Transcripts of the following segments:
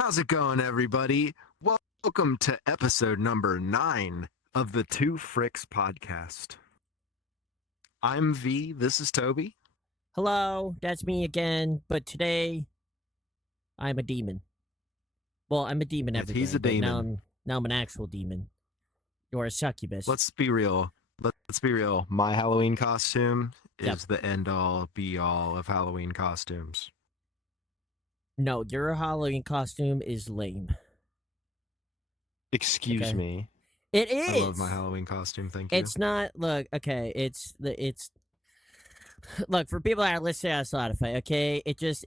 How's it going, everybody? Welcome to episode number 9 of the Two Fricks podcast. I'm V, this is Toby. Hello, that's me again, but today I'm a demon. Well, I'm a demon If every he's day, a but demon, now I'm an actual demon. You're a succubus. let's be real. Let's be real. My Halloween costume Yep. is the end-all, be-all of Halloween costumes. No, your Halloween costume is lame. Excuse Okay. me. It is. I love my Halloween costume, thank you. It's not. Look, okay. It's look for people that are listening on Spotify. Okay, it just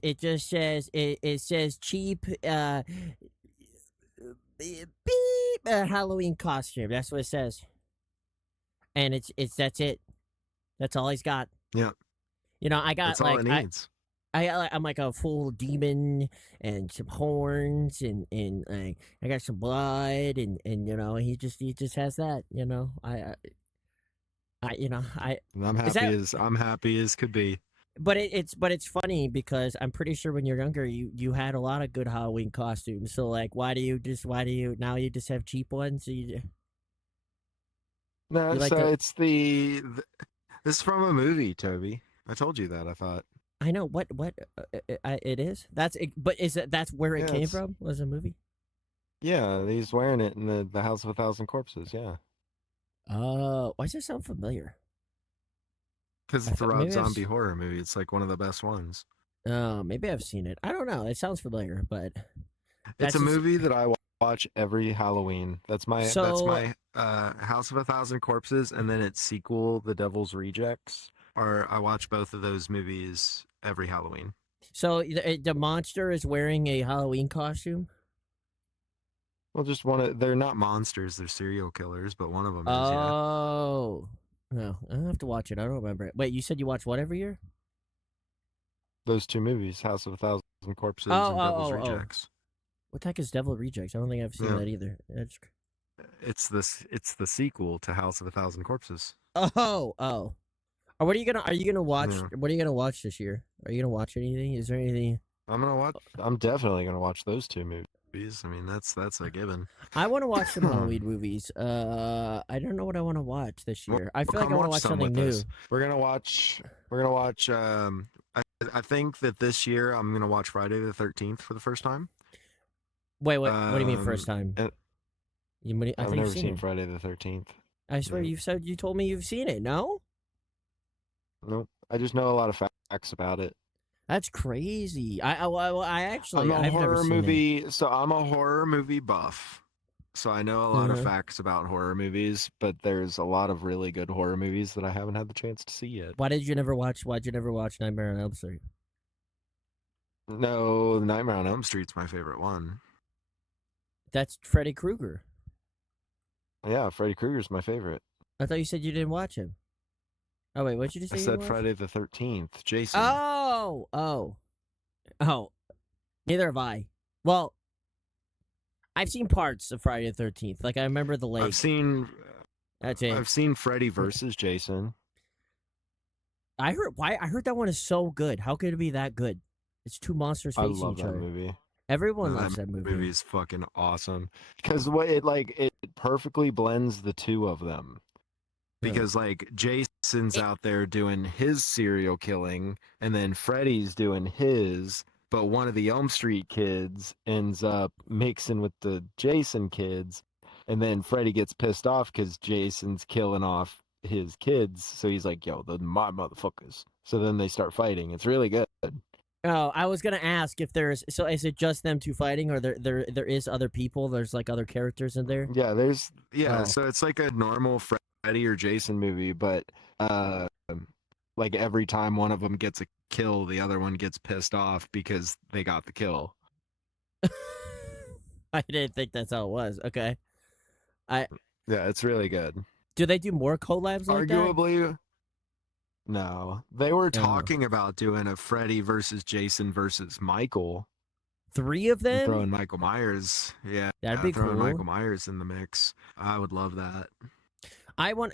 says it says cheap beep Halloween costume. That's what it says, and it's that's it. That's all he's got. Yeah. You know, I got That's all it needs. I'm like a full demon and some horns and like I got some blood and you know he just has that, you know. I you know I'm happy as could be. but it's funny because I'm pretty sure when you're younger you had a lot of good Halloween costumes. So like why do you now you just have cheap ones? No, You like so the- it's this is from a movie, Toby. I told you that, I thought. I know what it is. But is that's where it Yeah, came it's- from? Was a movie? Yeah, he's wearing it in the House of a Thousand Corpses, yeah. Oh, why does it sound familiar? Because it's a maybe Rob I've Zombie horror movie. It's like one of the best ones. Oh, maybe I've seen it. I don't know. It sounds familiar, but It's that's a just- movie that I watch every Halloween. That's my House of a Thousand Corpses, and then its sequel, The Devil's Rejects. I watch both of those movies every Halloween. So the monster is wearing a Halloween costume. Well, they're not monsters, they're serial killers, but one of them is, yeah. Oh, no, I have to watch it. I don't remember it. Wait, you said you watch what every year? Those two movies, House of a Thousand Corpses Oh, and Devil's oh. Rejects. What the heck is Devil Rejects? I don't think I've seen Yeah. that either. It's the sequel to House of a Thousand Corpses. Oh. Or what are you gonna watch? Yeah. What are you gonna watch this year? Are you gonna watch anything? Is there anything? I'm definitely gonna watch those two movies. I mean, that's a given. I want to watch some Halloween movies. I don't know what I want to watch this year. I feel like I want to watch something new. We're gonna watch. I think that this year I'm gonna watch Friday the 13th for the first time. Wait, what do you mean first time? I think I've you've never seen seen it. Friday the 13th. I swear No. you told me you've seen it. No, Nope. I just know a lot of facts about it. that's crazy. I actually I'm a I've never horror seen movie, so I'm a horror movie buff. So I know a lot of Uh-huh. facts about horror movies, but there's a lot of really good horror movies that I haven't had the chance to see yet. Why'd you never watch Nightmare on Elm Street? No, Nightmare on Elm Street's my favorite one. That's Freddy Krueger. Yeah, Freddy Krueger's my favorite. I thought you said you didn't watch him. Oh wait, what did you say? I you said didn't watch? Friday the 13th. Jason. Oh. Neither have I. Well, I've seen parts of Friday the 13th. Like I remember the lake. I've seen Freddy versus Jason. I heard that one is so good. How could it be that good? It's two monsters I facing love each that other. movie. Everyone loves that movie. Movie is fucking awesome because it perfectly blends the two of them. Because like Jason's out there doing his serial killing, and then Freddy's doing his. But one of the Elm Street kids ends up mixing with the Jason kids, and then Freddy gets pissed off because Jason's killing off his kids. So he's like, "Yo, they're my motherfuckers." So then they start fighting. It's really good. Oh, I was gonna ask if there's is it just them two fighting, or there is other people? There's like other characters in there. Yeah, Oh. So it's like a normal Freddy or Jason movie, but like every time one of them gets a kill, the other one gets pissed off because they got the kill. I didn't think that's how it was. Okay. Yeah, it's really good. Do they do more collabs like that? Arguably, no. They were talking about doing a Freddy versus Jason versus Michael. 3 of them? Throwing Michael Myers. Yeah. That'd be throwing cool. Michael Myers in the mix. I would love that.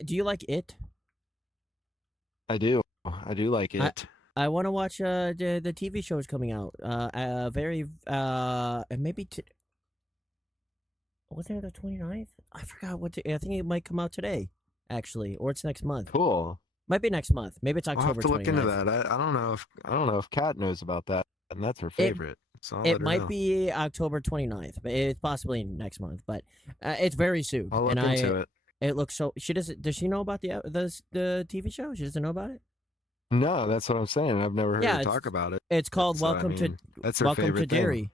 Do you like It? I do like it. I want to watch the TV show is coming out. Very and maybe was it the 29th? I forgot I think it might come out today, actually, or it's next month. Cool. Might be next month. Maybe it's I'll have October to look into 29th. that. I don't know if Kat knows about that, and that's her favorite. So I'll It let her might know. be October 29th, but it's possibly next month. But it's very soon. I'll look and into it. It looks so. She doesn't. Does she know about the TV show? She doesn't know about it. No, that's what I'm saying. I've never heard Yeah, her talk about it. it's called So, I Welcome mean, that's her Welcome to favorite thing. Dairy.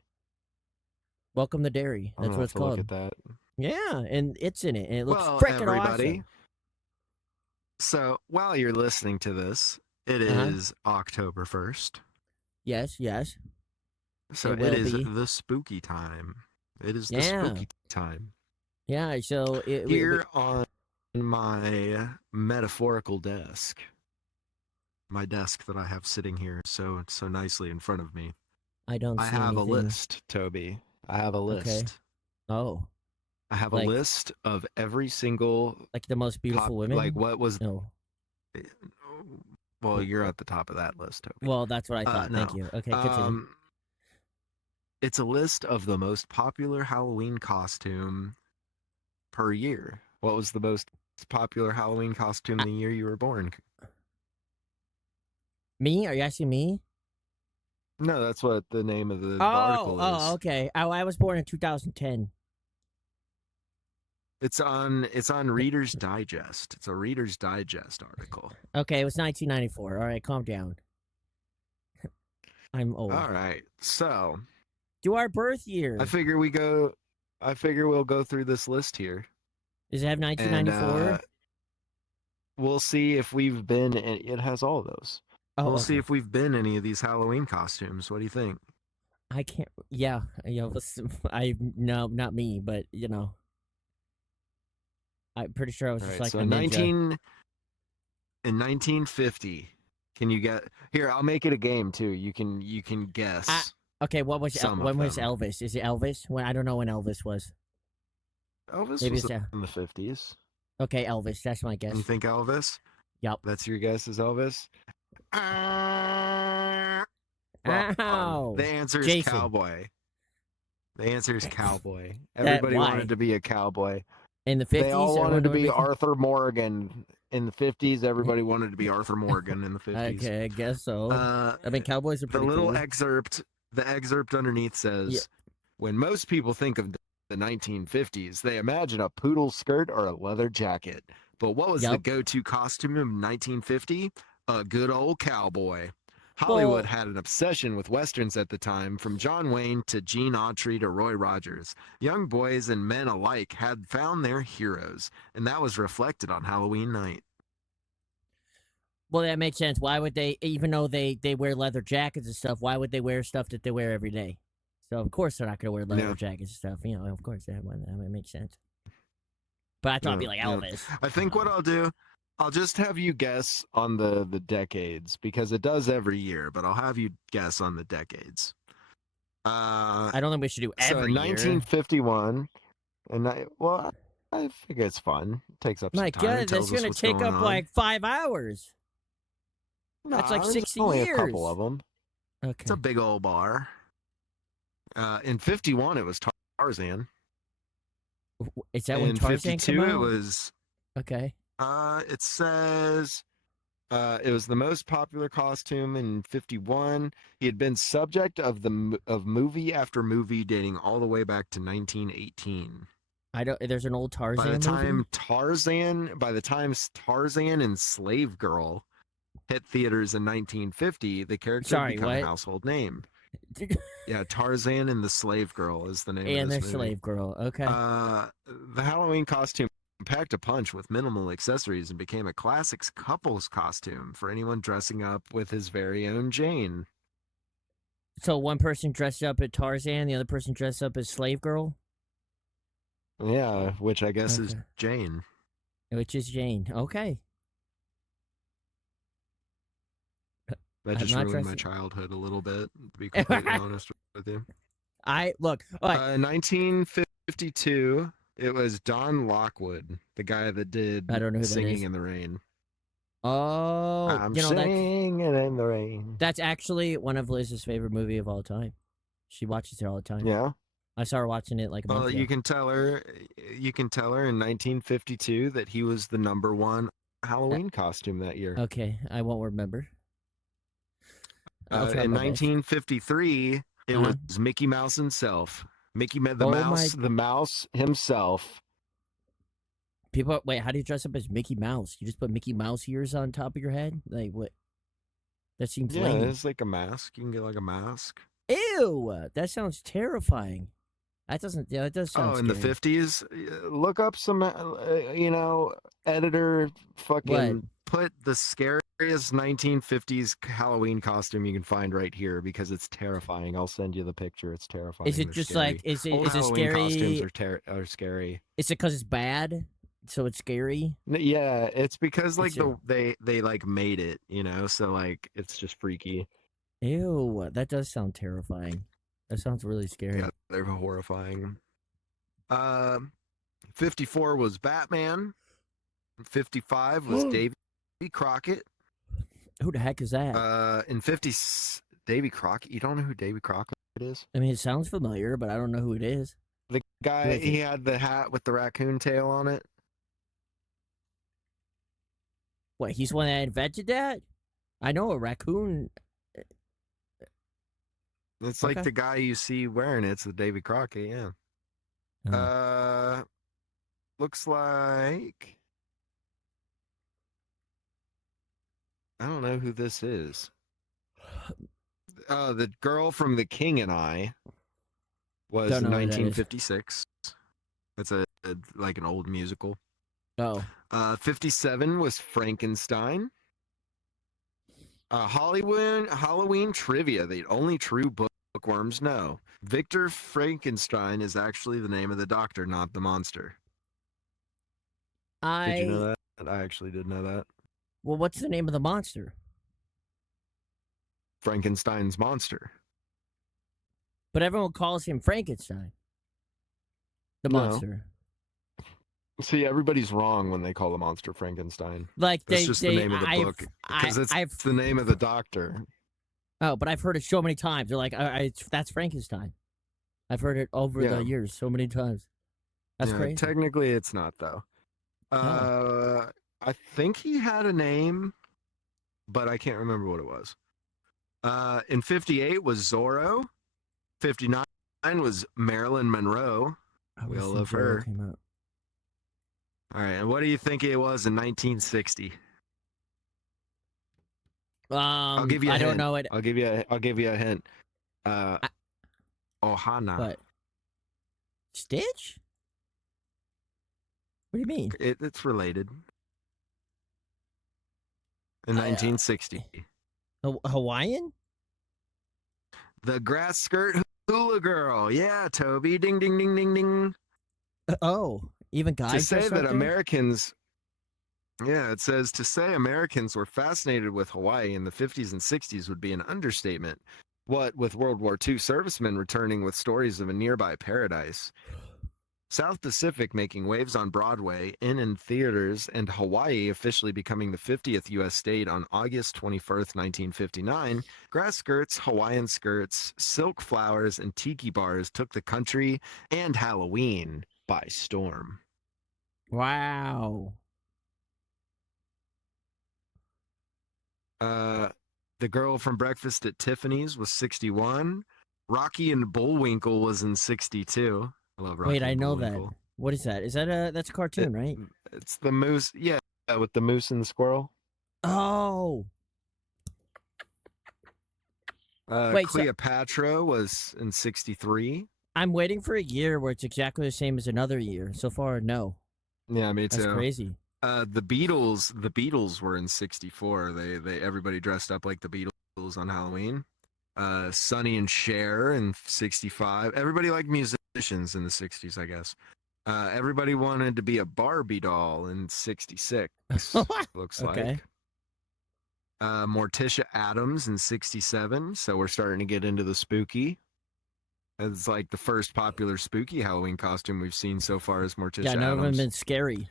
Welcome to Dairy. I'm That's gonna what have it's to look called. at that. Yeah, and it's in it, and it looks Well, freaking everybody. awesome. So while you're listening to this, it is October 1st. Yes, yes. So It it will is be. the spooky time. It is the Yeah. spooky time. Yeah, so Here on my metaphorical desk, my desk that I have sitting here so nicely in front of me, I don't see I have anything. a list, Toby. I have a list. Okay. Oh. I have a list of every single like the most beautiful women. like what was no. Well, you're at the top of that list, Toby. Well, that's what I thought. No. Thank you. Okay, continue. It's a list of the most popular Halloween costume per year. What was the most popular Halloween costume the year you were born? Me? Are you asking me? No, that's what the name of the article is. Oh, okay. I was born in 2010. It's on Reader's Digest. It's a Reader's Digest article. Okay, it was 1994. All right, calm down. I'm old. All right. So, do our birth year. I figure we'll go through this list here. Does it have 1994? And, we'll see if we've been. It has all of those. Oh, we'll see if we've been any of these Halloween costumes. What do you think? I can't. Yeah, no, not me, but I'm pretty sure I was just like so a ninja. In 1950. Can you get here? I'll make it a game too. You can guess. Okay, when was Elvis? Is it Elvis? I don't know when Elvis was. Elvis Maybe was in the 50s. Okay, Elvis. That's my guess. You think Elvis? Yep. That's your guess is Elvis? Ow. The answer is Jason. cowboy. The answer is cowboy. Everybody wanted to be a cowboy. In the 50s? They all wanted to be Arthur Morgan. In the 50s, everybody wanted to be Arthur Morgan in the 50s. Okay, I guess so. I mean, cowboys are pretty cool. The excerpt underneath says, when most people think of the 1950s, they imagine a poodle skirt or a leather jacket. But what was the go-to costume in 1950? A good old cowboy. Hollywood had an obsession with westerns at the time, from John Wayne to Gene Autry to Roy Rogers. Young boys and men alike had found their heroes, and that was reflected on Halloween night. Well, that makes sense. Why would they, even though they wear leather jackets and stuff, why would they wear stuff that they wear every day? So, of course, they're not going to wear leather jackets and stuff. Of course, that makes sense. But I thought it'd be like Elvis. I think what I'll do, I'll just have you guess on the decades, because it does every year, but I'll have you guess on the decades. I don't think we should do every year. 1951, and I figure it's fun. It takes up some time. My God, that's going to take up like 5 hours. That's like 60 only years. A couple of them. Okay. It's a big old bar. In 51, it was Tarzan. Is that when Tarzan came out? In 52, it was... Okay. It says it was the most popular costume in 51. He had been subject of movie after movie dating all the way back to 1918. There's an old Tarzan movie? By the time Tarzan and Slave Girl hit theaters in 1950, the character had become a household name. Yeah, Tarzan and the Slave Girl is the name of this movie. And the Slave Girl, okay. The Halloween costume packed a punch with minimal accessories and became a classic couple's costume for anyone dressing up with his very own Jane. So one person dressed up as Tarzan, the other person dressed up as Slave Girl? Yeah, which I guess is Jane. Which is Jane, okay. That just ruined my childhood a little bit, to be completely honest with you. 1952, it was Don Lockwood, the guy that did Singing in the Rain. Oh, I'm you know singing in the rain. that's actually one of Liz's favorite movie of all time. She watches it all the time. Yeah. I saw her watching it like a month Well, ago. you can tell her in 1952 that he was the #1 Uh, Halloween costume that year. okay, I won't remember. I'll try In my best. 1953, it Uh-huh. was Mickey Mouse himself. Oh my The mouse himself. people wait, how do you dress up as Mickey Mouse? You just put Mickey Mouse ears on top of your head? Like what? That seems Yeah, lame. it's like a mask. You can get like a mask. Ew, that sounds terrifying. That doesn't. Yeah, that does sound Oh, in the scary. 50s, look up some, editor What fucking put the scariest 1950s Halloween costume you can find right here because it's terrifying. I'll send you the picture. It's terrifying. is it? They're Just like scary. Old is it Halloween costumes scary? are scary. Is it because it's bad, so it's scary? Yeah, it's because like It's a, they like made it, so like it's just freaky. ew. That does sound terrifying. That sounds really Yeah, scary. they're horrifying. 54 was Batman. 55 was Who Davy Crockett. the heck is that? In 50, Davy Crockett. You don't know who Davy Crockett is? I mean, it sounds familiar, but I don't know who it is. The Who guy, is he it? had the hat with the raccoon tail on it. What? He's the one that invented that? I know a raccoon. It's Okay. like the guy you see wearing it. It's the Davy Crockett, yeah. Oh. Looks like I don't know who this is. The girl from The King and I was Don't in know who that is. 1956. It's like an old musical. Oh. 57 was Frankenstein. Halloween trivia that only true bookworms know. Victor Frankenstein is actually the name of the doctor, not the monster. Did you know that? I actually did know that. Well, what's the name of the monster? Frankenstein's monster. But everyone calls him Frankenstein. The No. monster. See, everybody's wrong when they call the monster Frankenstein. Like That's just the name of the book because it's the name of the doctor. Oh, but I've heard it so many times. They're like, that's Frankenstein. I've heard it over the years so many times. That's crazy. Technically, it's not though. I think he had a name, but I can't remember what it was. In 58 was Zorro. 59 was Marilyn Monroe. We all love her. All right, and what do you think it was in 1960? I'll give you a hint. I don't know it. I'll give you a hint. Ohana. What? Stitch? What do you mean? It's related. In 1960. Hawaiian? The grass skirt hula girl. Yeah, Toby. Ding, ding, ding, ding, ding. Oh, even guys. To say that Americans. Yeah, it says to say Americans were fascinated with Hawaii in the 50s and 60s would be an understatement. What with World War II servicemen returning with stories of a nearby paradise. South Pacific making waves on Broadway, in theaters, and Hawaii officially becoming the 50th U.S. state on August 21st, 1959, grass skirts, Hawaiian skirts, silk flowers, and tiki bars took the country and Halloween by storm. Wow. The girl from Breakfast at Tiffany's was 61. Rocky and Bullwinkle was in 62. I love Rocky. Wait, I know Bullwinkle. that. What is that? Is that that's a cartoon, right? It's the moose. Yeah, with the moose and the squirrel. Oh. Wait, Cleopatra was in 63. I'm waiting for a year where it's exactly the same as another year. So far, no. Yeah, me too. That's crazy. The Beatles were in 64. They everybody dressed up like the Beatles on Halloween. Sonny and Cher in 65. Everybody liked musicians in the 60s, I guess. Everybody wanted to be a Barbie doll in 66. Looks like. Morticia Addams in 67. So we're starting to get into the spooky. It's like the first popular spooky Halloween costume we've seen so far is Morticia Addams. Yeah, none of them have been scary.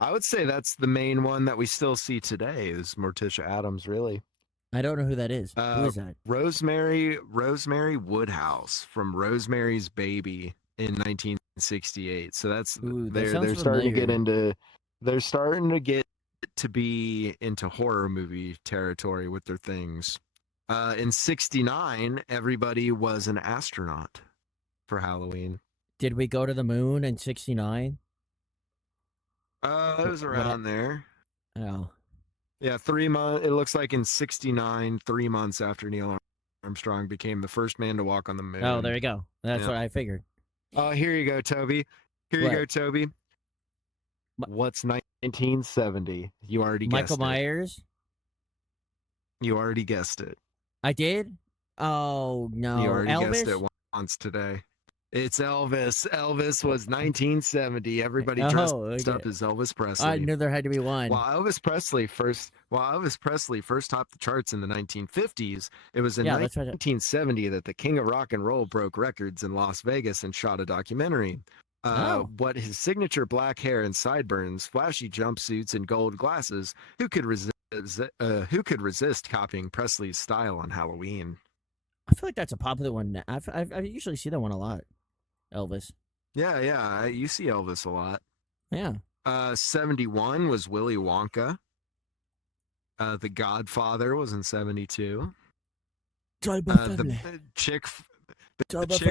I would say that's the main one that we still see today is Morticia Adams, really. I don't know who that is. Who is that? Rosemary Woodhouse from Rosemary's Baby in 1968. So that's Ooh, that they're sounds starting to get familiar. into they're starting to get to be into horror movie territory with their things. In 69, everybody was an astronaut for Halloween. Did we go to the moon in '69? It was What? around there. Oh, Yeah, 3 months. It looks like in 69, 3 months after Neil Armstrong became the first man to walk on the oh, there moon. you go. That's Yeah. what I figured. Oh, here you go, Toby. Here you What? go, Toby. What's 1970? You already Michael guessed it. Myers? You already guessed it. I did? Oh, You no. already guessed it Elvis? once today. It's Elvis. Elvis was 1970. Everybody dressed Oh, okay. up as Elvis I Presley. knew there had to be one. While Elvis Presley first topped the charts in the 1950s, it was in Yeah, that's right. 1970 that the King of Rock and Roll broke records in Las Vegas and shot a documentary. Oh, What his signature black hair and sideburns, flashy jumpsuits, and gold glasses, who could resist copying Presley's style on Halloween? I feel like that's a popular one. I usually see that one a lot. Elvis. Yeah, you see Elvis a lot. Yeah. 71 was Willy Wonka. The Godfather was in 72. The chick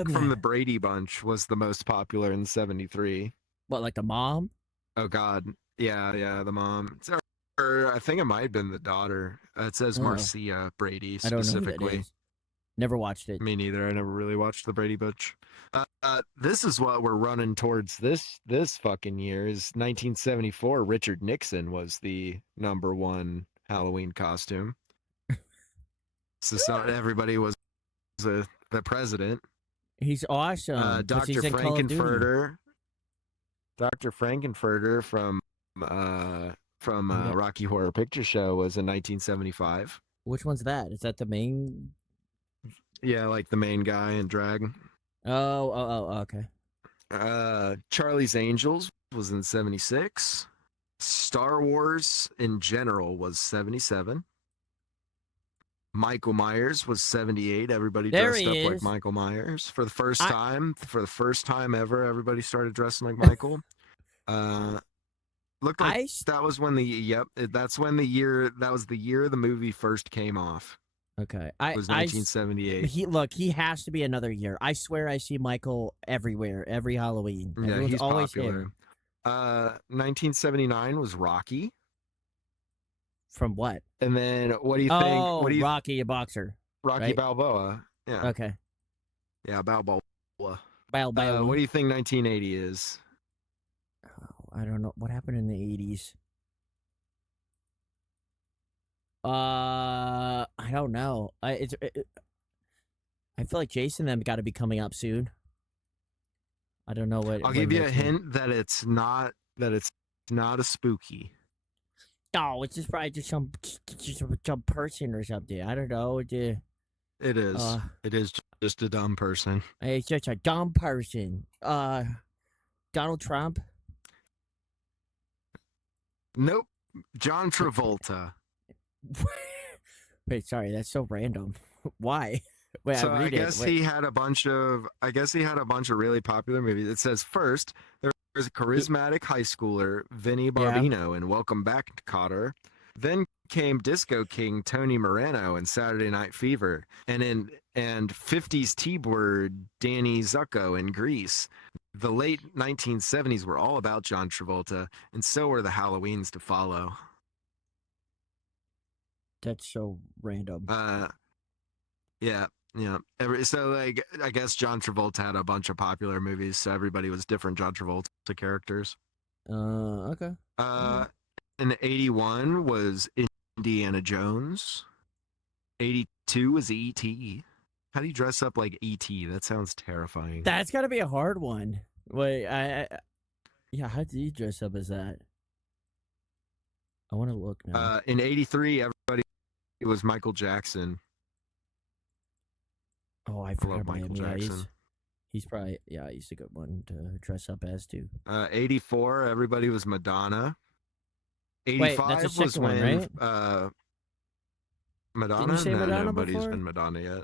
from the Brady Bunch was the most popular in 73. What, like the mom? Oh God, yeah, the mom. Or I think it might have been the daughter. It says Oh, Marcia Brady I don't know who that specifically. is. Never watched it. Me neither. I never really watched the Brady Bunch. This is what we're running towards this fucking year is 1974. Richard Nixon was the #1 Halloween costume. So everybody was the president. He's awesome. Dr. He's in Call of Duty. Frankenfurter. Dr. Frankenfurter from Rocky Horror Picture Show was in 1975. Which one's that? Is that the main? Yeah, like the main guy in drag. Oh, okay. Charlie's Angels was in 76. Star Wars in general was 77. Michael Myers was 78. Everybody There dressed he up like is. Michael Myers for the first time. For the first time ever, everybody started dressing like Michael. Looked like that was when that's when the year that was the year the movie first came off. Okay, It was 1978. He has to be another year. I swear I see Michael everywhere, every Halloween. Yeah, Everyone's he's always popular. him. 1979 was Rocky. From what? And then what do you think? Oh, What do you Rocky, a boxer. Rocky right? Balboa? Yeah. Okay. Yeah, Balboa. Balboa. What do you think 1980 is? Oh, I don't know what happened in the 80s. I don't know. I feel like Jason them got to be coming up soon. I don't know what. I'll give you a hint that it's not a spooky. Oh, it's just probably just some person or something. I don't know. It is. It is just a dumb person. It's just a dumb person. Donald Trump. Nope. John Travolta. Wait, sorry, that's so random. Why? Wait, So I guess he had a bunch of really popular movies. It says first there's a charismatic high schooler, Vinnie Barbino, in Welcome Back, Kotter. Then came Disco King Tony Moreno in Saturday Night Fever, and 50s T-Bird Danny Zucco in Grease. The late 1970s were all about John Travolta, and so were the Halloweens to follow. That's so random. Yeah. So like, I guess John Travolta had a bunch of popular movies, so everybody was different John Travolta characters. Okay. In 81 was Indiana Jones. 82 was E.T. How do you dress up like E.T.? That sounds terrifying. That's got to be a hard one. Wait, yeah, how do you dress up as that? I want to look now. In 83, it was Michael Jackson. Oh, I forgot about Michael him. Jackson. He's probably, he's a good one to dress up as too. 84, everybody was Madonna. Wait, that's the 85 was second one, when right? Didn't you Madonna? say No, Madonna nobody's been before? Madonna yet.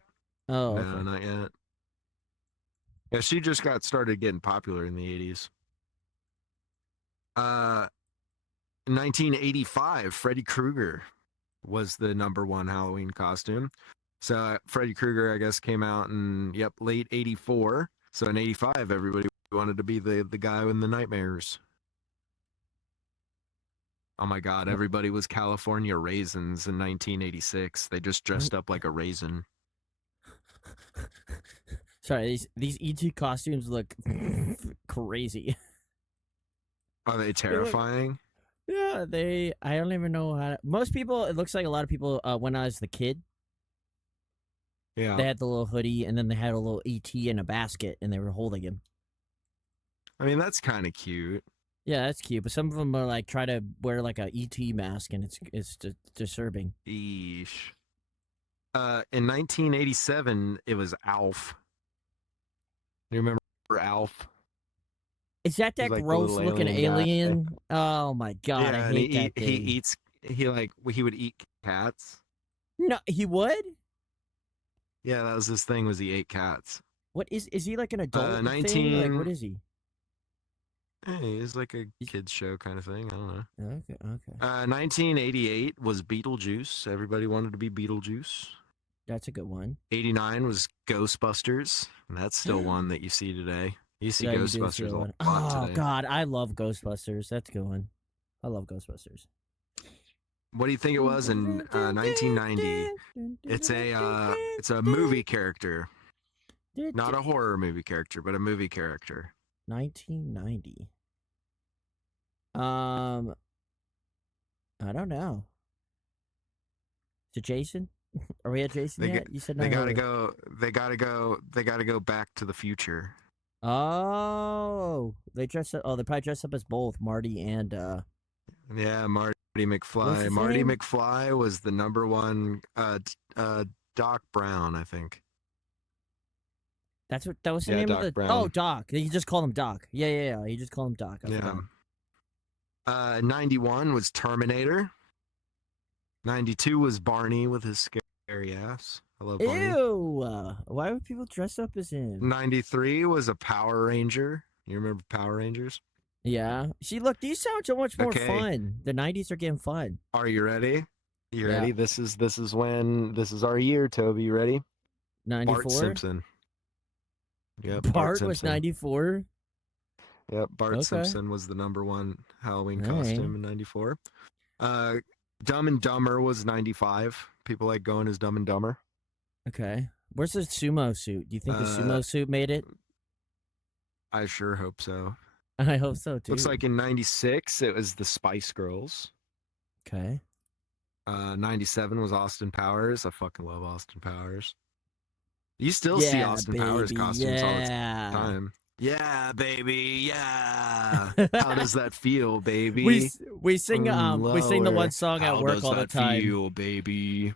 Oh, No, okay. not yet. Yeah, she just got started getting popular in the 80s. 1985, Freddy Krueger was the number one Halloween costume. So Freddy Krueger, I guess, came out in late '84. So in '85, everybody wanted to be the guy in the nightmares. Oh my God, What? everybody was California raisins in 1986. They just dressed up like a raisin. Sorry, these ET costumes look crazy. Are they They look, terrifying? yeah, they. I don't even know how. Most people, it looks like a lot of people. When I was the kid, Yeah. they had the little hoodie, and then they had a little ET in a basket, and they were holding him. I mean, that's kind of cute. Yeah, that's cute. But some of them are like try to wear like a ET mask, and it's disturbing. Eesh. In 1987, it was Alf. You remember Alf? Is that He's that like the gross little looking alien guy. alien? Oh my god, I Yeah, and hate that he thing. eats he would eat cats. No, he would. Yeah, that was his thing. Was he ate cats? What is he like an adult thing? Like what 19. is he? Hey, it's like a He's, kids show kind of thing. I don't know. okay, okay, 1988 was Beetlejuice. Everybody wanted to be Beetlejuice. that's a good one. 89 was Ghostbusters, and that's still one that you see today. You see Yeah, you do see Ghostbusters that one. a lot Oh today. god, I love Ghostbusters. That's a good one. I love Ghostbusters. What do you think it was in 1990? It's a movie character, not a horror movie character, but a movie character. 1990. I don't know. Is it Jason? Are we at Jason They yet? You said they not gotta horror. go. They gotta go Back to the Future. Oh, they dress up. Oh, they probably dress up as both Marty and Yeah, Marty what's McFly. his Marty name? McFly was the number one. Doc Brown, I think. That's what that was the Yeah, name of Doc the. Oh, Brown. Doc. You just call him Doc. Yeah. You just call him Doc. I Yeah. forgot. 91 was Terminator. 92 was Barney with his scary ass. I love Barney. Ew! Why would people dress up as him? 93 was a Power Ranger. You remember Power Rangers? Yeah. See, look, these sound so much more Okay. fun. The '90s are getting fun. Are you ready? You Yeah. ready? This is when this is our year, Toby. You ready? Bart 94. Simpson. Yep, Bart Bart was Simpson. 94. Yep, Bart Okay. Simpson was the number one Halloween All right. costume in 94. Dumb and Dumber was 95. People like going as Dumb and Dumber. Okay. Where's the sumo suit? Do you think the Uh, sumo suit made it? I sure hope so. I hope so too. Looks like in 96 it was the Spice Girls. Okay. 97 was Austin Powers. I fucking love Austin Powers. You still see Yeah, Austin Powers baby, costumes all the yeah. time. Yeah, baby. Yeah. How does that feel, baby? we sing we sing the Lower. one song at How work does all the that time. feel, baby?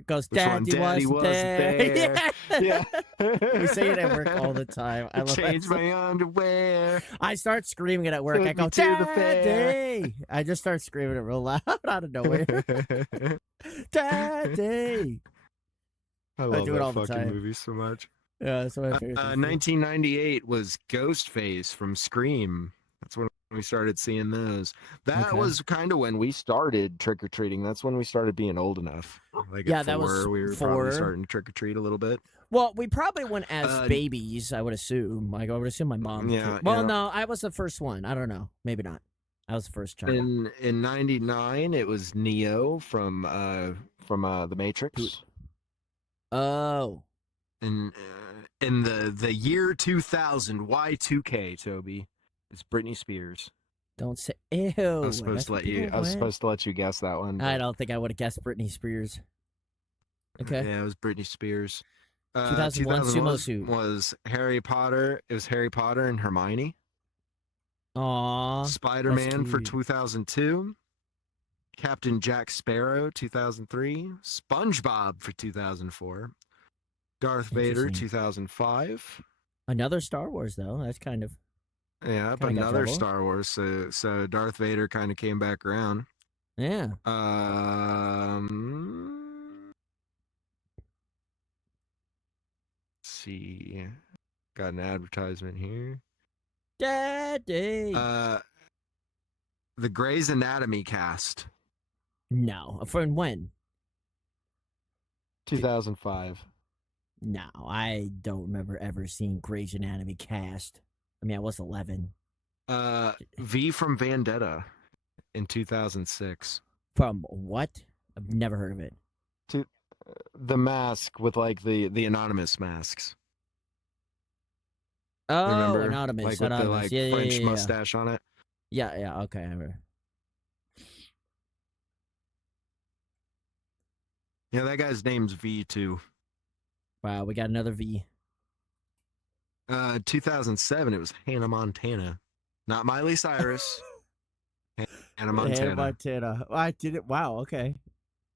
It goes, Which one? Daddy wasn't there. Yeah. We sing it at work all the time. I love that Change song. my underwear. I start screaming it at work. I Took go, me to the fair. Daddy! I just start screaming it real loud out of nowhere. Daddy! I love do it that all the fucking time. movie so much. Yeah, that's my favorite. 1998 was Ghostface from Scream. That's when we started seeing those. That Okay. was kind of when we started trick or treating. That's when we started being old enough. Like Yeah, at that was 4, we were 4. probably starting to trick or treat a little bit. Well, we probably went as Uh, babies, I would assume. Like, I would assume my mom. Yeah, Well, yeah. no, I was the first one. I don't know. Maybe not. I was the first child. In 99, it was Neo from The Matrix. Oh. And in the year 2000, Y2K, Toby, it's Britney Spears. Don't say ew. I was That's supposed to what let you. people I was went. supposed to let you guess that one. I but- don't think I would have guessed Britney Spears. Okay. Yeah, it was Britney Spears. 2001 sumo suit. Was Harry Potter. It was Harry Potter and Hermione. Aw. Spider-Man for cute. 2002. Captain Jack Sparrow 2003. SpongeBob for 2004. Darth Vader Interesting. 2005. Another Star Wars, though. That's kind of. Yeah, Kinda got another trouble. Star Wars. So Darth Vader kind of came back around. Yeah. Let's see. Got an advertisement here. Daddy. The Grey's Anatomy cast. No. From when? 2005. No, I don't remember ever seeing Grey's Anatomy cast. I mean, I was 11. V from Vendetta in 2006. From what? I've never heard of it. To the mask with like the anonymous masks. Oh, Remember? Anonymous. Like with the like Yeah, French yeah. mustache on it. Yeah, okay, I remember. Yeah, that guy's name's V too. Wow, we got another V. 2007, it was Hannah Montana. Not Miley Cyrus. Hannah Hannah Montana. Montana. I did it. Wow, okay.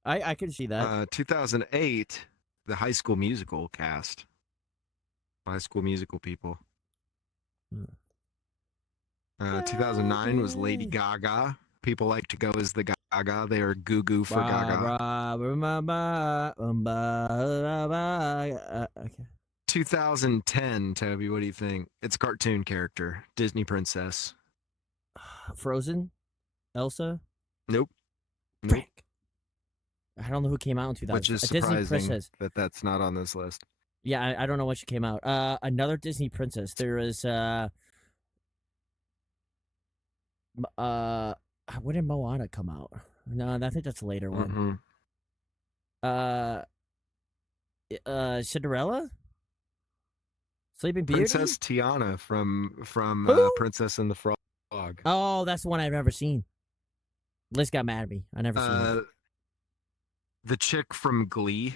I can see that. 2008, the High School Musical cast. High School Musical people. 2009 was Lady Gaga. People like to go as the Gaga. They are Goo Goo for Gaga. Okay. 2010, Toby, what do you think? It's a cartoon character, Disney princess. Frozen? Elsa? Nope. Frick. I don't know who came out in 2000. Which is a Disney surprising princess. that that's not on this list. Yeah, I don't know when she came out. Another Disney princess. There is when did Moana come out? No, I think that's a later one. Cinderella? Sleeping Beauty? Princess Tiana from Princess and the Frog. Oh, that's the one I've never seen. Liz got mad at me. I never seen it. The chick from Glee,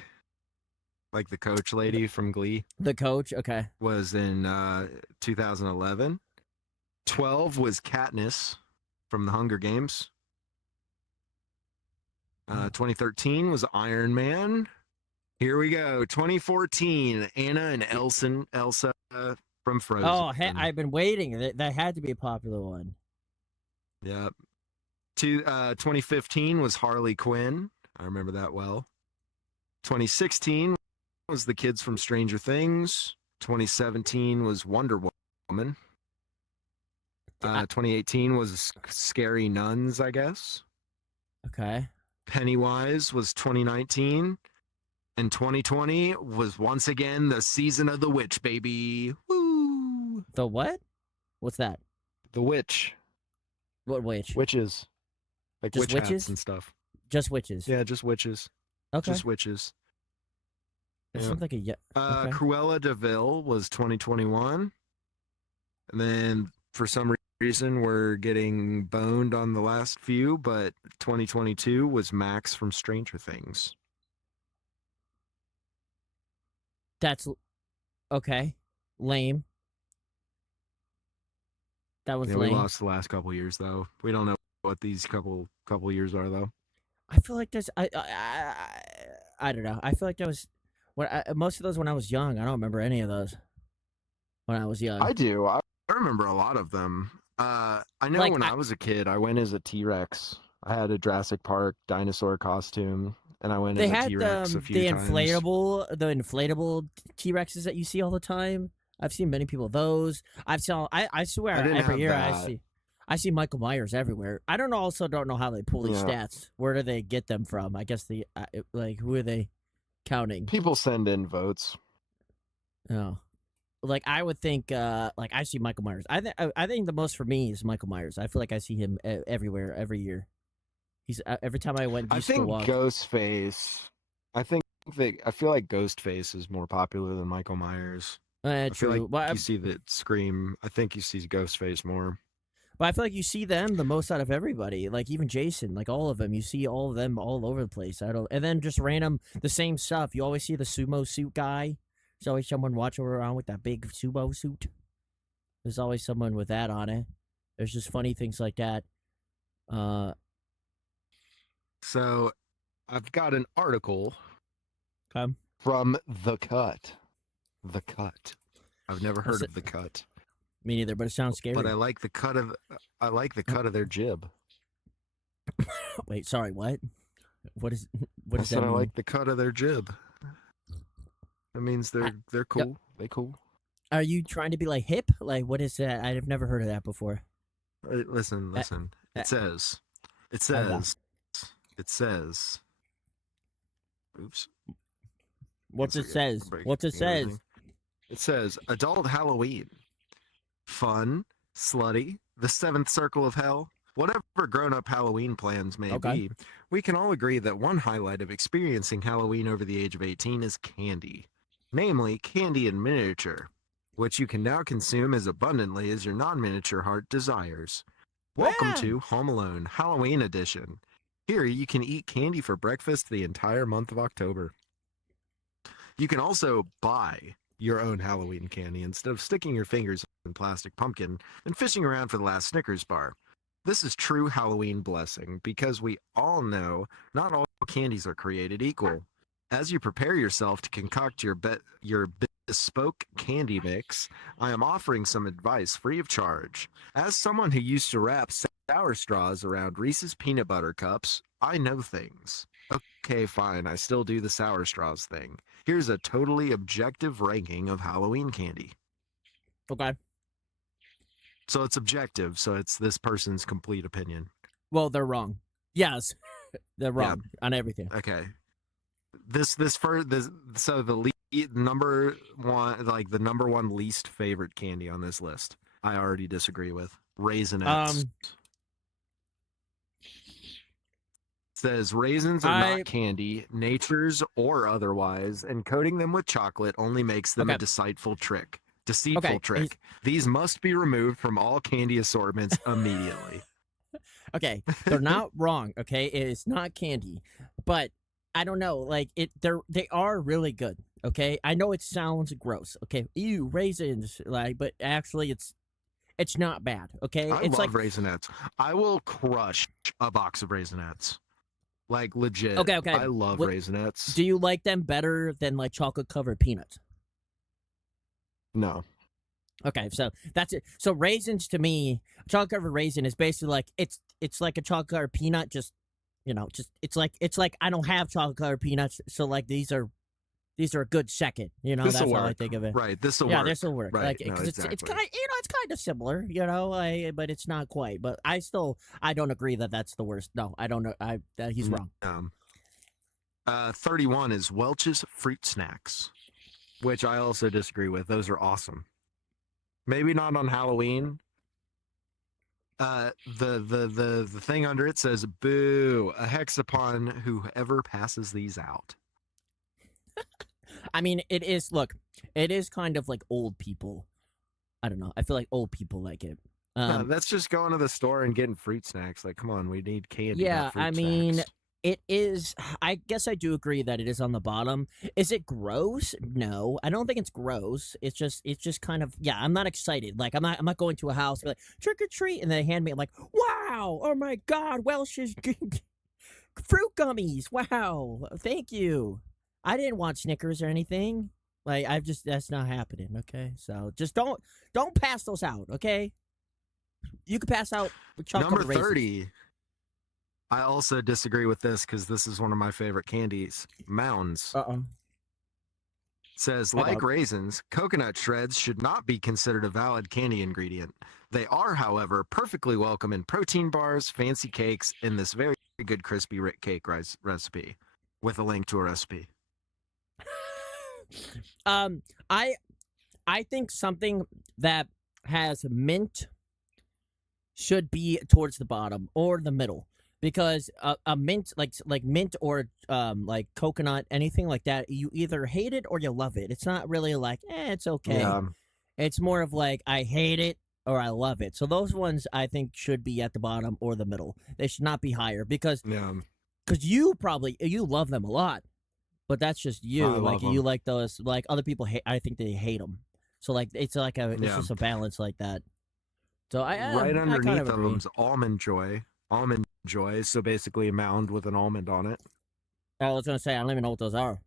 like the coach lady from Glee. The coach, okay. Was in 2011. 12 was Katniss from the Hunger Games. 2013 was Iron Man. Here we go. 2014, Anna and Elsa from Frozen. Oh, I've been waiting. That had to be a popular one. Yep. 2015 was Harley Quinn. I remember that well. 2016 was the kids from Stranger Things. 2017 was Wonder Woman. 2018 was Scary Nuns, I guess. Okay. Pennywise was 2019. And 2020 was once again the season of the witch, baby. Woo! The what? What's that? The witch. What witch? Witches. Like just witch witches? hats and stuff. Just witches. Yeah, just witches. Okay. Just witches. It sounds like a okay. Cruella de Vil was 2021. And then for some reason we're getting boned on the last few, but 2022 was Max from Stranger Things. That's okay. Lame. That was lame. We lost the last couple years though. We don't know what these couple years are though. I feel like this. I don't know. I feel like that was most of those when I was young. I don't remember any of those when I was young. I do. I remember a lot of them. I know like, when I was a kid, I went as a T-Rex. I had a Jurassic Park dinosaur costume, and I went as a T-Rex a few times. The inflatable T-Rexes that you see all the time. I've seen many people those. I swear every year I see Michael Myers everywhere. I don't know how they pull these stats. Where do they get them from? I guess who are they counting? People send in votes. Oh. Like I would think, like I see Michael Myers. I think the most for me is Michael Myers. I feel like I see him everywhere every year. He's every time I went. I think Ghostface. I feel like Ghostface is more popular than Michael Myers. I feel like you see that Scream. I think you see Ghostface more. But I feel like you see them the most out of everybody. Like even Jason, like all of them. You see all of them all over the place. And then just random the same stuff. You always see the sumo suit guy. There's always someone watching around with that big sumo suit. There's always someone with that on it. There's just funny things like that. So, I've got an article from The Cut. The Cut. I've never heard of The Cut. Me neither, but it sounds scary. But I like the cut of their jib. Wait, sorry, what? What is what I does said that I mean? like the cut of their jib. That means I, they're yep. cool. They cool. Are you trying to be like hip? Like, what is that? I've never heard of that before. Listen, Uh, listen. uh, It okay. says, it says. Oops. One What's it second. I'm says? What's it breaking says? everything. It says adult Halloween. Fun, slutty, the seventh circle of hell. Whatever grown up Halloween plans may Okay. be, we can all agree that one highlight of experiencing Halloween over the age of 18 is candy. Namely, candy in miniature, which you can now consume as abundantly as your non miniature heart desires. Welcome Yeah. to Home Alone Halloween Edition. Here you can eat candy for breakfast the entire month of October. You can also buy your own Halloween candy instead of sticking your fingers in plastic pumpkin and fishing around for the last Snickers bar. This is true Halloween blessing because we all know not all candies are created equal. As you prepare yourself to concoct your bespoke candy mix, I am offering some advice free of charge. As someone who used to wrap sour straws around Reese's peanut butter cups, I know things. Okay, fine, I still do the sour straws thing. Here's a totally objective ranking of Halloween candy. Okay. So it's objective, so it's this person's complete opinion. Well, they're wrong. Yes, they're Yeah, wrong on everything. okay. So number one, like the number one least favorite candy on this list, I already disagree with. Raisinets. Um, Says raisins are I not candy, nature's or otherwise, and coating them with chocolate only makes them a okay. deceitful trick. Deceitful Okay. trick. These must be removed from all candy assortments immediately. Okay. They're not wrong. Okay, it is not candy, but I don't know. Like they are really good. Okay, I know it sounds gross. Okay, ew, raisins. Like, but actually, it's not bad. Okay, I it's like love raisinets. I will crush a box of raisinets. Like legit. okay. I love What raisinets. do you like them better than like chocolate covered peanuts? No. Okay, so that's it. So raisins to me, chocolate covered raisin is basically like it's like a chocolate covered peanut. Just just it's like I don't have chocolate covered peanuts, so like these are a good second. This'll That's how I work. think of it. Right. This'll Yeah, work. this will work. Right. Like No, because it's exactly. kind of it's kind of similar. But it's not quite. But I don't agree that that's the worst. No, I don't know. He's wrong. Um, 31 is Welch's Fruit Snacks, which I also disagree with. Those are awesome. Maybe not on Halloween. The thing under it says boo, a hex upon whoever passes these out. I mean, it is. Look, it is kind of like old people. I don't know. I feel like old people like it. No, that's just going to the store and getting fruit snacks. Like, come on, we need candy, not Yeah, I fruit mean, snacks. it is. I guess I do agree that it is on the bottom. Is it gross? No, I don't think it's gross. It's just kind of yeah. I'm not excited. Like I'm not going to a house and be like trick or treat, and they hand me like wow, oh my god, Welch's fruit gummies. Wow, thank you. I didn't want Snickers or anything. Like I've just that's not happening. Okay, so just don't pass those out. Okay, you can pass out chocolate Number covered raisins. 30. I also disagree with this because this is one of my favorite candies. Mounds. Uh-oh. Says, I like don't. raisins, coconut shreds should not be considered a valid candy ingredient. They are, however, perfectly welcome in protein bars, fancy cakes, and this very good crispy cake recipe with a link to a recipe. Um, I I think something that has mint should be towards the bottom or the middle because a mint like mint or like coconut anything like that you either hate it or you love it. It's not really like it's okay. Yeah, It's more of like I hate it or I love it. So those ones I think should be at the bottom or the middle. They should not be higher yeah, because you love them a lot. But that's just I you. Like love you them. like those. Like other people hate. I think they hate them. So like it's Yeah, just a balance like that. So right I kind underneath of of agree. them's almond joy. Almond joy, so basically a mound with an almond on it. I was gonna say I don't even know what those are.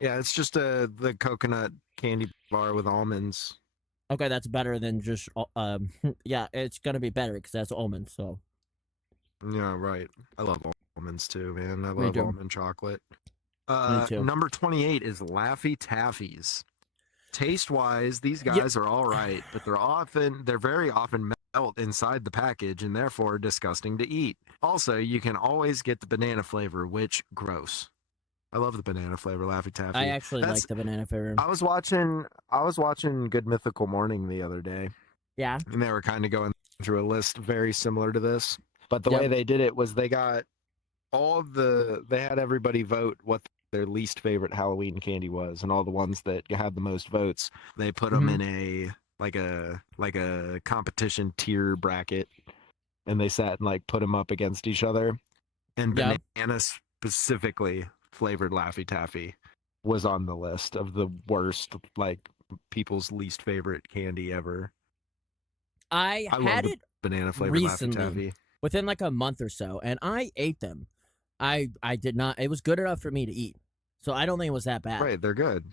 Yeah, it's just the coconut candy bar with almonds. Okay, that's better than just yeah. It's gonna be better because that's almonds. So Yeah, right. I love almonds too, man. I Me love too. almond chocolate. Me too. Number 28 is Laffy Taffies. Taste wise, these Yeah, guys are all right, but they're very often melt inside the package and therefore disgusting to eat. Also, you can always get the banana flavor, which gross. I love the banana flavor Laffy I Taffy. actually That's like the banana flavor. I was watching Good Mythical Morning the other day, Yeah. and they were kind of going through a list very similar to this. But the way Yep. they did it was they had everybody vote what their least favorite Halloween candy was, and all the ones that had the most votes, they put them Hmm. in a like a competition tier bracket, and they sat and like put them up against each other. And Yep. banana specifically flavored Laffy Taffy was on the list of the worst, like people's least favorite candy ever. I I love had the it banana flavored Laffy recently, Taffy. within like a month or so, and I ate them. I did not. It was good enough for me to eat, so I don't think it was that bad. Right, they're good.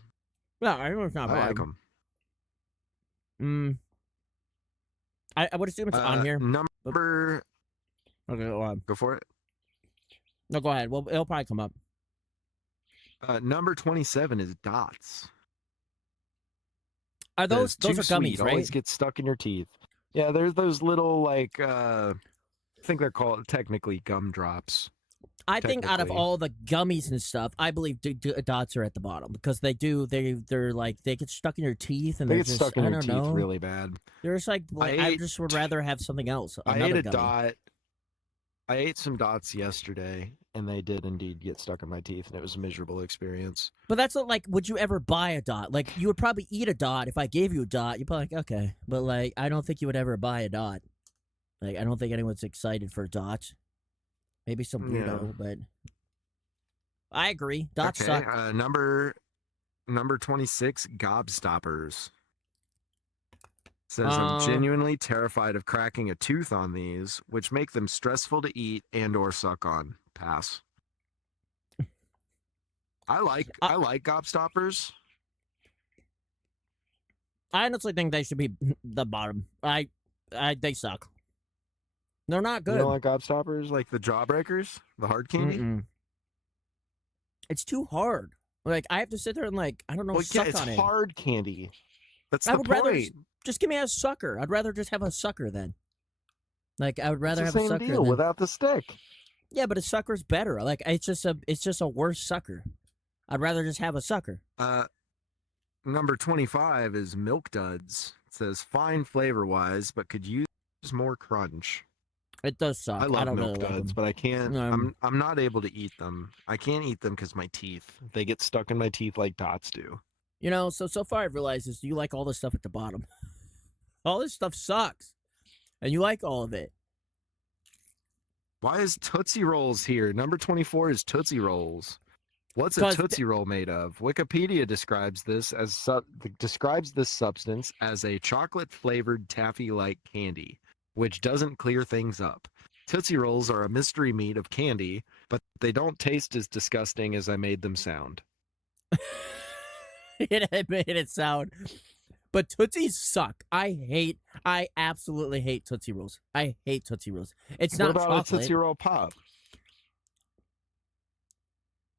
Yeah, I know it's not I like bad. them. Mm, I would assume it's on here. But, Number, okay, go on. go for it. No, go ahead. Well, it'll probably come up. Number 27 is dots. Are That's those too are sweet. gummies, right? Always gets stuck in your teeth. Yeah, there's those little like I think they're called technically gumdrops. I think out of Technically. all the gummies and stuff, I believe dots are at the bottom because they're like they get stuck in your teeth and They they're get just stuck in I your don't teeth know. really bad. They're just like I just would rather have something else. I Another ate a gummy. dot. I ate some dots yesterday, and they did indeed get stuck in my teeth, and it was a miserable experience. But that's not like, would you ever buy a dot? Like, you would probably eat a dot if I gave you a dot. You'd be like, okay. But, like, I don't think you would ever buy a dot. Like, I don't think anyone's excited for dots. Maybe some weirdo, but I agree. Dots Okay, suck. number 26, gobstoppers. Says I'm Uh, genuinely terrified of cracking a tooth on these, which make them stressful to eat and or suck on. Pass. I like gobstoppers. I honestly think they should be the bottom. They suck. They're not You good. don't like gobstoppers, like the jawbreakers, the hard candy? Mm-mm. It's too hard. Like, I have to sit there and, like, I don't know, Well, yeah, suck it's on it. hard candy. That's I the would rather point. just give me a sucker. I'd rather just have a sucker then. Like, I would rather It's have the a same sucker deal than... without the stick. Yeah, but a sucker's better. Like, it's just a worse sucker. I'd rather just have a sucker. Number 25 is Milk Duds. It says fine flavor wise, but could use more crunch. It does suck. I love don't Milk really like Duds, them. but I can't. I'm not able to eat them. I can't eat them because my teeth. They get stuck in my teeth like dots do. You know, so far I've realized is you like all the stuff at the bottom. All this stuff sucks, and you like all of it. Why is Tootsie Rolls here? Number 24 is Tootsie Rolls. What's a 'Cause Tootsie Roll made of? Wikipedia describes this substance as a chocolate-flavored taffy-like candy, which doesn't clear things up. Tootsie Rolls are a mystery meat of candy, but they don't taste as disgusting as I made them sound. It made it sound. But Tootsies suck. I absolutely hate Tootsie Rolls. I hate Tootsie Rolls. It's What not about chocolate. a Tootsie Roll Pop?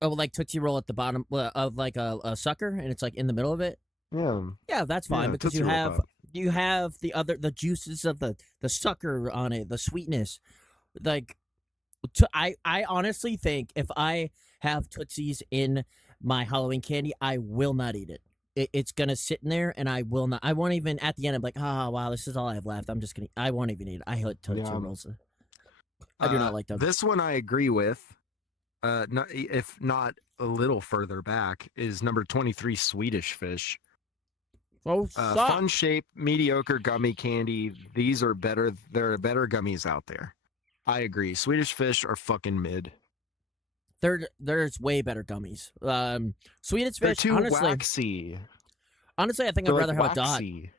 Oh, like Tootsie Roll at the bottom of like a sucker, and it's like in the middle of it. Yeah. Yeah, that's fine Yeah, because Tootsie Roll Pop. you have the juices of the sucker on it, the sweetness. Like, I honestly think if I have Tootsies in my Halloween candy, I will not eat it. It's gonna sit in there, and I will not. I won't even at the end. I'm like, oh wow, this is all I have left. I'm just gonna. I won't even eat it. I hate Tootsie Rolls. I do not like them. This one I agree with. If not a little further back, is number 23, Swedish Fish. Oh, Fun shape, mediocre gummy candy. These are better. There are better gummies out there. I agree. Swedish Fish are fucking mid. There's way better gummies. Swedish They're Fish, too honestly. waxy. Honestly, I think They're I'd rather like have a dot. waxy.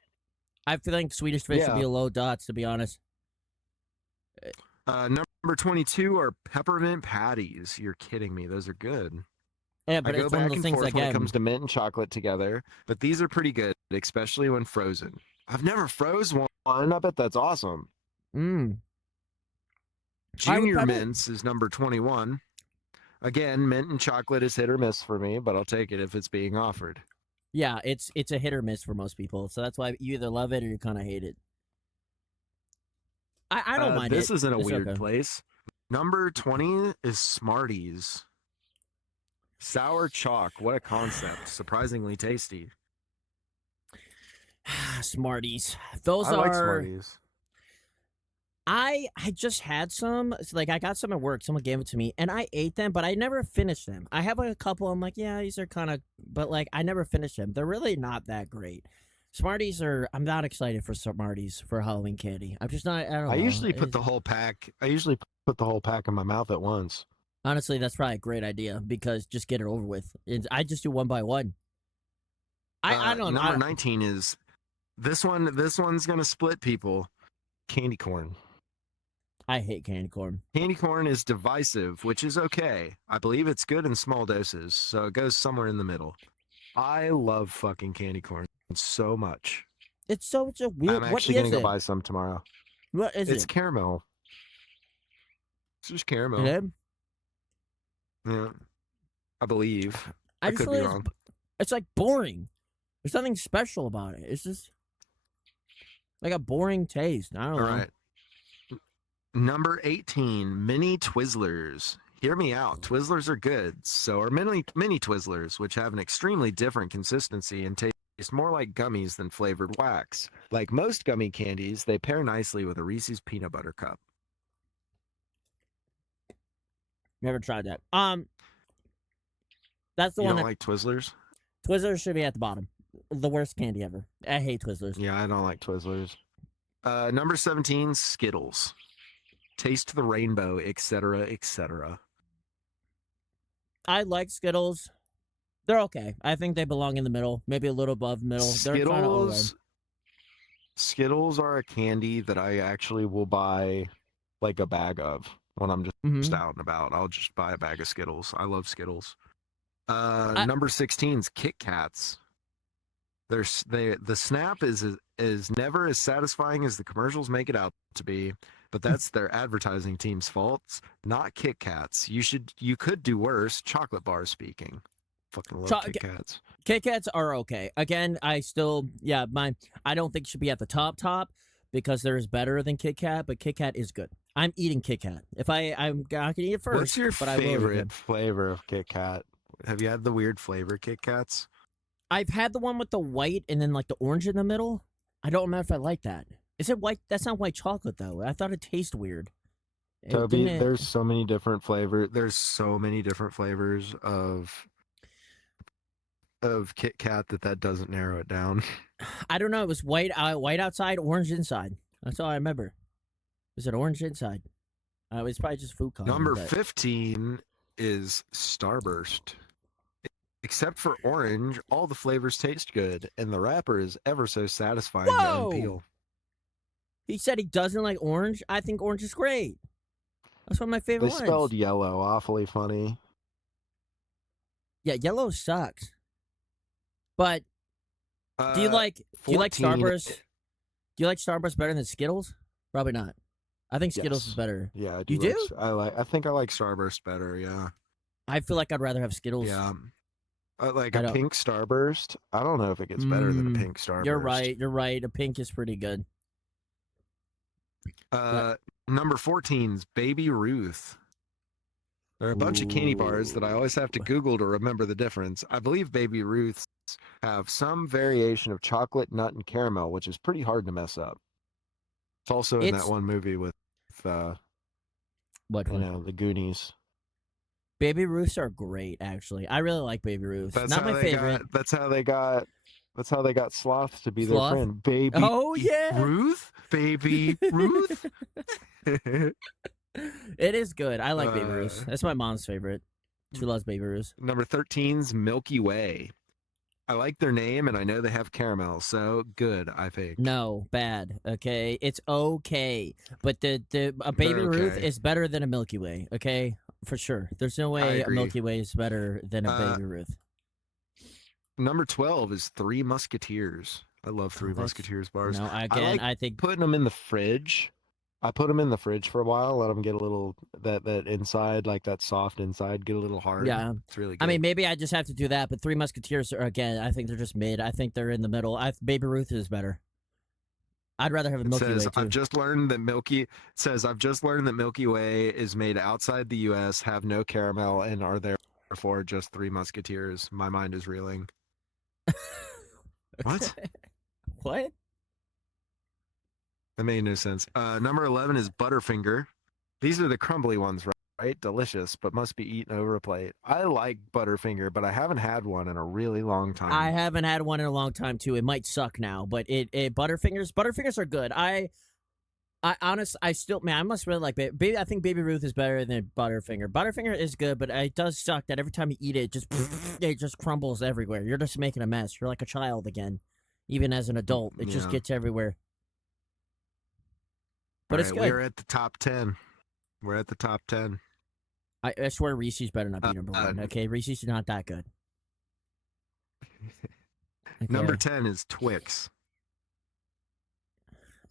I think Swedish Fish should be a low dots, to be honest. Number 22 are peppermint patties. You're kidding me. Those are good. Yeah, but I go it's one of back those and things forth when again. it comes to mint and chocolate together, but these are pretty good, especially when frozen. I've never froze one. I bet that's awesome. Junior probably, Mints is number 21. Again, mint and chocolate is hit or miss for me, but I'll take it if it's being offered. yeah, it's a hit or miss for most people. So that's why you either love it or you kind of hate it. I don't mind this it. is in a It's weird okay. place. Number 20 is Smarties. Sour chalk. What a concept. Surprisingly tasty. Smarties. Those I like are. Smarties. I just had some. It's like I got some at work. Someone gave it to me, and I ate them, but I never finished them. I have like a couple. I'm like, yeah, these are kind of, but like I never finished them. They're really not that great. Smarties are. I'm not excited for Smarties for Halloween candy. I'm just not. I don't I know. usually put the whole pack. I usually put the whole pack in my mouth at once. Honestly, that's probably a great idea because just get it over with. I just do one by one. I don't. Number 19 is this one. This one's gonna split people. Candy corn. I hate candy corn. Candy corn is divisive, which is okay. I believe it's good in small doses, so it goes somewhere in the middle. I love fucking candy corn so much. It's so weird. I'm What actually is gonna go it? buy some tomorrow. What is It's it? caramel. It's just caramel. Yeah. Yeah, I believe. I I just could feel be like wrong. it's like boring. There's nothing special about it. It's just like a boring taste. I don't All know. right. Number 18, mini Twizzlers. Hear me out. Twizzlers are good. So are mini Twizzlers, which have an extremely different consistency and taste more like gummies than flavored wax. Like most gummy candies, they pair nicely with a Reese's peanut butter cup. Never tried that. That's the You one don't that like Twizzlers? Twizzlers should be at the bottom. The worst candy ever. I hate Twizzlers. Yeah, I don't like Twizzlers. Number 17, Skittles. Taste the rainbow, etc., etc. I like Skittles. They're okay. I think they belong in the middle, maybe a little above middle. They're kind of okay. Skittles are a candy that I actually will buy like a bag of when I'm just out and about. I'll just buy a bag of Skittles. I love Skittles. Number 16 is Kit Kats. The snap is never as satisfying as the commercials make it out to be, but that's their advertising team's fault, not Kit Kats. You could do worse. Chocolate bars speaking. Fucking love Kit Kats. Kit Kats are okay. Again, I don't think should be at the top because there's better than Kit Kat, but Kit Kat is good. I'm eating Kit Kat. If I can eat it first. What's your favorite flavor of Kit Kat? Have you had the weird flavor Kit Kats? I've had the one with the white and then like the orange in the middle. I don't remember if I like that. Is it white? That's not white chocolate though. I thought it tasted weird. Toby, there's so many different flavors. There's so many different flavors of Kit Kat that doesn't narrow it down. I don't know. It was white outside, orange inside. That's all I remember. Was it orange inside? It's probably just food coloring. Number 15 is Starburst. Except for orange, all the flavors taste good, and the wrapper is ever so satisfying to unpeel. He said he doesn't like orange. I think orange is great. That's one of my favorite ones. They spelled yellow. Awfully funny. Yeah, yellow sucks. But do you like Starburst? Do you like Starburst better than Skittles? Probably not. I think Skittles is better. Yeah, I do. You do? I think I like Starburst better. Yeah. I feel like I'd rather have Skittles. Yeah. Like a pink Starburst. I don't know if it gets better than a pink Starburst. You're right. A pink is pretty good. Number 14 is Baby Ruth. There are a bunch of candy bars that I always have to Google to remember the difference. I believe Baby Ruths have some variation of chocolate, nut, and caramel, which is pretty hard to mess up. It's also in that one movie with the Goonies. Baby Ruths are great, actually. I really like Baby Ruths. That's not my favorite. That's how they got Sloth to be their friend. Baby Ruth? Baby Ruth? It is good. I like Baby Ruths. That's my mom's favorite. She loves Baby Ruths. Number 13's Milky Way. I like their name, and I know they have caramel, so good, I think. No, bad. Okay, it's okay, but a Baby Ruth is better than a Milky Way. Okay, for sure. There's no way a Milky Way is better than a Baby Ruth. Number 12 is Three Musketeers. I love Three Musketeers bars. No, I think putting them in the fridge. I put them in the fridge for a while, let them get a little that inside, like that soft inside, get a little hard. Yeah. It's really I good. mean, maybe I just have to do that, but Three Musketeers are, again, I think they're just mid. I think they're in the middle. Baby Ruth is better. I'd rather have a It Milky says Way too. I've just learned that Milky Way is made outside the U.S., have no caramel, and are therefore just Three Musketeers. My mind is reeling. What? What? That made no sense. Number 11 is Butterfinger. These are the crumbly ones, right? Delicious, but must be eaten over a plate. I like Butterfinger, but I haven't had one in a really long time. I haven't had one in a long time too. It might suck now, but Butterfingers are good. I still, man, I must really like baby. I think Baby Ruth is better than Butterfinger. Butterfinger is good, but it does suck that every time you eat it, it just crumbles everywhere. You're just making a mess. You're like a child again, even as an adult. It just gets everywhere. But it's good. We're at the top 10. We're at the top 10. I swear Reese's better not be number one. Okay, Reese's is not that good. Okay. Number 10 is Twix.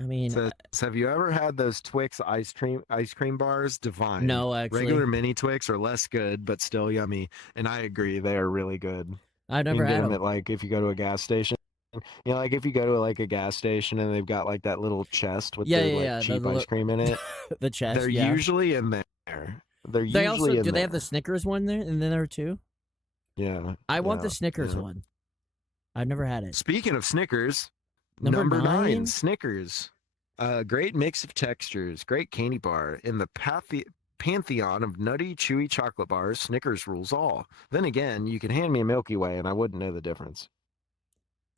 I mean, says, have you ever had those Twix ice cream bars? Divine. No, actually. Regular mini Twix are less good, but still yummy. And I agree, they are really good. I've never had them. At, like, if you go to a gas station. You know, like if you go to like a gas station and they've got like that little chest with cheap ice cream in it. The chest. They're usually in there. They also do. They have the Snickers one there, and then there too. Yeah. I want the Snickers one. I've never had it. Speaking of Snickers, number 9, Snickers. Great mix of textures. Great candy bar in the pantheon of nutty, chewy chocolate bars. Snickers rules all. Then again, you can hand me a Milky Way, and I wouldn't know the difference.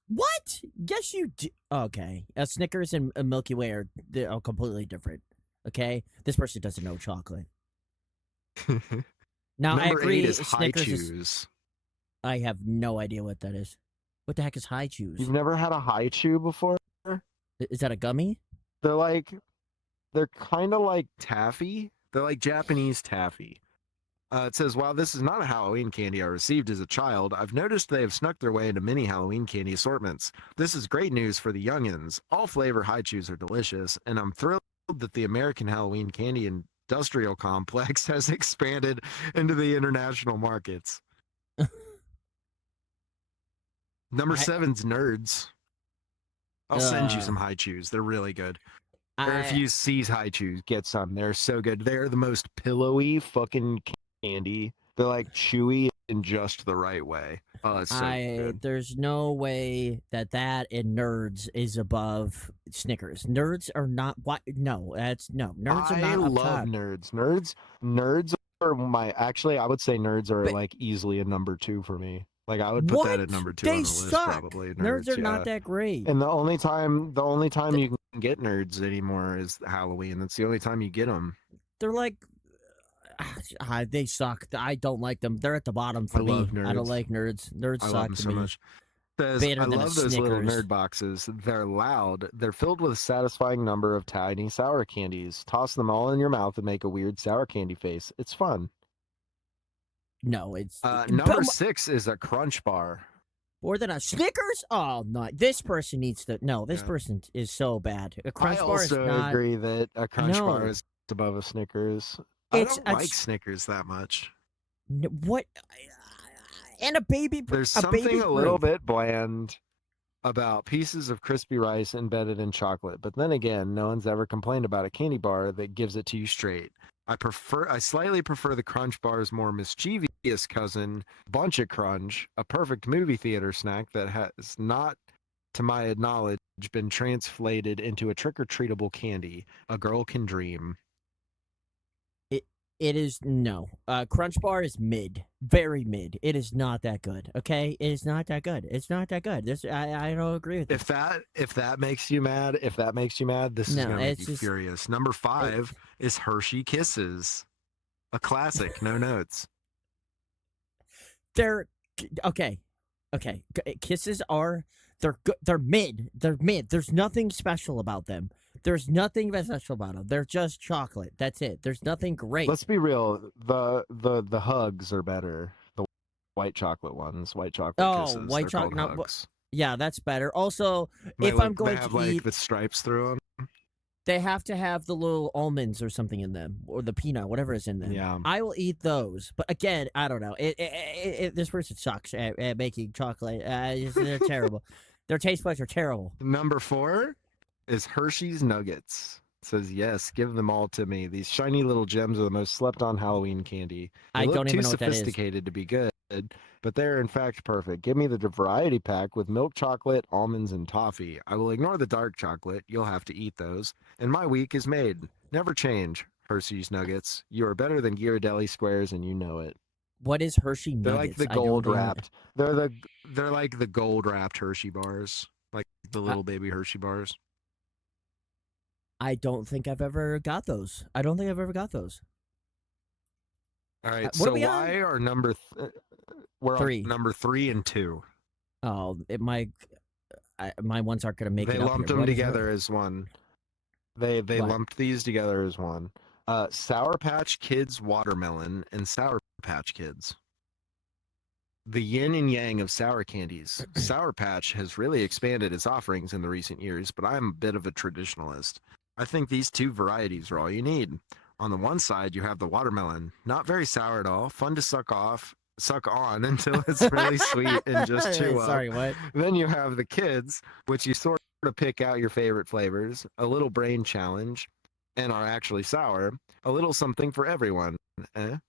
What? Yes, you do. Okay. Snickers and a Milky Way are completely different. Okay? This person doesn't know chocolate. Now, I agree. 8 is Snickers High Chews. I have no idea what that is. What the heck is High Chews? You've never had a High Chew before? Is that a gummy? They're kind of like taffy. They're like Japanese taffy. It says, while this is not a Halloween candy I received as a child, I've noticed they have snuck their way into many Halloween candy assortments. This is great news for the youngins. All flavor High Chews are delicious, and I'm thrilled that the American Halloween candy industrial complex has expanded into the international markets. Number 7's Nerds. I'll send you some High Chews. They're really good. Or if you see High Chews, get some. They're so good. They're the most pillowy fucking candy. They're like chewy in just the right way. Oh, it's so good. There's no way that and Nerds is above Snickers. Nerds are not. What? No, Nerds are not. I love Nerds. Nerds are my. Actually, I would say Nerds are like easily a number 2 for me. Like I would put that at number 2 on the list. Probably Nerds are not that great. And the only time you can get Nerds anymore is Halloween. That's the only time you get them. They're like, they suck. I don't like them. They're at the bottom for me. Love Nerds. I don't like Nerds. Nerds suck love them so much. Says, I love those little nerd boxes. They're loud. They're filled with a satisfying number of tiny sour candies. Toss them all in your mouth and make a weird sour candy face. It's fun. No, it's number 6 is a Crunch Bar. More than a Snickers? Oh no! This person needs to. No, this person is so bad. A Crunch Bar is not. I also agree that a Crunch Bar is above a Snickers. I don't like Snickers that much. What? And a baby. There's something a little bit bland about pieces of crispy rice embedded in chocolate. But then again, no one's ever complained about a candy bar that gives it to you straight. I slightly prefer the Crunch Bar's more mischievous cousin, Bunch of Crunch, a perfect movie theater snack that has not, to my knowledge, been translated into a trick-or-treatable candy. A girl can dream. It is no. Crunch Bar is mid, very mid. It is not that good. Okay, it is not that good. It's not that good. I don't agree with that. If that makes you mad, this is gonna make you furious. Number 5 is Hershey Kisses, a classic. No notes. They're okay. Kisses are they're good. They're mid. There's nothing special about them. There's nothing special about them. They're just chocolate. That's it. There's nothing great. Let's be real. The hugs are better. The white chocolate ones. White chocolate kisses. White chocolate. Yeah, that's better. Also, if I'm going to eat like the stripes through them. They have to have the little almonds or something in them, or the peanut, whatever is in them. Yeah. I will eat those, but again, I don't know. This person sucks at making chocolate. They're terrible. Their taste buds are terrible. Number 4 is Hershey's Nuggets. It says, yes, give them all to me. These shiny little gems are the most slept on Halloween candy. They I look don't too even know what that is. sophisticated to be good, but they're in fact perfect. Give me the variety pack with milk chocolate, almonds, and toffee. I will ignore the dark chocolate. You'll have to eat those. And my week is made. Never change, Hershey's Nuggets. You are better than Ghirardelli squares, and you know it. What is Hershey They're Nuggets? like the gold wrapped. They're like the gold wrapped Hershey bars, like the little baby Hershey bars. I don't think I've ever got those. I don't think I've ever got those. All right, what are so we why are we're 3. on number 3 and 2? Oh, my ones aren't going to make They it up lumped here. them What is together as one. They What? lumped these together as one. Sour Patch Kids watermelon and Sour Patch Kids. The yin and yang of sour candies. Sour Patch has really expanded its offerings in the recent years, but I'm a bit of a traditionalist. I think these 2 varieties are all you need. On the one side, you have the watermelon, not very sour at all, fun to suck on until it's really sweet and just chew up. Sorry, what? Then you have the kids, which you sort of pick out your favorite flavors, a little brain challenge, and are actually sour. A little something for everyone. And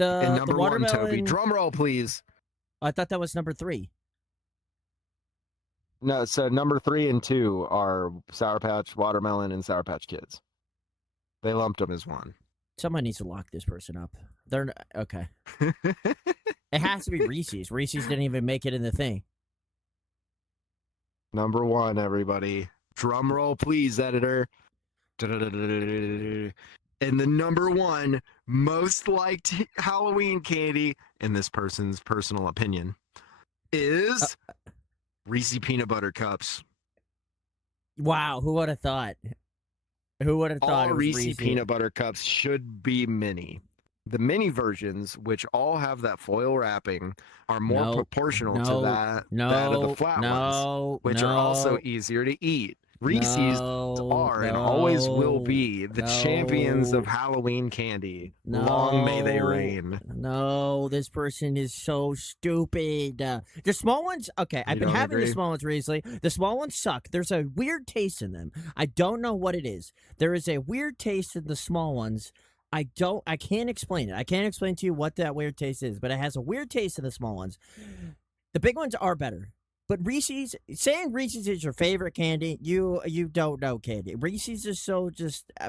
number 1, Toby. Drum roll, please. I thought that was number 3. No, so number 3 and 2 are Sour Patch, Watermelon, and Sour Patch Kids. They lumped them as one. Someone needs to lock this person up. They're okay. It has to be Reese's. Reese's didn't even make it in the thing. Number 1, everybody. Drum roll, please, editor. And the number 1 most liked Halloween candy, in this person's personal opinion, is Reese's Peanut Butter Cups. Wow, who would have thought? Who would have thought? All Reese's Peanut Butter Cups should be mini. The mini versions, which all have that foil wrapping, are more proportional to that of the flat ones, which are also easier to eat. Reese's are and always will be the champions of Halloween candy. Long may they reign. No, this person is so stupid. The small ones, okay, I've been having the small ones recently. The small ones suck. There's a weird taste in them. I don't know what it is. There is a weird taste in the small ones. I can't explain it. I can't explain to you what that weird taste is, but it has a weird taste in the small ones. The big ones are better. But Reese's, saying Reese's is your favorite candy, you don't know candy. Reese's is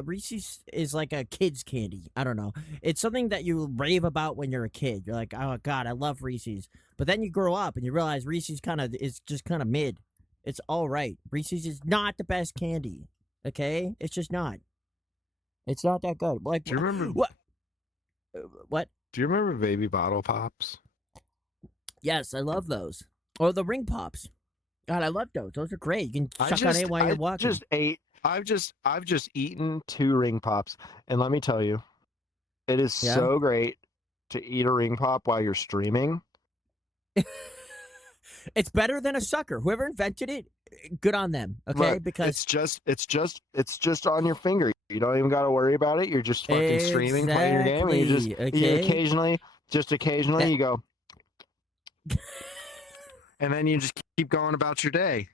Reese's is like a kid's candy. I don't know. It's something that you rave about when you're a kid. You're like, oh God, I love Reese's. But then you grow up and you realize Reese's is just kind of mid. It's all right. Reese's is not the best candy. Okay, it's just not. It's not that good. Like, do you remember what? Do you remember Baby Bottle Pops? Yes, I love those. Or the ring pops. God, I love those. Those are great. You can suck on it while you're walking. I've just eaten 2 ring pops, and let me tell you, it is so great to eat a ring pop while you're streaming. It's better than a sucker. Whoever invented it, good on them. Okay, right. Because it's just on your finger. You don't even got to worry about it. You're just fucking streaming, playing your game, and you occasionally you go. And then you just keep going about your day.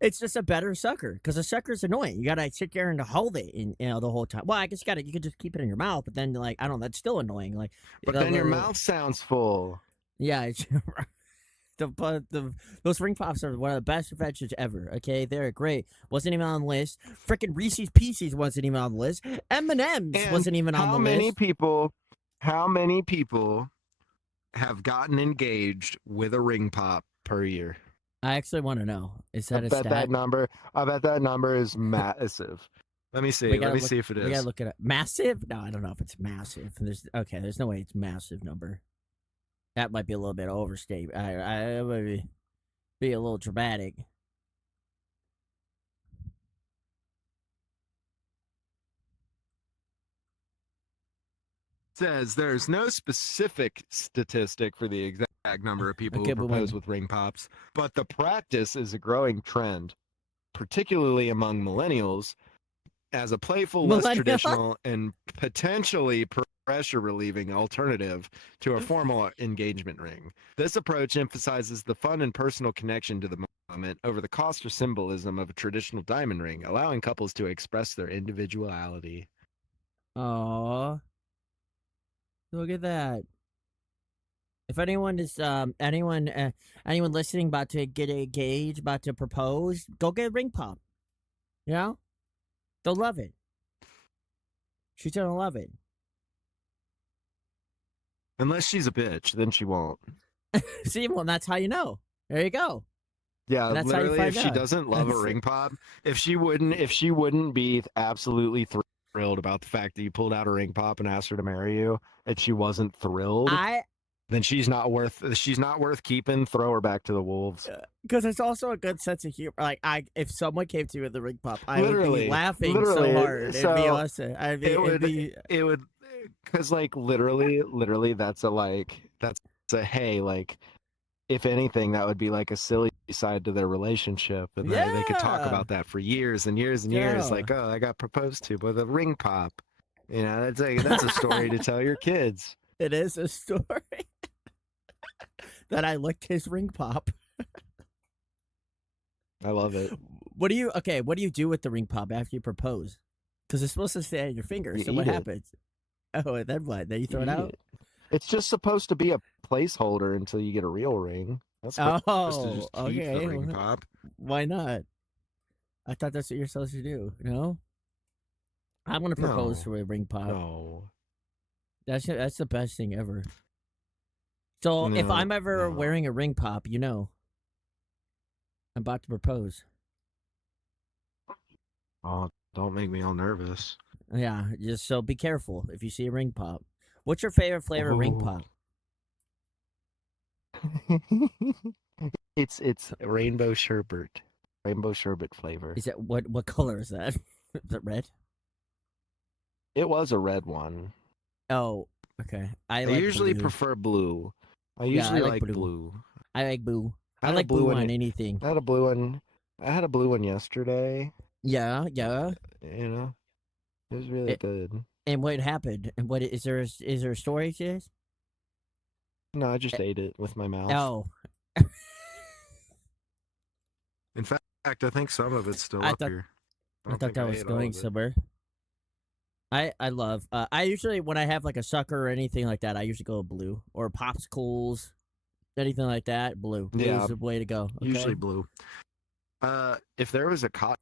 It's just a better sucker because a sucker's annoying. You gotta sit there and hold it, the whole time. Well, I guess you could just keep it in your mouth, but then I don't know, that's still annoying. But then your mouth sounds full. Yeah, those ring pops are one of the best inventions ever. Okay, they're great. Wasn't even on the list. Freaking Reese's Pieces wasn't even on the list. M&M's wasn't even on the list. How many people have gotten engaged with a ring pop per year? I actually want to know. Is that a stat? I bet that number is massive. Let me see. Let me see if it is. We gotta look it up. Massive? No, I don't know if it's massive. There's no way it's massive number. That might be a little bit overstated. I would be a little dramatic. Says there's no specific statistic for the exact number of people who propose with ring pops, but the practice is a growing trend. particularly among millennials, as a playful, less Millennial. traditional, and potentially pressure relieving alternative to a formal engagement ring. This approach emphasizes the fun and personal connection to the moment over the cost or symbolism of a traditional diamond ring, allowing couples to express their individuality. Aw. Look at that. If anyone is anyone listening about to get engaged, about to propose, go get a ring pop. You know? They'll love it. She's gonna love it. Unless she's a bitch, then she won't. See, well, that's how you know. There you go. Yeah, And that's how you literally, if find she out. doesn't love a ring pop, if she wouldn't be absolutely thrilled about the fact that you pulled out a ring pop and asked her to marry you, and she wasn't thrilled, then she's not worth keeping. Throw her back to the wolves. Because it's also a good sense of humor. Like, if someone came to me with a ring pop, I would Literally, be laughing literally, so hard. It'd be so awesome. it would, because like literally, that's a hey, like, if anything, that would be like a silly side to their relationship, and they could talk Yeah. about that for years and years and years. Yeah. Like, oh, I got proposed to with a ring pop. You know, that's a story to tell your kids. It is a story that I licked his ring pop. I love it. What do you do with the ring pop after you propose? Because it's supposed to stay on your finger. You So what eat it. happens? Oh, and then what? Then you throw it Eat out? it. It's just supposed to be a placeholder until you get a real ring. That's supposed to Oh, just keep okay. the ring pop. Why not? I thought that's what you're supposed to do. No, I'm gonna propose No. for a ring pop. No. That's the best thing ever. So if No, I'm ever no. wearing a ring pop, you know, I'm about to propose. Oh, don't make me all nervous. Yeah, just so be careful if you see a ring pop. What's your favorite flavor of ring Oh. pop? It's rainbow sherbet. Rainbow sherbet flavor. Is that what color is that? Is it red? It was a red one. Oh, okay. I I like usually blue. prefer blue. I Yeah, usually I like like blue. blue. I like blue. I had a like blue blue one on y- anything. I had a blue one. I had a blue one yesterday. Yeah. You know, it was really good. And what happened? And what is there? Is there a story to this? No, I just ate it with my mouth. Oh, In fact, I think some of it's still I up thought- here. I thought that was going somewhere. I love. I usually when I have like a sucker or anything like that, I usually go blue or popsicles, anything like that. Blue. Blue Yeah. is the way to go. Okay? Usually blue. If there was a cotton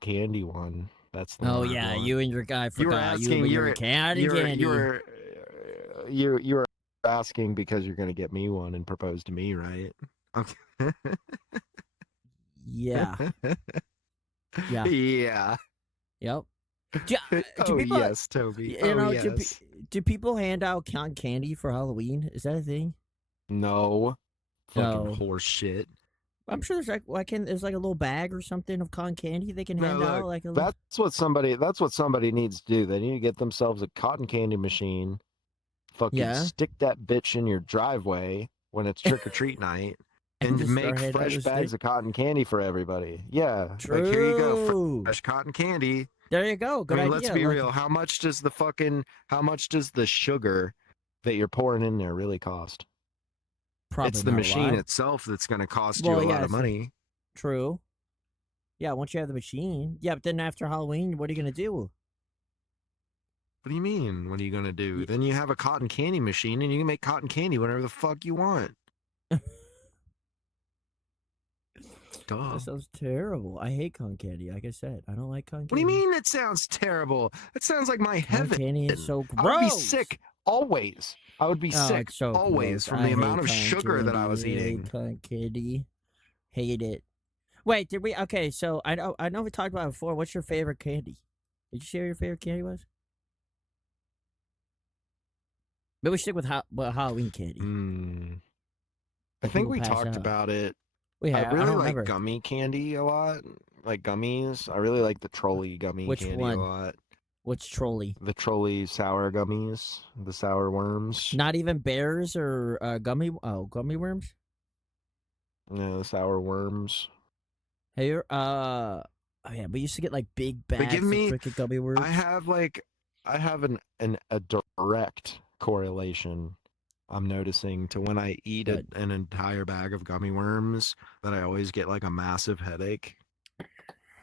candy one, that's the Oh one I'd yeah, want. you and your guy You were forgot. asking. You You were were candy. you were asking because you're gonna get me one and propose to me, right? Okay. Yeah. Yeah. Yeah. Yep. Do Oh people, yes, Toby. You Oh know, yes. do people hand out cotton candy for Halloween? Is that a thing? No. Fucking No. horse shit. I'm sure there's there's like a little bag or something of cotton candy they can hand out. Like a little... That's what somebody needs to do. They need to get themselves a cotton candy machine. Fucking Yeah. stick that bitch in your driveway when it's trick or treat night. And just make start handing out fresh the bags stick. of cotton candy for everybody. Yeah. True. Like, here you go. Fresh cotton candy. There you go. Good I mean, idea. let's be real. How much does the sugar that you're pouring in there really cost? Probably It's the not a machine lot. itself that's going to cost Well, you a yeah, lot of it's money. True. Yeah, once you have the machine. Yeah, but then after Halloween, what are you gonna do? What do you mean? What are you going to do? Then you have a cotton candy machine and you can make cotton candy whenever the fuck you want. Duh. That sounds terrible. I hate cotton candy. Like I said, I don't like cotton candy. What do you mean it sounds terrible? It sounds like my Cotton heaven. candy is so gross. I would be sick always. I would be sick it's so always gross. from I the hate amount of cotton sugar that I candy. was Hate eating. cotton candy. Hate it. Wait, did we? Okay, so I know we talked about it before. What's your favorite candy? Did you share your favorite candy was? Maybe we stick with Halloween candy. I Like think people we pass talked out. about it. We I have. really I don't like remember. gummy candy a lot. Like gummies. I really like the trolley gummy Which candy one? a lot. What's trolley? The trolley sour gummies. The sour worms. Not even bears or gummy worms. No, the sour worms. Hey, oh yeah, we used to get like big They give bags of me. freaking gummy I worms. have like, I have a direct correlation. I'm noticing to when I eat Good. an entire bag of gummy worms that I always get like a massive headache But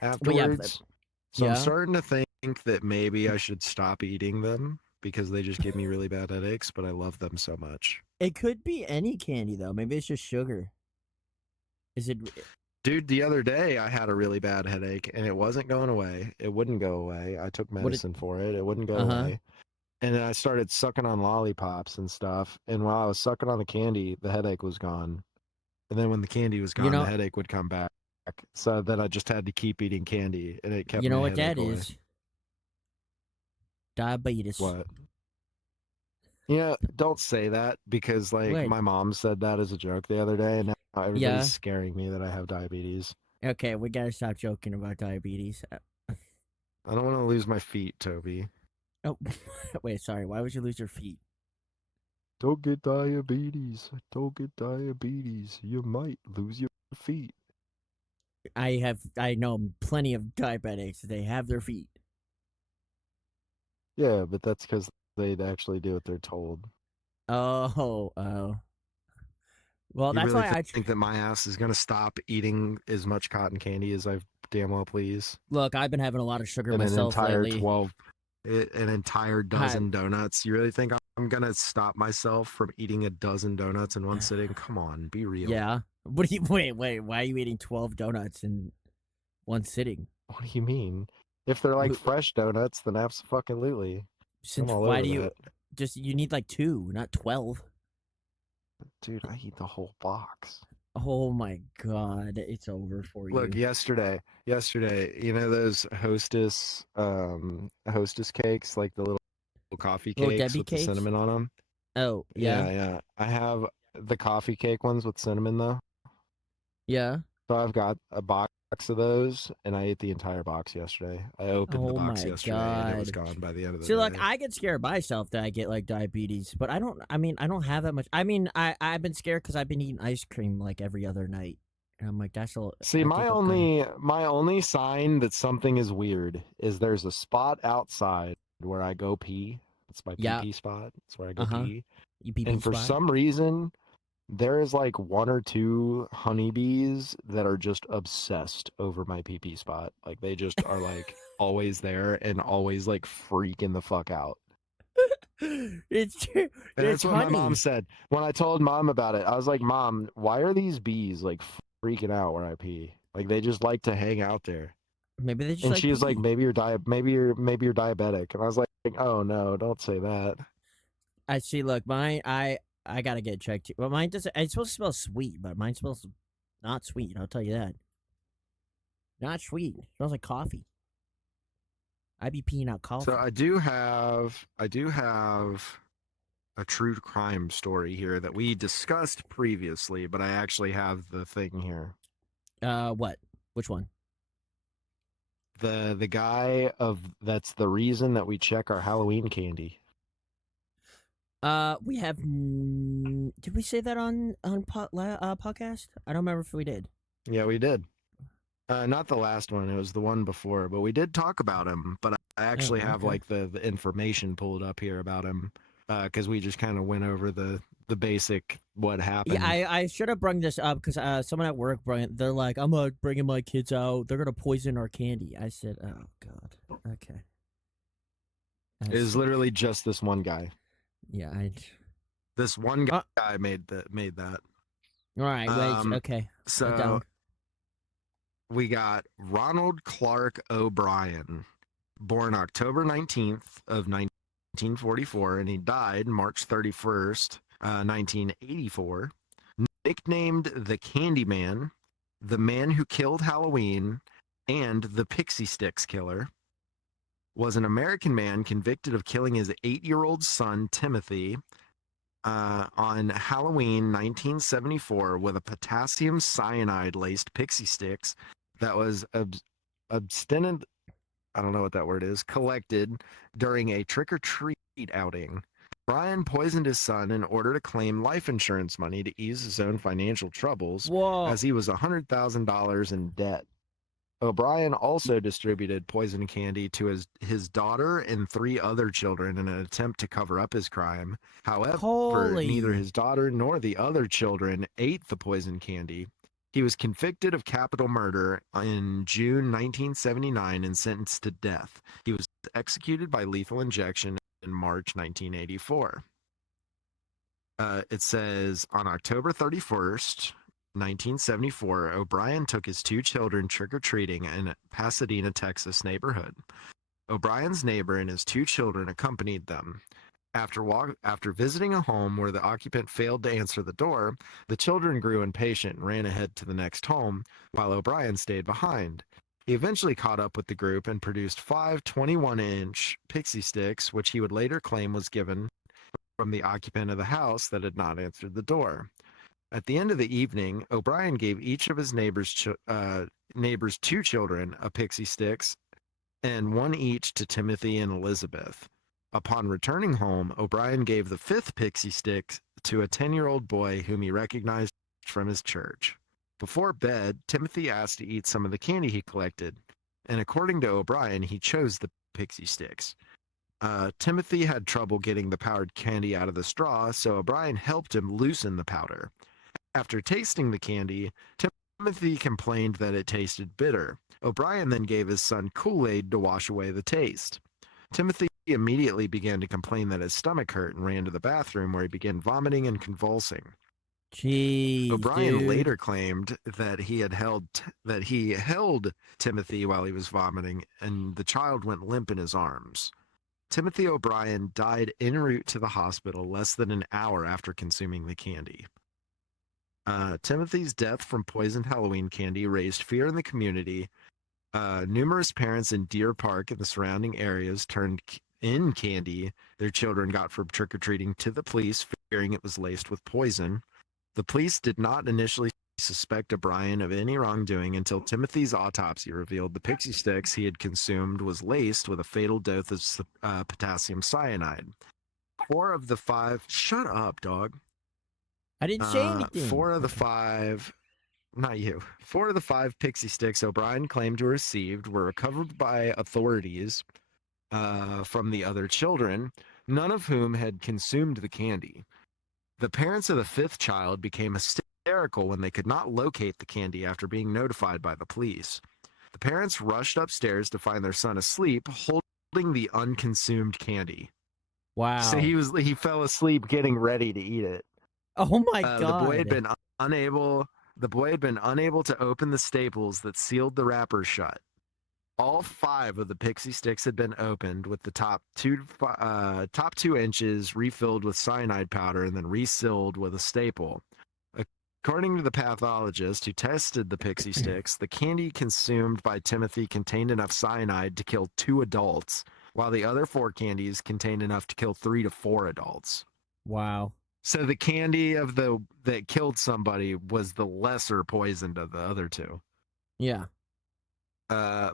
yeah, afterwards. So I'm yeah, starting to think that maybe I should stop eating them because they just give me really bad headaches, but I love them so much. it could be any candy though. Maybe it's just sugar. Is it? Dude, the other day I had a really bad headache and it wasn't going away. It wouldn't go away. I took What it? medicine for it. It wouldn't go Uh-huh. away. And then I started sucking on lollipops and stuff. And while I was sucking on the candy, the headache was gone. And then when the candy was You gone, the know, headache would come back. So then I just had to keep eating candy and it kept you know my what headache that away. is? Diabetes. What? Don't say that because like What? my mom said that as a joke the other day and now everybody's Yeah. scaring me that I have diabetes. Okay, we gotta stop joking about diabetes. I don't want to lose my feet, Toby. Oh, wait, sorry. Why would you lose your feet? Don't get diabetes. Don't get diabetes. You might lose your feet. I know plenty of diabetics. They have their feet. Yeah, but that's because they'd actually do what they're told. Oh. Well, You that's really why I think that my ass is going to stop eating as much cotton candy as I damn well please? look. I've been having a lot of sugar And myself lately. an entire I, dozen donuts. You really think I'm going to stop myself from eating a dozen donuts in one sitting? Come on, be real. yeah. What do you wait? Why are you eating 12 donuts in one sitting? What do you mean? If they're like fresh donuts, then absolutely. I'm Since all why over do you that. just you need like 2, not 12? Dude, I eat the whole box. Oh my god, it's over for Look, you. yesterday, you know those hostess cakes, like the little coffee Little cakes Debbie with the cakes? cinnamon on them? Oh, yeah. Yeah. I have the coffee cake ones with cinnamon though. Yeah. So I've got a box of those and I ate the entire box yesterday. I opened the Oh box my yesterday and it was god. gone by the end of the See, look, day. I get scared myself that I get like diabetes, but I mean, I don't have that much. I mean, I've been scared because I've been eating ice cream like every other night, and I'm like, See, I think I'm gonna. my only sign that something is weird is there's a spot outside where I go pee. It's my pee Yeah. pee spot. It's where I Uh go huh. pee. UPP And for spot. some reason, there is like one or two honeybees that are just obsessed over my pee pee spot. Like they just are like always there and always like freaking the fuck out. it's And it's that's what my mom honey. said. When I told mom about it, I was like, "Mom, why are these bees like freaking out where I pee? Like they just like to hang out there." Maybe they just And like she was like, pee. maybe you're diabetic." And I was like, "Oh no, don't say that." I see. Look, mine. I gotta get checked. Well, mine doesn't. It's supposed to smell sweet, but mine smells not sweet. I'll tell you that. Not sweet. It smells like coffee. I be peeing out So coffee. I do have a true crime story here that we discussed previously, but I actually have the thing here. What? Which one? The guy of that's the reason that we check our Halloween candy. We have. Did we say that on podcast? I don't remember if we did. Yeah, we did. Not the last one, it was the one before, but we did talk about him. But I Oh, actually have okay. like the information pulled up here about him because we just kind of went over the basic what Yeah, happened. I should have brought this up because someone at work they're like, I'm bringing my kids out. They're gonna poison our candy. I said, oh god. Okay. It is literally just this one guy. Yeah. I. This one Uh, guy made that. all right. Wait. Um, Okay. so Down. we got Ronald Clark O'Brien, born October 19th of 1944, and he died March 31st, 1984. Nicknamed the Candyman, the Man Who Killed Halloween, and the Pixie Sticks Killer, was an American man convicted of killing his 8-year-old son Timothy on Halloween 1974 with a potassium cyanide laced pixie sticks that was abstinent. I don't know what that word is. Collected during a trick or treat outing. Brian poisoned his son in order to claim life insurance money to ease his own financial troubles, Whoa. as he was $100,000 in debt. O'Brien also distributed poison candy to his daughter and 3 other children in an attempt to cover up his crime. However, neither Holy. his daughter nor the other children ate the poison candy. He was convicted of capital murder in June 1979 and sentenced to death. He was executed by lethal injection in March 1984. It says on October 31st, 1974, O'Brien took his 2 children trick-or-treating in a Pasadena, Texas neighborhood. O'Brien's neighbor and his 2 children accompanied them. After visiting a home where the occupant failed to answer the door, the children grew impatient and ran ahead to the next home, while O'Brien stayed behind. He eventually caught up with the group and produced 5 21-inch pixie sticks, which he would later claim was given from the occupant of the house that had not answered the door. At the end of the evening, O'Brien gave each of his neighbor's 2 children a pixie sticks and one each to Timothy and Elizabeth. Upon returning home, O'Brien gave the 5th pixie stick to a 10-year-old boy whom he recognized from his church. Before bed, Timothy asked to eat some of the candy he collected, and according to O'Brien, he chose the pixie sticks. Timothy had trouble getting the powdered candy out of the straw, so O'Brien helped him loosen the powder. After tasting the candy, Timothy complained that it tasted bitter. O'Brien then gave his son Kool-Aid to wash away the taste. Timothy immediately began to complain that his stomach hurt and ran to the bathroom, where he began vomiting and convulsing. Jeez, O'Brien dude. later claimed that he held Timothy while he was vomiting, and the child went limp in his arms. Timothy O'Brien died en route to the hospital less than an hour after consuming the candy. Timothy's death from poisoned Halloween candy raised fear in the community. Numerous parents in Deer Park and the surrounding areas turned in candy their children got for trick-or-treating to the police, fearing it was laced with poison. The police did not initially suspect O'Brien of any wrongdoing until Timothy's autopsy revealed the pixie sticks he had consumed was laced with a fatal dose of potassium cyanide. 4 of the 5... Shut up, dog. I didn't say anything. 4 of the 5... Not you. 4 of the 5 pixie sticks O'Brien claimed to have received were recovered by authorities from the other children, none of whom had consumed the candy. The parents of the 5th child became hysterical when they could not locate the candy after being notified by the police. The parents rushed upstairs to find their son asleep, holding the unconsumed candy. Wow. So he fell asleep getting ready to eat it. Oh my god. The boy had been unable to open the staples that sealed the wrapper shut. All 5 of the pixie sticks had been opened, with the top 2 inches refilled with cyanide powder and then resealed with a staple. According to the pathologist who tested the pixie sticks, the candy consumed by Timothy contained enough cyanide to kill 2 adults, while the other 4 candies contained enough to kill 3 to 4 adults. Wow. So the candy that killed somebody was the lesser poisoned of the other 2. Yeah.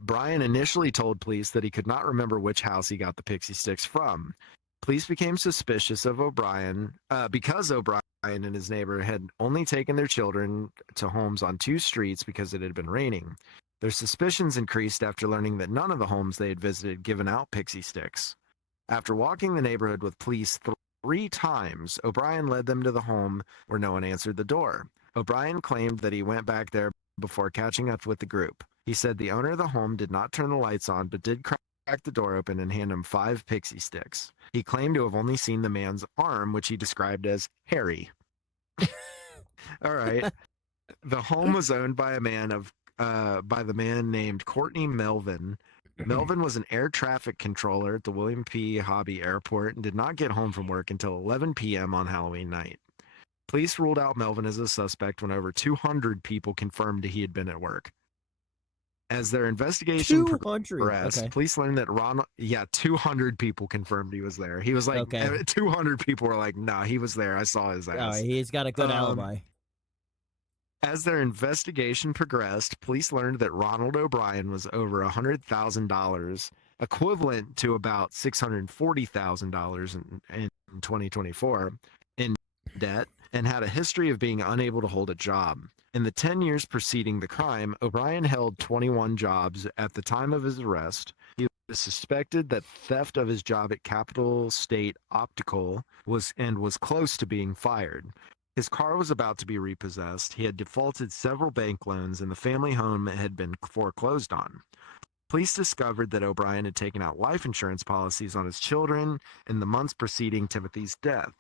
Brian initially told police that he could not remember which house he got the pixie sticks from. Police became suspicious of O'Brien because O'Brien and his neighbor had only taken their children to homes on 2 streets because it had been raining. Their suspicions increased after learning that none of the homes they had visited had given out pixie sticks. After walking the neighborhood with police 3 times, O'Brien led them to the home where no one answered the door. O'Brien claimed that he went back there before catching up with the group. He said the owner of the home did not turn the lights on, but did crack the door open and hand him 5 pixie sticks. He claimed to have only seen the man's arm, which he described as hairy. All right. The home was owned by by the man named Courtney Melvin. Melvin was an air traffic controller at the William P. Hobby Airport and did not get home from work until 11 p.m. on Halloween night. Police ruled out Melvin as a suspect when over 200 people confirmed he had been at work. As their investigation progressed, okay. Police learned that 200 people confirmed he was there. He was like, okay. 200 people were like, nah, he was there. I saw his ass. Oh, he's got a good alibi. As their investigation progressed, police learned that Ronald O'Brien was over $100,000, equivalent to about $640,000 in 2024, in debt. and had a history of being unable to hold a job. In the 10 years preceding the crime, O'Brien held 21 jobs. At the time of his arrest, he was suspected that theft of his job at Capital State Optical was close to being fired. His car was about to be repossessed. He had defaulted several bank loans, and the family home had been foreclosed on. Police discovered that O'Brien had taken out life insurance policies on his children in the months preceding Timothy's death.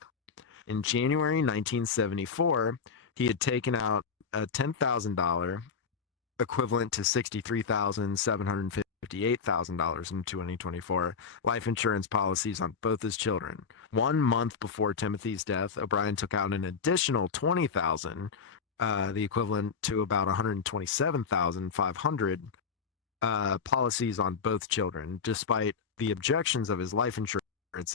In January 1974, he had taken out a $10,000, equivalent to $63,758,000 in 2024, life insurance policies on both his children. 1 month before Timothy's death, O'Brien took out an additional $20,000, the equivalent to about $127,500 policies on both children, despite the objections of his life insurance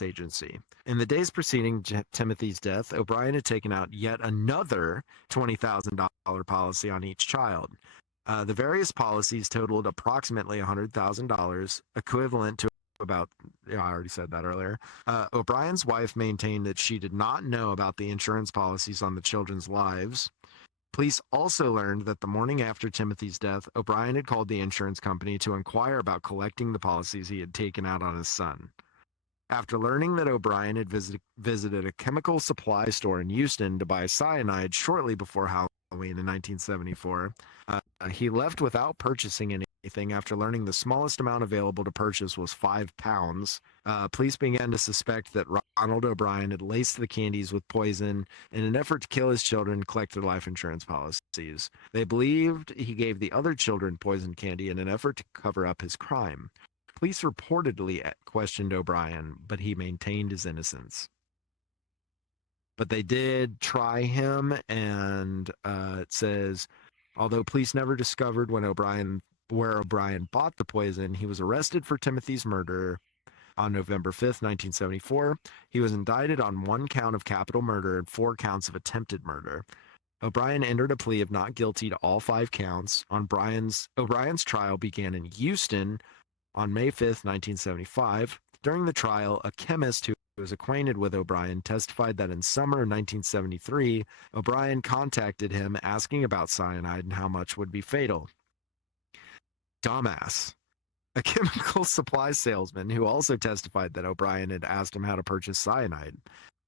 agency. In the days preceding Timothy's death, O'Brien had taken out yet another $20,000 policy on each child. The various policies totaled approximately $100,000, equivalent to about, I already said that earlier. O'Brien's wife maintained that she did not know about the insurance policies on the children's lives. Police also learned that the morning after Timothy's death, O'Brien had called the insurance company to inquire about collecting the policies he had taken out on his son. After learning that O'Brien had visited a chemical supply store in Houston to buy cyanide shortly before Halloween in 1974, he left without purchasing anything after learning the smallest amount available to purchase was 5 pounds. Police began to suspect that Ronald O'Brien had laced the candies with poison in an effort to kill his children and collect their life insurance policies. They believed he gave the other children poisoned candy in an effort to cover up his crime. Police reportedly questioned O'Brien, but he maintained his innocence. But they did try him, and it says, although police never discovered where O'Brien bought the poison, he was arrested for Timothy's murder on November 5th, 1974. He was indicted on 1 count of capital murder and 4 counts of attempted murder. O'Brien entered a plea of not guilty to all 5 counts. O'Brien's trial began in Houston on May 5th, 1975. During the trial, a chemist who was acquainted with O'Brien testified that in summer of 1973, O'Brien contacted him asking about cyanide and how much would be fatal. Dumbass. A chemical supply salesman who also testified that O'Brien had asked him how to purchase cyanide.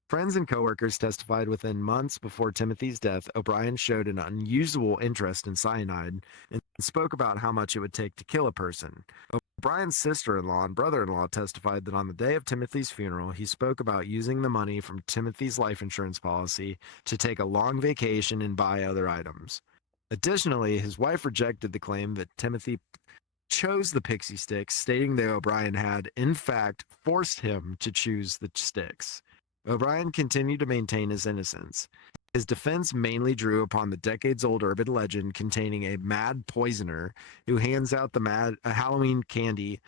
Friends and coworkers testified within months before Timothy's death, O'Brien showed an unusual interest in cyanide and spoke about how much it would take to kill a person. O'Brien's sister-in-law and brother-in-law testified that on the day of Timothy's funeral, he spoke about using the money from Timothy's life insurance policy to take a long vacation and buy other items. Additionally, his wife rejected the claim that Timothy chose the pixie sticks, stating that O'Brien had, in fact, forced him to choose the sticks. O'Brien continued to maintain his innocence. His defense mainly drew upon the decades-old urban legend containing a mad poisoner who hands out the Halloween candy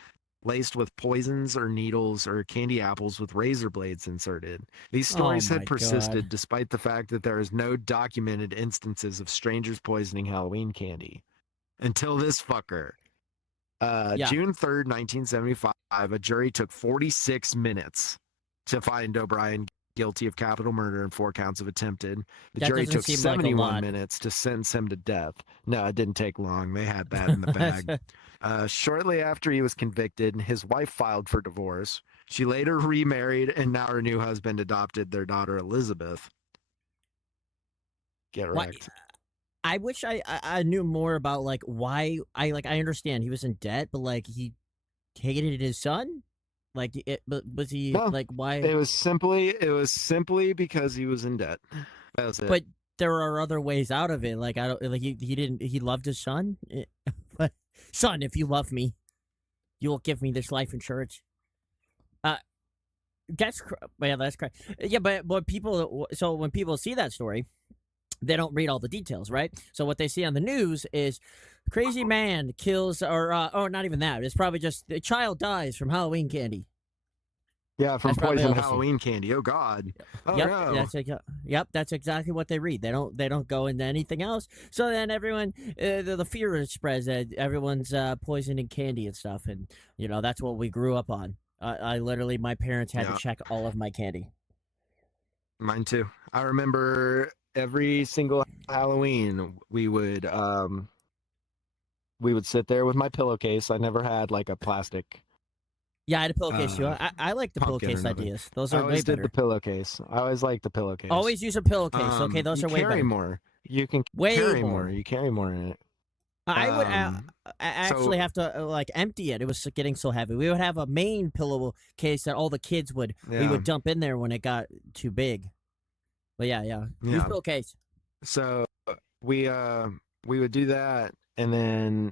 laced with poisons or needles or candy apples with razor blades inserted. These stories had persisted despite the fact that there is no documented instances of strangers poisoning Halloween candy. Until this fucker. June 3rd, 1975, a jury took 46 minutes to find O'Brien guilty of capital murder and 4 counts of attempted. The jury took 71 minutes to sentence him to death. No, it didn't take long. They had that in the bag. Shortly after he was convicted, his wife filed for divorce. She later remarried, and now her new husband adopted their daughter, Elizabeth. Get wrecked. I wish I knew more about, like, why. I understand he was in debt, but, like, he hated his son? Like, but was he, like, why? It was simply because he was in debt. That was it. But there are other ways out of it. Like, I don't, like, he loved his son? But, son, if you love me, you will give me this life insurance. That's correct. Yeah, but when people see that story, they don't read all the details, right? So what they see on the news is crazy man kills, or not even that. It's probably just the child dies from Halloween candy. Yeah, from poison Halloween candy. Oh God. Oh yep, no. That's exactly what they read. They don't go into anything else. So then everyone, the fear spreads that everyone's poisoning candy and stuff, and that's what we grew up on. I literally, my parents had to check all of my candy. Mine too. I remember every single Halloween we would sit there with my pillowcase. I never had like a plastic Yeah, I had a pillowcase too. uh I like the pumpkin or pillowcase nothing. ideas. Those I are way always did the better. pillowcase. I always liked the pillowcase. Always use a pillowcase. Okay, those You are way carry better. more. You can Way carry more. more. You carry more in it. I would Um, actually so have to like empty it. It was getting so heavy. We would have a main pillowcase that all the kids would we yeah, would dump in there when it got too big. But yeah, use yeah. pillowcase. So we uh we would do that, and then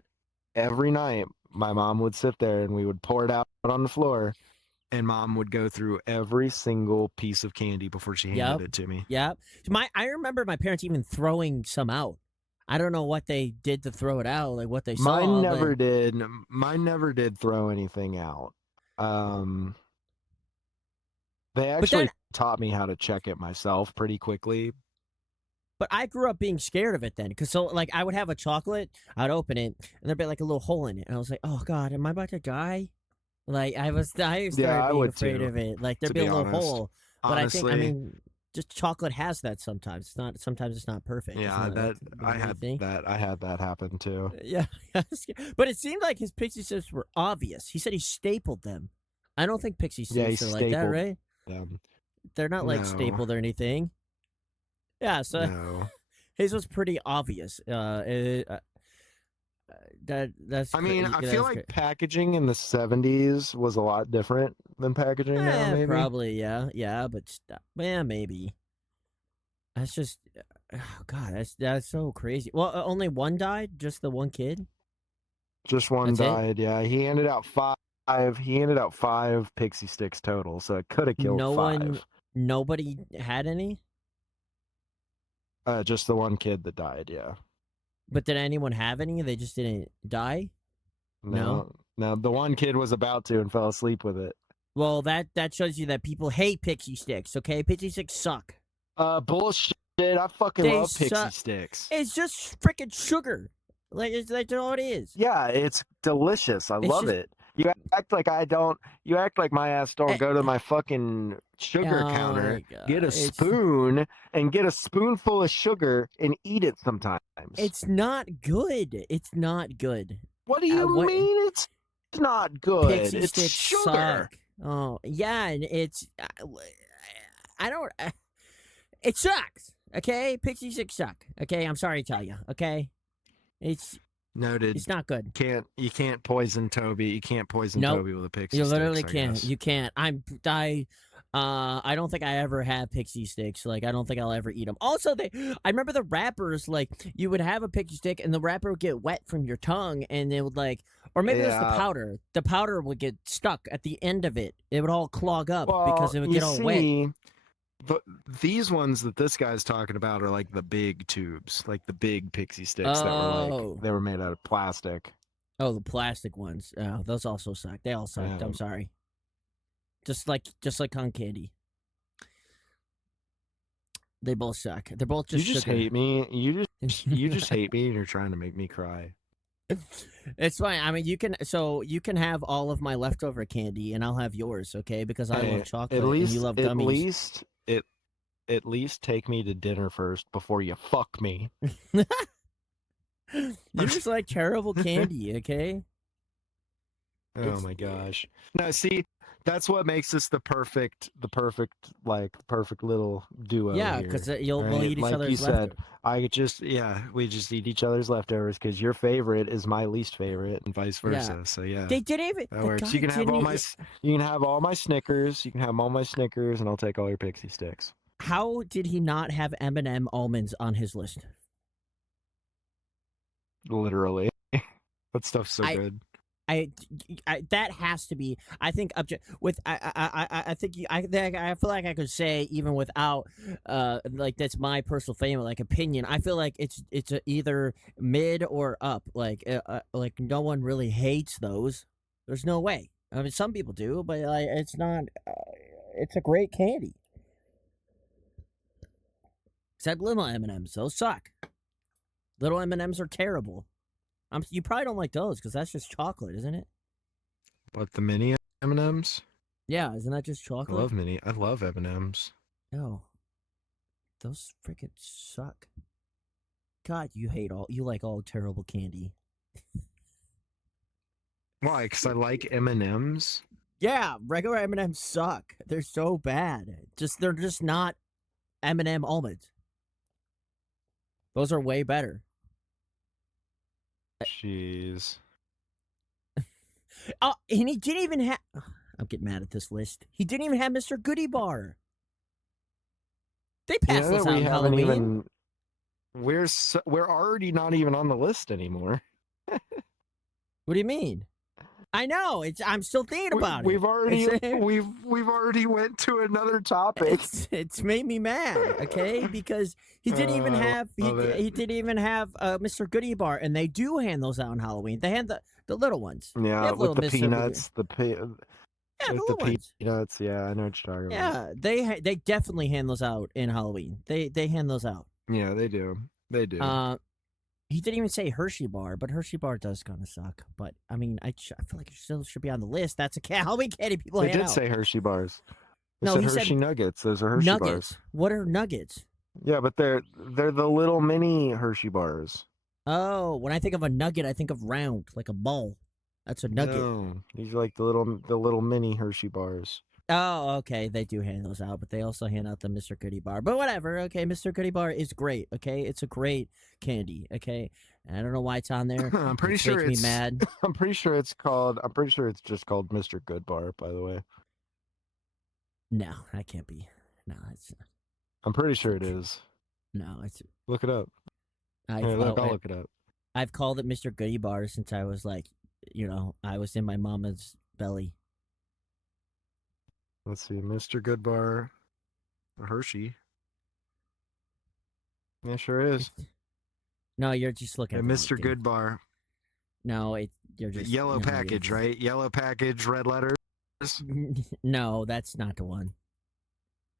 every night my mom would sit there and we would pour it out on the floor, and mom would go through every single piece of candy before she handed Yep, it to me. yep. I remember my parents even throwing some out. I don't know what they did to throw it out, like what they Mine saw, but never did. Mine never did throw anything out. Um, they but then actually taught me how to check it myself pretty quickly. but I grew up being scared of it then, because so like I would have a chocolate, I'd open it, and there'd be like a little hole in it, and I was like, oh god, am I about to die? Like I Yeah, started I being would afraid too, of it. Like there'd to be a be little honest. hole, but I Honestly, mean, just chocolate has that sometimes. It's not sometimes it's not perfect. It's yeah, not like that the main thing. I had that happen too. Yeah, but it seemed like his pixie sticks were obvious. He said he stapled them. I don't think pixie Yeah, he sticks are like that, stapled right? them. They're not like No, stapled or anything. Yeah, so no. his was pretty obvious. I mean, I feel That's like great. packaging in the 70s was a lot different than packaging now, maybe. Probably yeah, but yeah, maybe. That's just, oh god, that's so crazy. Well, only one died, just the one kid. Just one That's it. died, yeah. He handed out five. He handed out five pixie sticks total, so it could have killed No one, five. nobody had any. Just the one kid that died, yeah. But did anyone have any? They just didn't die. No. No, no, the one kid was about to and fell asleep with it. Well, that shows you that people hate pixie sticks. Okay, pixie sticks suck. Bullshit. I fucking They love pixie suck. sticks. It's just freaking sugar. Like it's like that's all it is. Yeah, it's delicious. I It's love just it. You act like I don't. You act like my ass don't eh, go to my fucking sugar oh counter, my get god. a spoon, and get a spoonful of sugar and eat it sometimes. It's not good. It's not good. What do you What mean it's not good? pixie It's sticks sugar. suck. Oh yeah, and it's I don't. It sucks. Okay, pixie sticks suck. Okay, I'm sorry to tell you. Okay, it's Noted. it's not good. You can't poison Toby. You can't poison Nope. Toby with a pixie You stick. literally I can't. guess. You can't. I don't think I ever had pixie sticks. Like I don't think I'll ever eat them. Also, I remember the wrappers. Like you would have a pixie stick, and the wrapper would get wet from your tongue, and it would like, or maybe it was the Yeah. powder. The powder would get stuck at the end of it. It would all clog up Well, because it would you get all wet. see, but these ones that this guy's talking about are like the big tubes, like the big pixie sticks that were Oh, like they were made out of plastic. oh, the plastic ones. Oh, those also suck. They all sucked. Yeah. I'm sorry. Just like cotton candy. They both suck. They're both just You just sugar. hate me. You just hate me, and you're trying to make me cry. It's fine. I mean, you can have all of my leftover candy, and I'll have yours, okay? Because I Hey, love chocolate, and you love gummies. At least take me to dinner first before you fuck me. You just like terrible candy, okay? Oh my gosh. No, see, that's what makes us the perfect little duo Yeah, here. because we'll Right? eat each Like you other's said, leftovers. we just eat each other's leftovers because your favorite is my least favorite, and vice Yeah. versa. So yeah, They didn't even. that The works. guy You can have didn't all even. you can have all my Snickers. You can have all my Snickers, and I'll take all your pixie sticks. How did he not have M&M almonds on his list? Literally, that stuff's so I- good. That has to be. I think with I think I feel like I could say even without like that's my personal favorite like opinion. I feel like it's either mid or up. Like no one really hates those. There's no way. I mean, some people do, but like it's not. It's a great candy. Except little M&Ms, those suck. Little M&Ms are terrible. You probably don't like those because that's just chocolate, isn't it? But the mini M&Ms, Yeah, isn't that just chocolate? I love M&Ms. No. Those freaking suck. God, you like all terrible candy. Why? Because I like M&Ms. Yeah, regular M&Ms suck. They're so bad. They're just not M&M almonds. Those are way better. Jeez. Oh, and he didn't even have. I'm getting mad at this list. He didn't even have Mr. Goodie Bar. They passed those out on Halloween. We're already not even on the list anymore. What do you mean? I know. I'm still thinking about we've it. already we've already went to another topic. It's made me mad. Okay, because he didn't even have he didn't even have Mr. Goodie Bar, and they do hand those out on Halloween. They hand the little ones. Yeah, with the peanuts, the little ones. peanuts. Yeah, I know what you're talking about. Yeah, they definitely hand those out in Halloween. They hand those out. Yeah, they do. They do. He didn't even say Hershey Bar, but Hershey Bar does kind of suck. But I mean, I feel like it still should be on the list. That's a Halloween candy people hand out. They did say Hershey bars. No, he Hershey said Nuggets. Those are Hershey nuggets. bars. What are nuggets? Yeah, but they're the little mini Hershey bars. Oh, when I think of a nugget, I think of round, like a ball. That's a nugget. No, these are like the little mini Hershey bars. Oh, okay. They do hand those out, but they also hand out the Mr. Goodie Bar. But whatever. Okay, Mr. Goodie Bar is great. Okay, it's a great candy. Okay, and I don't know why it's on there. I'm pretty sure makes me mad. I'm pretty sure it's just called Mr. Good Bar. By the way. No, that can't be. No, it's. I'm pretty sure it is. No, it's. Look it up. I'll look it up. I've called it Mr. Goodie Bar since I was like, I was in my mama's belly. Let's see, Mr. Good Bar, Hershey. Yeah, sure is. No, you're just looking at Mr. Good Bar. No, you're just yellow package, right? Yellow package, red letters. No, that's not the one.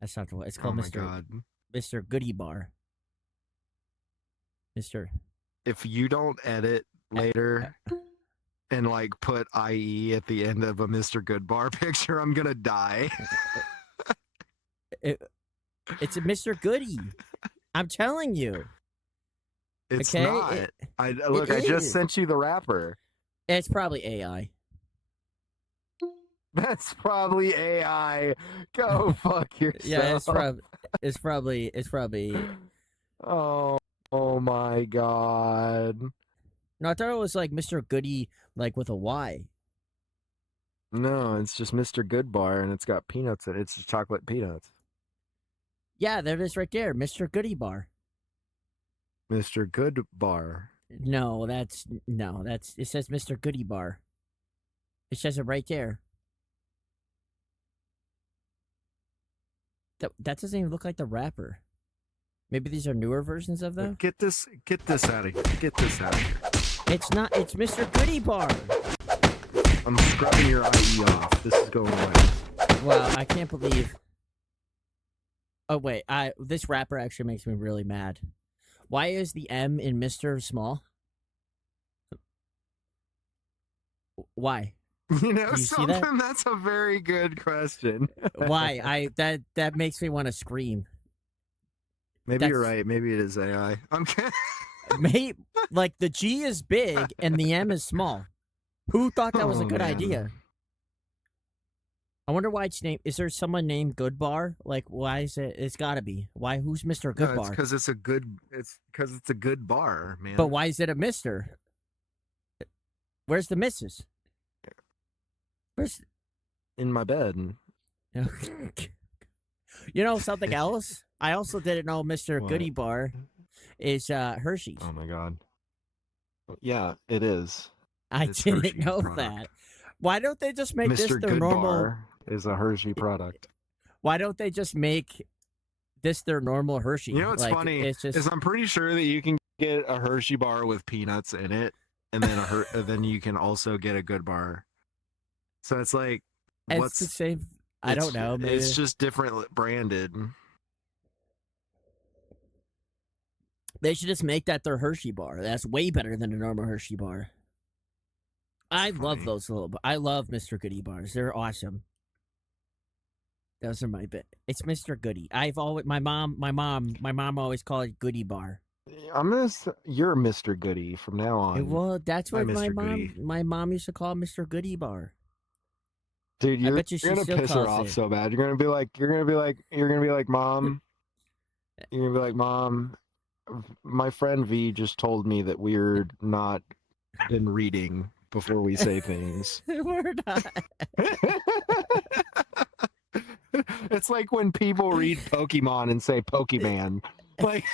That's not the one. It's called Mr. Goodie Bar. Mr. If you don't edit later and like put IE at the end of a Mr. Good Bar picture, I'm gonna die. It's a Mr. Goodie. I'm telling you. It's not. I just sent you the wrapper. It's probably AI. That's probably AI. Go fuck yourself. Yeah, it's probably. Oh my god. No, I thought it was like Mr. Goodie, like with a Y. No, it's just Mr. Good Bar, and it's got peanuts in it. It's just chocolate peanuts. Yeah, there it is right there, Mr. Goodie Bar. Mr. Good Bar. No, it says Mr. Goodie Bar. It says it right there. That doesn't even look like the wrapper. Maybe these are newer versions of them. Get this out of here. Get this out of here. It's not. It's Mr. Goodie Bar. I'm scrubbing your IE off. This is going away. Wow, I can't believe. Oh wait, this wrapper actually makes me really mad. Why is the M in Mr. small? Why? You know something? That's a very good question. Why? That makes me want to scream. Maybe you're right. Maybe it is AI. I'm kidding. Maybe like the G is big and the M is small. Who thought that was a good idea? I wonder why it's named. Is there someone named Good Bar? Like, why is it? It's got to be. Why? Who's Mr. Good Bar? Because it's a good. It's because it's a good bar, man. But why is it a Mister? Where's the Mrs.? Where's in my bed? You know something else? I also didn't know Mr. Goodie Bar is Hershey's. Oh my god. Yeah, it is. It's didn't Hershey's know product. That. Why don't they just make this their Good normal? Bar is a Hershey product. Why don't they just make this their normal Hershey? You know what's funny is I'm pretty sure that you can get a Hershey bar with peanuts in it, and then then you can also get a Good Bar. So it's like it's the same. I don't know. Maybe. It's just different branded. They should just make that their Hershey bar. That's way better than a normal Hershey bar. I love those little. I love Mr. Goodie bars. They're awesome. Those are my bit. It's Mr. Goody. I've always my mom always called it Goody Bar. You're Mr. Goody from now on. Well, that's what I'm Mr. Goody. my mom used to call Mr. Goody Bar. Dude, I you're bet you she gonna still piss her calls off it. so bad. You're gonna be like, Mom. You're gonna be like, Mom. My friend V just told me that we're not been reading before we say things. We're not. It's like when people read Pokemon and say Pokemon. Like,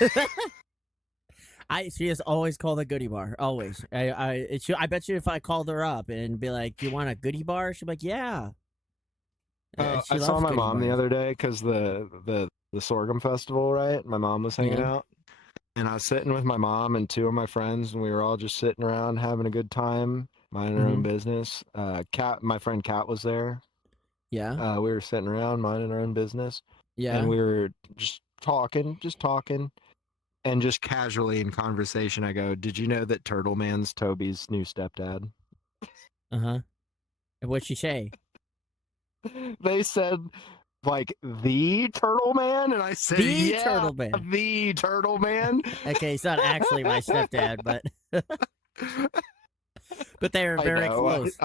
She has always called it Goody Bar. Always. I bet you if I called her up and be like, "Do you want a Goody Bar?" She'd be like, "Yeah." I saw my mom the other day because the sorghum festival, right? My mom was hanging out, and I was sitting with my mom and two of my friends, and we were all just sitting around having a good time, minding our own business. My friend Kat was there. Yeah. We were sitting around minding our own business. Yeah. And we were just talking. And just casually in conversation, I go, "Did you know that Turtle Man's Toby's new stepdad?" And what'd she say? They said, like, the Turtle Man? And I said, The Turtle Man. The Turtle Man. Okay, he's not actually my stepdad, but but they are very close.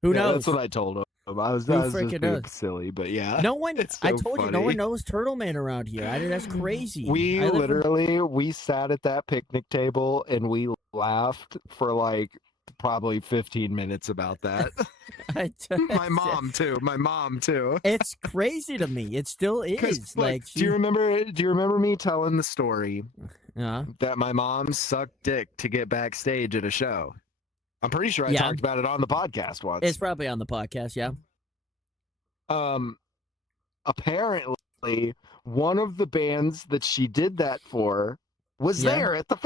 Who knows? That's what I told him. I was Who just freaking being knows? silly, but yeah. No one. It's so I told funny. you, no one knows Turtle Man around here. That's crazy. We sat at that picnic table and we laughed for like probably 15 minutes about that. My mom too. It's crazy to me. It still is. Like, do you remember me telling the story Uh-huh. that my mom sucked dick to get backstage at a show? I'm pretty sure I talked about it on the podcast once. It's probably on the podcast, yeah. Apparently, one of the bands that she did that for was there at the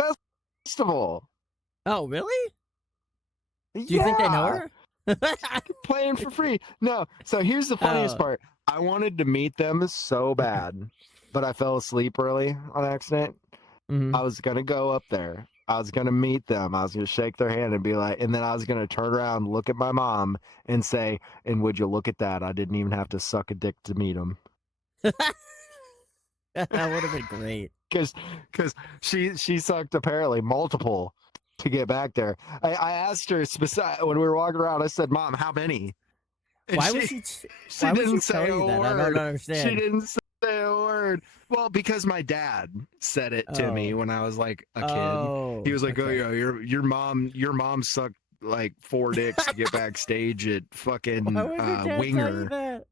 festival. Oh, really? Do you think they know her? Playing for free. No. So here's the funniest part. I wanted to meet them so bad, but I fell asleep early on accident. Mm-hmm. I was going to go up there. I was going to meet them. I was going to shake their hand and be like, and then I was going to turn around, look at my mom and say, "And would you look at that? I didn't even have to suck a dick to meet them." That would have been great. Because she sucked apparently multiple to get back there. I asked her when we were walking around, I said, "Mom, how many?" And why would she didn't say a word. I don't understand. She didn't say a word. Well, because my dad said it to me when I was like a kid. He was like, "Oh yeah, your mom sucked like 4 dicks to get backstage at fucking Winger."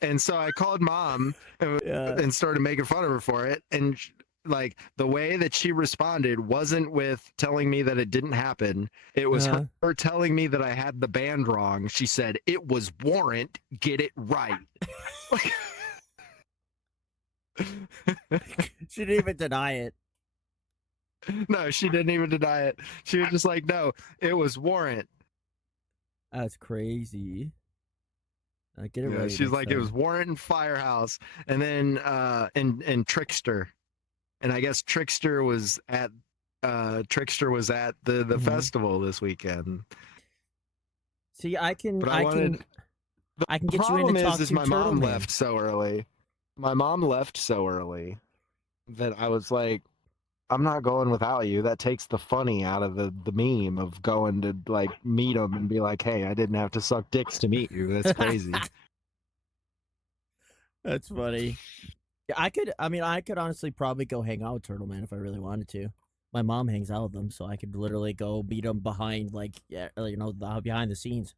And so I called Mom and started making fun of her for it. And like the way that she responded wasn't with telling me that it didn't happen. It was her telling me that I had the band wrong. She said, "It was Warrant. Get it right." She didn't even deny it. No, she didn't even deny it. She was just like, "No, it was Warrant." That's crazy. Get it right. She's like, "It was Warrant and Firehouse," and then and Trickster, and I guess Trickster was at the festival this weekend. See, I can get you in to talk to my mom Man. left so early. My mom left so early that I was like, "I'm not going without you." That takes the funny out of the meme of going to like meet them and be like, "Hey, I didn't have to suck dicks to meet you." That's crazy. That's funny. I could honestly probably go hang out with Turtle Man if I really wanted to. My mom hangs out with them, so I could literally go beat them behind, behind the scenes.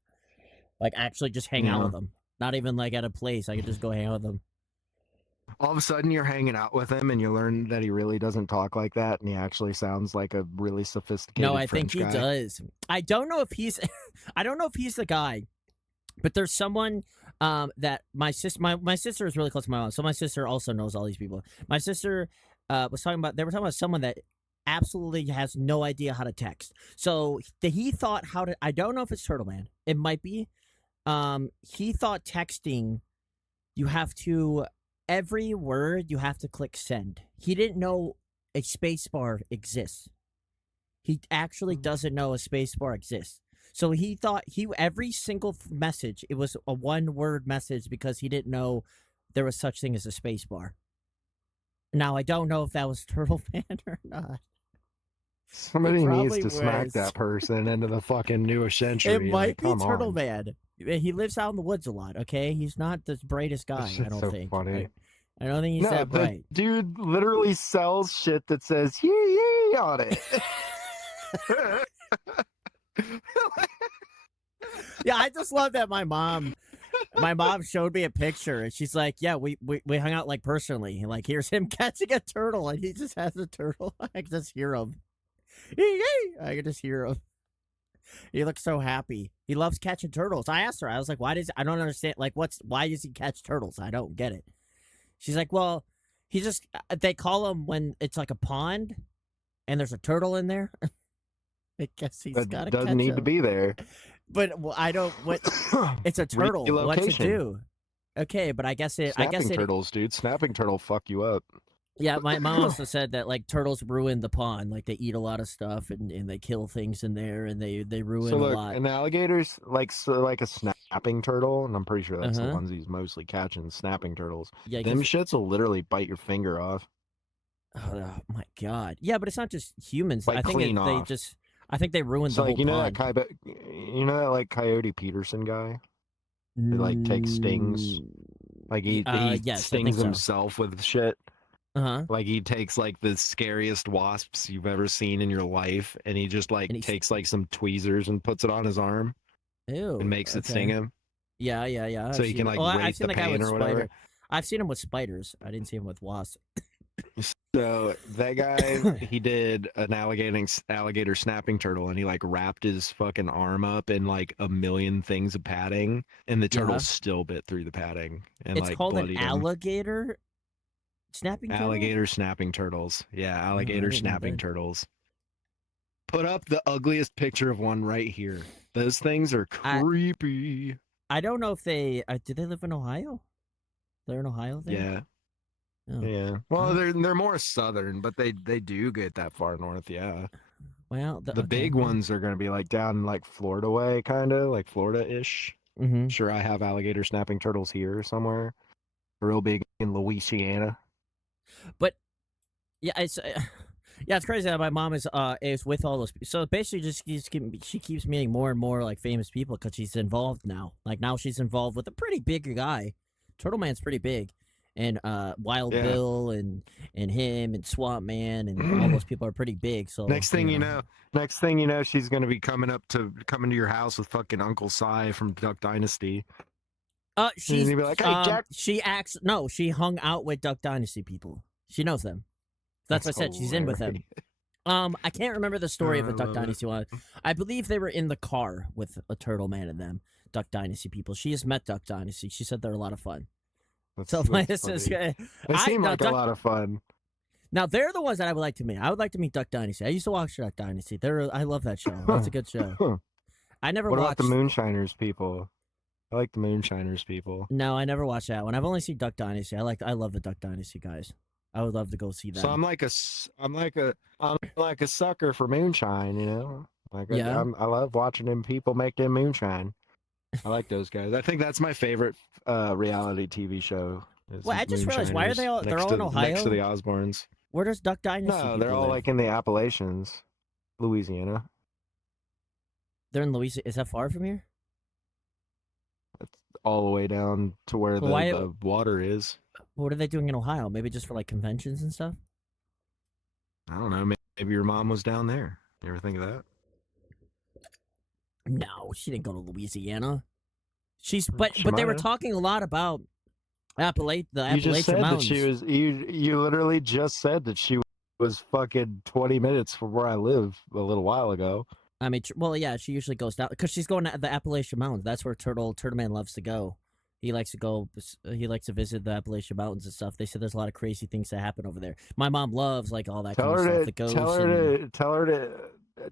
Like, actually just hang out with them. Not even, like, at a place. I could just go hang out with them. All of a sudden, you're hanging out with him, and you learn that he really doesn't talk like that, and he actually sounds like a really sophisticated French guy. No, I think he does. I don't know if he's the guy, but there's someone that my sister is really close to my mom, so my sister also knows all these people. My sister was talking about someone that absolutely has no idea how to text. So he thought I don't know if it's Turtle Man. It might be. He thought texting, you have to, every word you have to click send. He didn't know a space bar exists. He actually doesn't know a space bar exists. So he thought every single message, it was a one-word message because he didn't know there was such thing as a space bar. Now, I don't know if that was Turtle Man or not. Somebody needs probably to smack was. that person into the fucking newest century. It might like, be come Turtle on. Man. He lives out in the woods a lot, okay? He's not the brightest This guy, I shit's don't so think. funny. I don't think he's No, that the bright. dude literally sells shit that says yee yee on it. Yeah, I just love that my mom showed me a picture and she's like, yeah, we hung out like personally. Like, here's him catching a turtle and he just has a turtle. I can just hear him. I can just hear him. He looks so happy. He loves catching turtles. I asked her, I was like, I don't understand. Like, why does he catch turtles? I don't get it. She's like, well, they call him when it's like a pond and there's a turtle in there. I guess he's got to catch doesn't need to be there. But I don't. It's a turtle. What's it do? Okay, but I guess Snapping turtles, dude. Snapping turtle fuck you up. Yeah, my mom also said that like turtles ruin the pond. Like they eat a lot of stuff and they kill things in there and they ruin a lot. And alligators like a snapping turtle, and I'm pretty sure that's the Uh-huh. ones he's mostly catching. Snapping turtles. Yeah, them shits will literally bite your finger off. Oh my god! Yeah, but it's not just humans. Like, I think clean they off. just. I think they ruined the like whole pond. you know that like Coyote Peterson guy that like takes stings. Like he yes, stings so. himself with shit. Uh-huh. Like he takes like the scariest wasps you've ever seen in your life, and he just like takes like some tweezers and puts it on his arm. Ew, and makes it sting him. Yeah. So he can like rate the pain or whatever. I've seen him with spiders. I didn't see him with wasps. So that guy, he did an alligator snapping turtle, and he like wrapped his fucking arm up in like a million things of padding, and the turtle still bit through the padding and it's like called an bloodied alligator snapping turtle? Alligator snapping turtles. Yeah, alligator snapping turtles. Put up the ugliest picture of one right here. Those things are creepy. I don't know if they do they live in Ohio? They're in Ohio there? Yeah. Oh. Yeah. Well, they're more southern, but they do get that far north, yeah. Well, the big ones are going to be like down like Florida way, kind of like Florida-ish. Mm-hmm. Sure, I have alligator snapping turtles here somewhere. Real big in Louisiana. But yeah, it's crazy that my mom is with all those. So basically, she keeps meeting more and more like famous people because she's involved now. Like now she's involved with a pretty big guy. Turtle Man's pretty big, and Wild Bill and him and Swamp Man and all those people are pretty big. So next thing you know, she's gonna be coming to your house with fucking Uncle Si from Duck Dynasty. She's gonna be like, hey, Jack. She hung out with Duck Dynasty people. She knows them. That's what I said. She's in with them. I can't remember the story of the Duck Dynasty one. I believe they were in the car with a Turtle Man and them. Duck Dynasty people. She has met Duck Dynasty. She said they're a lot of fun. They seem like a lot of fun. Now they're the ones that I would like to meet. I would like to meet Duck Dynasty. I used to watch Duck Dynasty. I love that show. That's a good show. I never watched. What about the Moonshiners people? I like the Moonshiners people. No, I never watched that one. I've only seen Duck Dynasty. I love the Duck Dynasty guys. I would love to go see that. So I'm like a sucker for moonshine, you know. I love watching them people make them moonshine. I like those guys. I think that's my favorite reality TV show. Well, I just realized, why are they all? They're all in Ohio. Next to the Osbournes. Where does Duck Dynasty? No, they're all like in the Appalachians, Louisiana. They're in Louisiana. Is that far from here? It's all the way down to where the water is. What are they doing in Ohio? Maybe just for like conventions and stuff? I don't know. Maybe your mom was down there. You ever think of that? No, she didn't go to Louisiana. But they were talking a lot about the Appalachian You just said Mountains. that she was. You literally just said that she was fucking 20 minutes from where I live a little while ago. I mean, well, yeah, she usually goes down because she's going to the Appalachian Mountains. That's where Turtle Man loves to go. He likes to go. He likes to visit the Appalachian Mountains and stuff. They said there's a lot of crazy things that happen over there. My mom loves like all that kind of stuff. The ghosts.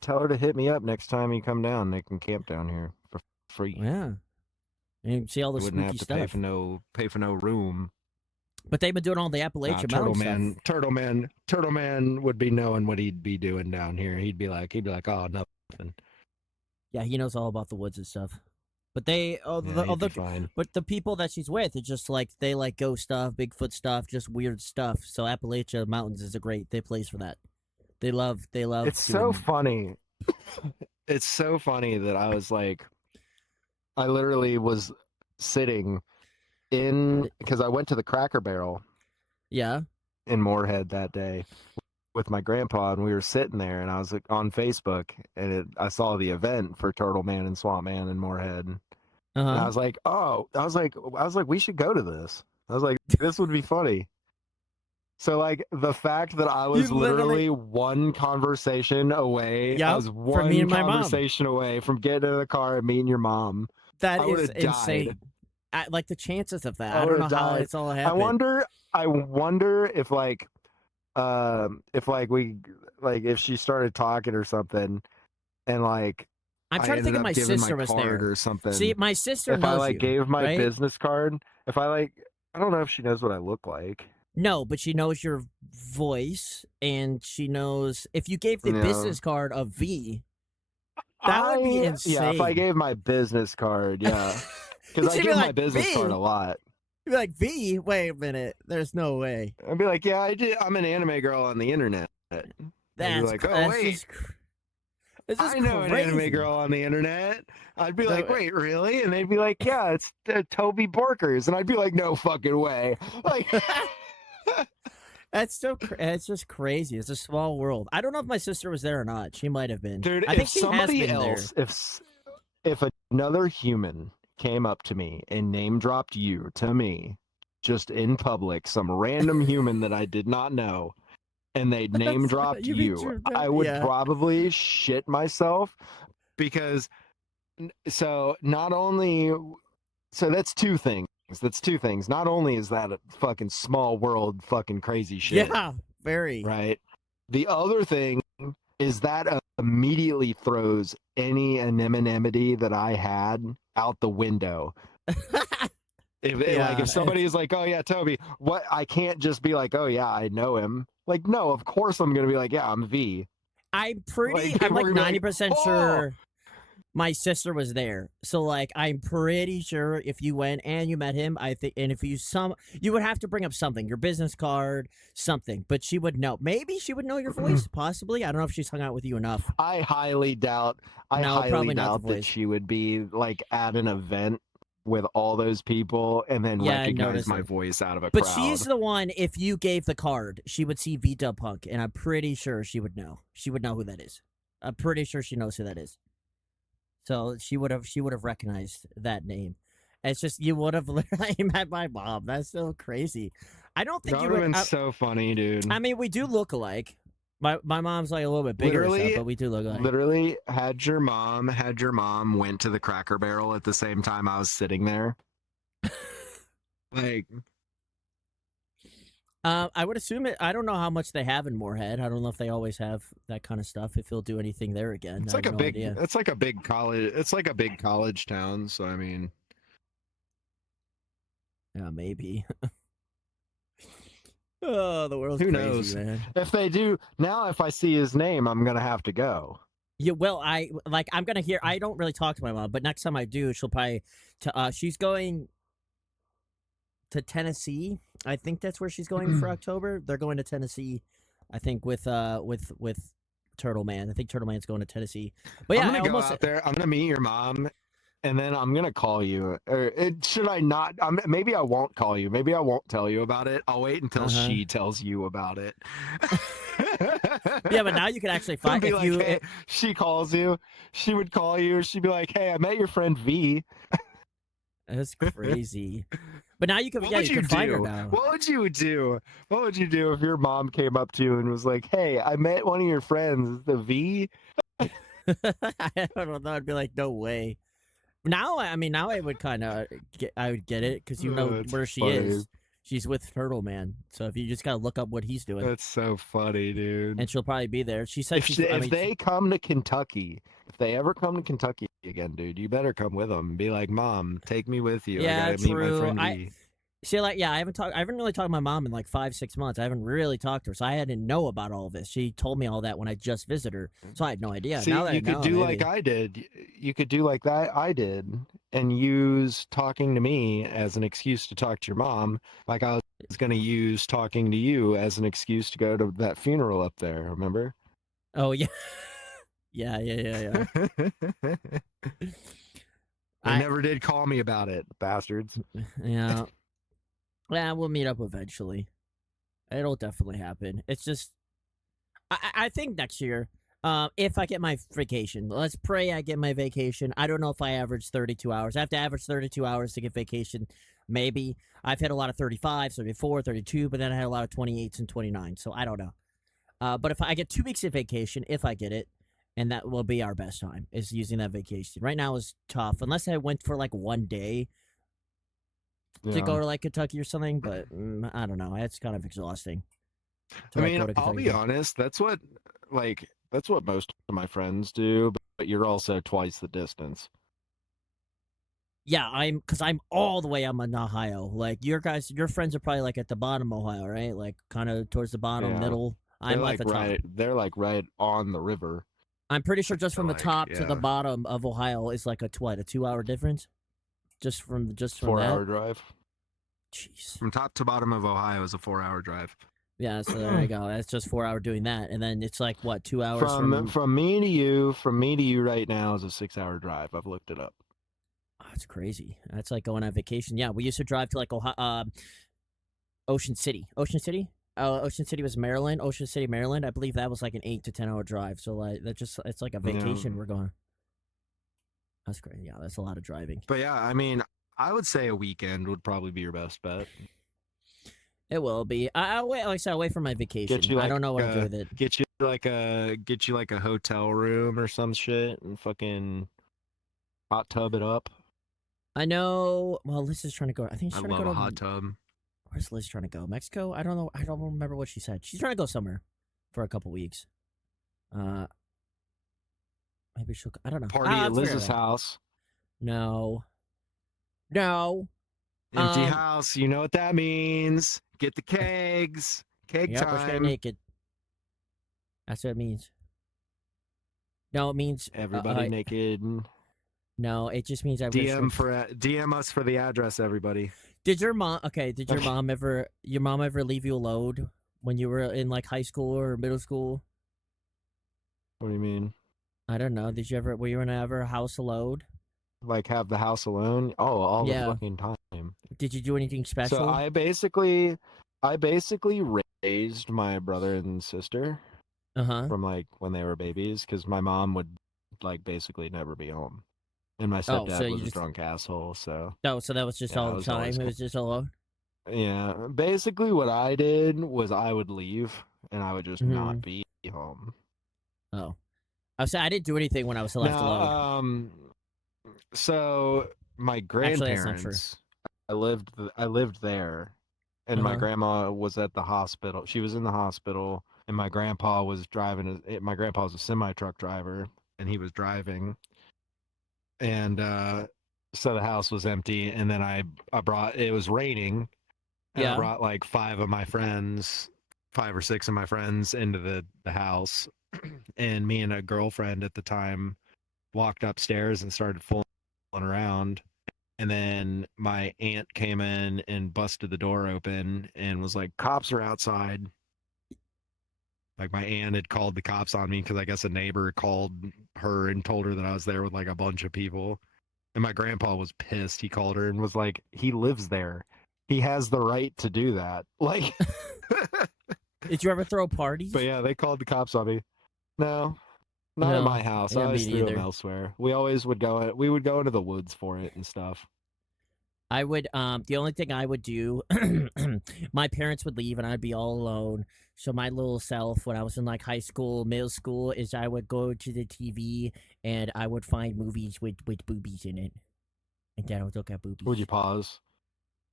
Tell her to hit me up next time you come down. They can camp down here for free. Yeah, and see all the spooky stuff. Wouldn't have to pay for no room. But they've been doing all the Appalachian Mountains stuff. Turtle Man would be knowing what he'd be doing down here. He'd be like, oh, nothing. Yeah, he knows all about the woods and stuff. But they, Yeah, he'd be fine. but the people that she's with are just like they like ghost stuff, Bigfoot stuff, just weird stuff. So Appalachia Mountains is a great place for that. They love It's so doing. funny. It's so funny that I was like, I literally was sitting in because I went to the Cracker Barrel Yeah. in Moorhead that day with my grandpa, and we were sitting there, and I was like, on Facebook, and I saw the event for Turtle Man and Swamp Man in Moorhead, and I Uh was like, oh, I was like, we should go to this. I was like, this would be funny. So like the fact that I was literally one conversation away, I Yep, was from one me and my mom. conversation away from getting in the car and meeting your mom. That I would is have died. insane. Like the chances of that. I I don't know would've how died. it's all I happened. wonder if we like if she started talking or something, and like I'm I trying to think ended if up my giving sister my was card there. or something. See, my sister If I knows like you, gave my right? business card, if I like, I don't know if she knows what I look like. No, but she knows your voice, and she knows if you gave the You know? business card of V, that would be insane. Yeah, if I gave my business card, yeah, because I She'd be give my like, business card "V?" a lot. You'd be like, V? Wait a minute. There's no way. I'd be like, yeah, I'm an anime girl on the internet. They'd be like, oh wait, I know an anime girl on the internet. I'd be like, wait, really? And they'd be like, yeah, it's Toby Borkers, and I'd be like, no fucking way. Like, That's so. It's just crazy. It's a small world. I don't know if my sister was there or not. She might have been. dude, I if think she has somebody been else, there. if another human came up to me and name dropped you to me, just in public, some random human that I did not know, and they name dropped you, I would probably shit myself, because so not only so that's two things. That's two things. Not only is that a fucking small world fucking crazy shit. Yeah, very. Right. The other thing is that immediately throws any anonymity that I had out the window. If somebody is like, oh yeah, Toby, what, I can't just be like, oh yeah, I know him. Like, no, of course I'm gonna be like, yeah, I'm V. I'm like 90% sure my sister was there. So like I'm pretty sure if you went and you met him, I think, and if you would have to bring up something, your business card, something, but she would know. Maybe she would know your voice, possibly. I don't know if she's hung out with you enough. I highly doubt that she would be like at an event with all those people and then recognize my voice out of a crowd. But she's the one, if you gave the card, she would see V-Dub Punk, and I'm pretty sure she would know. She would know who that is. I'm pretty sure she knows who that is. So she would have recognized that name. It's just you would have literally met my mom. That's so crazy. I don't think that would have been so funny, dude. I mean, we do look alike. My mom's like a little bit bigger, but we do look alike. Literally, had your mom went to the Cracker Barrel at the same time I was sitting there, like. I would assume it. I don't know how much they have in Moorhead. I don't know if they always have that kind of stuff. If he'll do anything there again, it's like a big. Idea. It's like a big college. It's like a big college town. So I mean, yeah, maybe. Oh, the world's Who crazy, knows? Man. If they do now, if I see his name, I'm gonna have to go. Yeah, well, I'm gonna hear. I don't really talk to my mom, but next time I do, she'll probably. She's going to Tennessee. I think that's where she's going for October. They're going to Tennessee, I think, with Turtle Man. I think Turtle Man's going to Tennessee. But yeah, I'm gonna go out there. I'm gonna meet your mom, and then I'm gonna call you. Or should I not? Maybe I won't call you. Maybe I won't tell you about it. I'll wait until she tells you about it. Yeah, but now you can actually find if you. Hey, she calls you. She would call you. She'd be like, "Hey, I met your friend V." That's crazy. But now you can, you can find her now. What would you do? What would you do if your mom came up to you and was like, "Hey, I met one of your friends, the V"? I don't know. I'd be like, no way. Now I would kind of get it because you know where she is. She's with Turtle Man, so if you just gotta look up what he's doing. That's so funny, dude. And she'll probably be there. She said if they come to Kentucky, if they ever come to Kentucky again, dude, you better come with them. Be like, Mom, take me with you. Yeah, I gotta meet my friend V. See, like, yeah, I haven't really talked to my mom in like 5, 6 months. I haven't really talked to her, so I didn't know about all of this. She told me all that when I just visited her, so I had no idea. See, Now that I you could know, do like maybe. I did. You could do like that I did and use talking to me as an excuse to talk to your mom, like I was going to use talking to you as an excuse to go to that funeral up there, remember? Oh yeah, yeah, yeah, yeah, yeah. They I never did call me about it, bastards. yeah, yeah. We'll meet up eventually. It'll definitely happen. It's just I think next year, if I get my vacation, let's pray I get my vacation. I don't know if I average 32 hours. I have to average 32 hours to get vacation. Maybe. I've had a lot of 35, 34, 32, but then I had a lot of 28s and 29, so I don't know. But if I get 2 weeks of vacation, if I get it, and that will be our best time, is using that vacation. Right now is tough, unless I went for like one day to Yeah. go to like Kentucky or something, but I don't know. It's kind of exhausting to I like mean, go to I'll Kentucky. be honest, that's what most of my friends do, but you're also twice the distance. Yeah, because I'm all the way up in Ohio. Like your friends are probably like at the bottom of Ohio, right? Like kind of towards the bottom, Yeah. middle. I'm at the top. They're like right on the river. I'm pretty sure I just feel from the like, top to the yeah. bottom of Ohio is like a 2 hour difference, just from Four that. hour drive. Jeez. From top to bottom of Ohio is a 4 hour drive. Yeah, so there you go. That's just 4 hour doing that, and then it's like what 2 hours from. From me to you right now is a 6 hour drive. I've looked it up. Oh, that's crazy. That's like going on vacation. Yeah, we used to drive to like Ohio, Ocean City. Ocean City. Ocean City was Maryland. Ocean City, Maryland. I believe that was like an 8 to 10 hour drive. So like it's like a Yeah. vacation we're going. That's great. Yeah, that's a lot of driving. But yeah, I mean, I would say a weekend would probably be your best bet. It will be. I wait. Like I said, away from my vacation. Get you I like don't know what to do with it. get you like a hotel room or some shit and fucking hot tub it up. I know. Well, Liz is trying to go. I think she's I trying to love go a to. hot tub. Where's Liz trying to go? Mexico? I don't know. I don't remember what she said. She's trying to go somewhere for a couple weeks. Maybe she'll. I don't know. Party at I'll figure it Liz's out. house. No. No. Empty house. You know what that means. Get the kegs. Keg Yep, we're getting time. naked. That's what it means. No, it means Everybody naked. No, it just means I DM us for the address, everybody. Did your mom? Okay, did your mom ever leave you alone when you were in like high school or middle school? What do you mean? I don't know. Were you in ever house alone? Like have the house alone? Oh, all the fucking time. Did you do anything special? So I basically raised my brother and sister from like when they were babies because my mom would like basically never be home, and my stepdad was a drunk asshole. So so that was just all the time. It was just alone. Yeah, basically what I did was I would leave and I would just not be home. Oh, I didn't do anything when I was left alone. So my grandparents, actually, that's not true. I lived there, and my grandma was at the hospital. She was in the hospital, and my grandpa was driving. My grandpa was a semi truck driver, and he was driving, and so the house was empty. And then I brought. It was raining, and I brought like 5 or 6 of my friends into the house, and me and a girlfriend at the time walked upstairs and started fooling around, and then my aunt came in and busted the door open and was like, cops are outside. Like my aunt had called the cops on me because I guess a neighbor called her and told her that I was there with like a bunch of people, and my grandpa was pissed. He called her and was like, he lives there, he has the right to do that. Like Did you ever throw parties? But yeah, they called the cops on me. No, not at my house. I always threw them elsewhere. We always would go. We would go into the woods for it and stuff. I would. The only thing I would do, my parents would leave and I'd be all alone. So my little self, when I was in like high school, middle school, is I would go to the TV and I would find movies with boobies in it, and then I would look at boobies. Would you pause?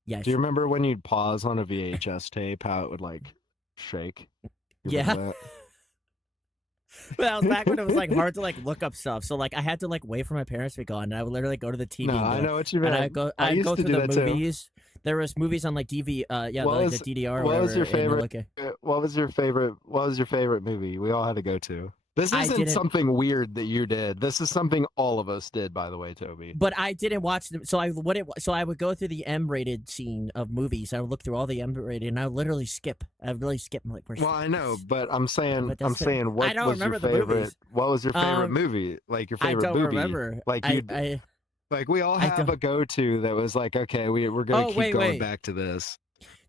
Yes. Do you remember when you'd pause on a VHS tape, how it would like shake? Yeah. But that was back when it was like hard to like look up stuff, so like I had to like wait for my parents to be gone, and I would literally go to the TV. No, I know what you mean. And I'd go through the movies. there was movies on like What like the was DDR or what was whatever, your and favorite? like What was your favorite movie? We all had to go to. This I isn't didn't. something weird that you did. This is something all of us did, by the way, Toby. But I didn't watch them, so I would go through the M-rated scene of movies. I would look through all the M-rated, and I would literally skip. I would really skip. I'm like, where's? Well, I know, but But I'm that's it. saying, I don't remember the movies. what was your favorite Um, movie? Like your I favorite don't movie? remember. Like you, like we all I have don't. a go-to that was like, okay, we're gonna Oh keep going wait. back to this.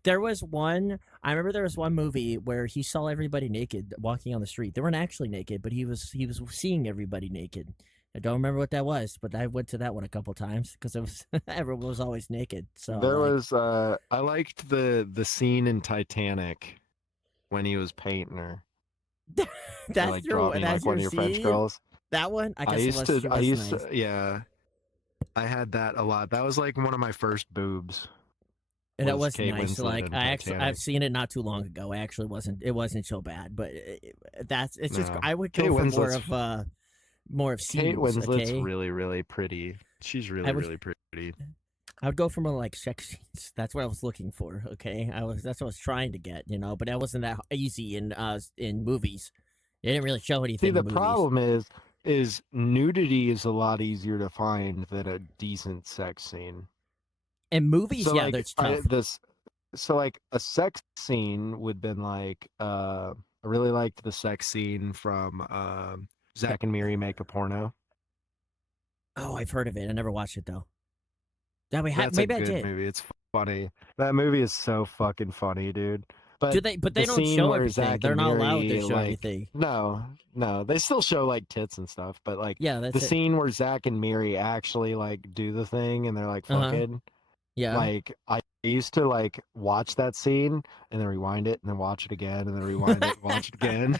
There was one. I remember there was one movie where he saw everybody naked walking on the street. They weren't actually naked, but he was seeing everybody naked. I don't remember what that was, but I went to that one a couple times because it was everyone was always naked. So There like, was I liked the scene in Titanic when he was painting her. that's Like your dropping that's like one your of your French scene. girls. That one, I guess she I was used nice. to, yeah. I had that a lot. That was like one of my first boobs. And it Was was Kate nice. Winslet Like in I've Titanic. seen it not too long ago. It wasn't so bad, but it's just No, I would Kate go for Winslet's more of Kate scenes. Winslet's Okay, really really pretty. She's I really would really pretty. I would go for more like sex scenes. That's what I was looking for. Okay, that's what I was trying to get. But that wasn't that easy in movies. They didn't really show See, anything the in movies. problem is nudity is a lot easier to find than a decent sex scene. In movies, So yeah, like that's tough. like a sex scene would been like I really liked the sex scene from Zach and Miri Make a Porno. Oh, I've heard of it. I never watched it though. That we had. That's a Maybe I good did. movie. It's funny. That movie is so fucking funny, dude. But Do they? But the they don't scene show where everything. Zach They're and not allowed to Miri show like anything. no, they still show like tits and stuff, but like Yeah, the that's it. scene where Zach and Miri actually like do the thing and they're like Uh huh. fucking Yeah. like I used to like watch that scene and then rewind it and then watch it again and then rewind it and watch it again.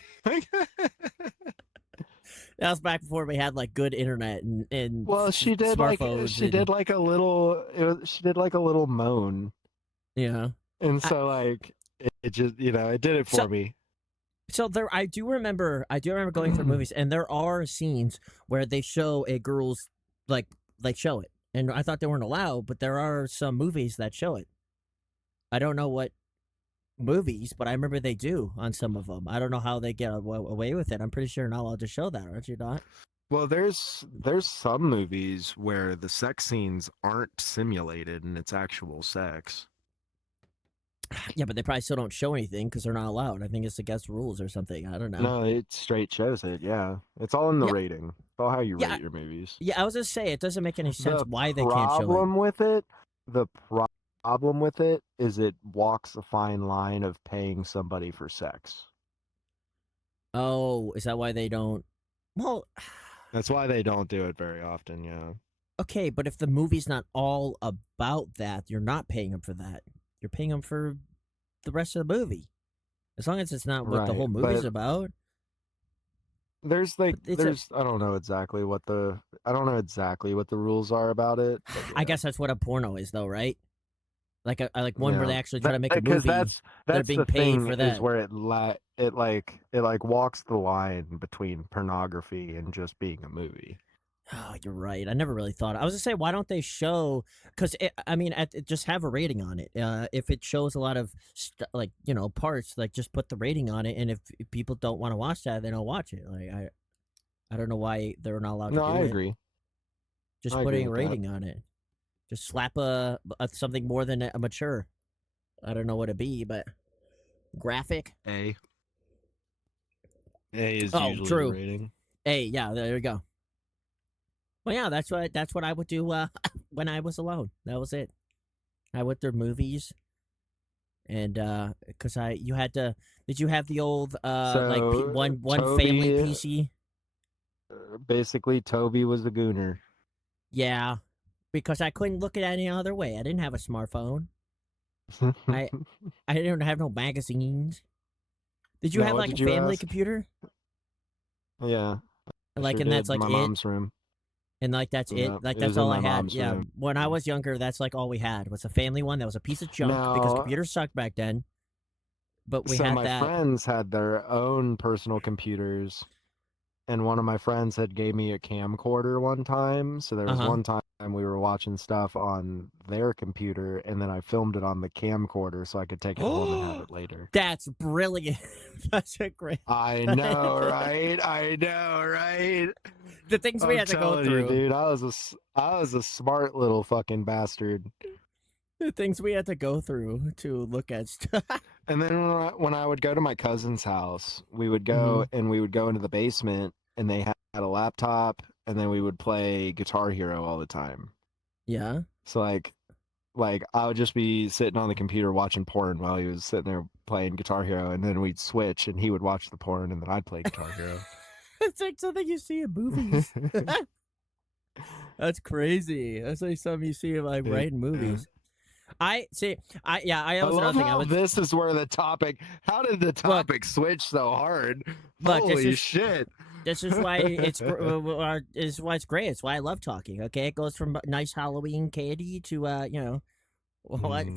That was back before we had like good internet and Well, smartphones and she did like a little moan, yeah. and I, so like it just it did it so for me. so there, I do remember going through movies, and there are scenes where they show a girl's like show it, and I thought they weren't allowed, but there are some movies that show it. I don't know what movies, but I remember they do on some of them. I don't know how they get away with it. I'm pretty sure you're not allowed to show that, aren't you? Not? Well, there's some movies where the sex scenes aren't simulated and it's actual sex. Yeah, but they probably still don't show anything because they're not allowed. I think it's against rules or something. I don't know. No, it straight shows it. Yeah, it's all in the Yeah, rating. It's all how you yeah, rate your movies. yeah. I was just say it doesn't make any sense The why they can't show it. problem with it, the problem with it is it walks a fine line of paying somebody for sex. Oh, is that why they don't? Well, That's why they don't do it very often. Yeah. okay, but if the movie's not all about that, you're not paying them for that. You're paying them for the rest of the movie. As long as it's not what the Right, whole movie's but about. there's like But it's a, I don't know exactly what the rules are about it, but I yeah. guess that's what a porno is, though, right? Like like one where Yeah. they actually try to make a Because movie. They're that's being the paid thing for is that. where it like walks the line between pornography and just being a movie. Oh, you're right. I never really thought. I was gonna say, why don't they show? Because I mean, just have a rating on it. If it shows a lot of parts, like just put the rating on it. And if people don't want to watch that, they don't watch it. Like I don't know why they're not allowed to No, do I it. agree. Just I agree putting a with that. rating on it. Just slap something more than a mature. I don't know what it'd be, but graphic. A is Oh, usually the true. rating. Yeah, there you go. Well, yeah, that's what I would do when I was alone. That was it. I went through movies, and because you had to. Did you have the old So one family Toby, PC? basically Toby was the gooner. Yeah, because I couldn't look at it any other way. I didn't have a smartphone. I I didn't have no magazines. Did you Now, have what like a did you family ask? computer? Yeah, I Like, sure and that's did. like My it, mom's room. and like that's it. Yeah, Like it that's was in all I my had. mom's Yeah, room. when I was younger, that's like all we had was a family one that was a piece of junk because Now, computers sucked back then. But we so had my that. friends had their own personal computers and one of my friends had gave me a camcorder one time. So there was Uh-huh. one time we were watching stuff on their computer, and then I filmed it on the camcorder so I could take it home and have Oh, it later. that's brilliant. That's a great. I know, right? I know, right? The things we I'm had to go telling you, through. dude. I was a smart little fucking bastard. The things we had to go through to look at stuff. And then when I would go to my cousin's house, we would Hmm. go and we would go into the basement, and they had a laptop, and then we would play Guitar Hero all the time. Yeah. So like I would just be sitting on the computer watching porn while he was sitting there playing Guitar Hero, and then we'd switch, and he would watch the porn, and then I'd play Guitar Hero. It's like something you see in movies. That's crazy. That's like something you see like right in movies. I see. I I also love another thing. I how was this is where the topic. How did the topic switch so hard? look. Holy shit! This is why it's is why it's great. It's why I love talking. Okay, it goes from nice Halloween candy to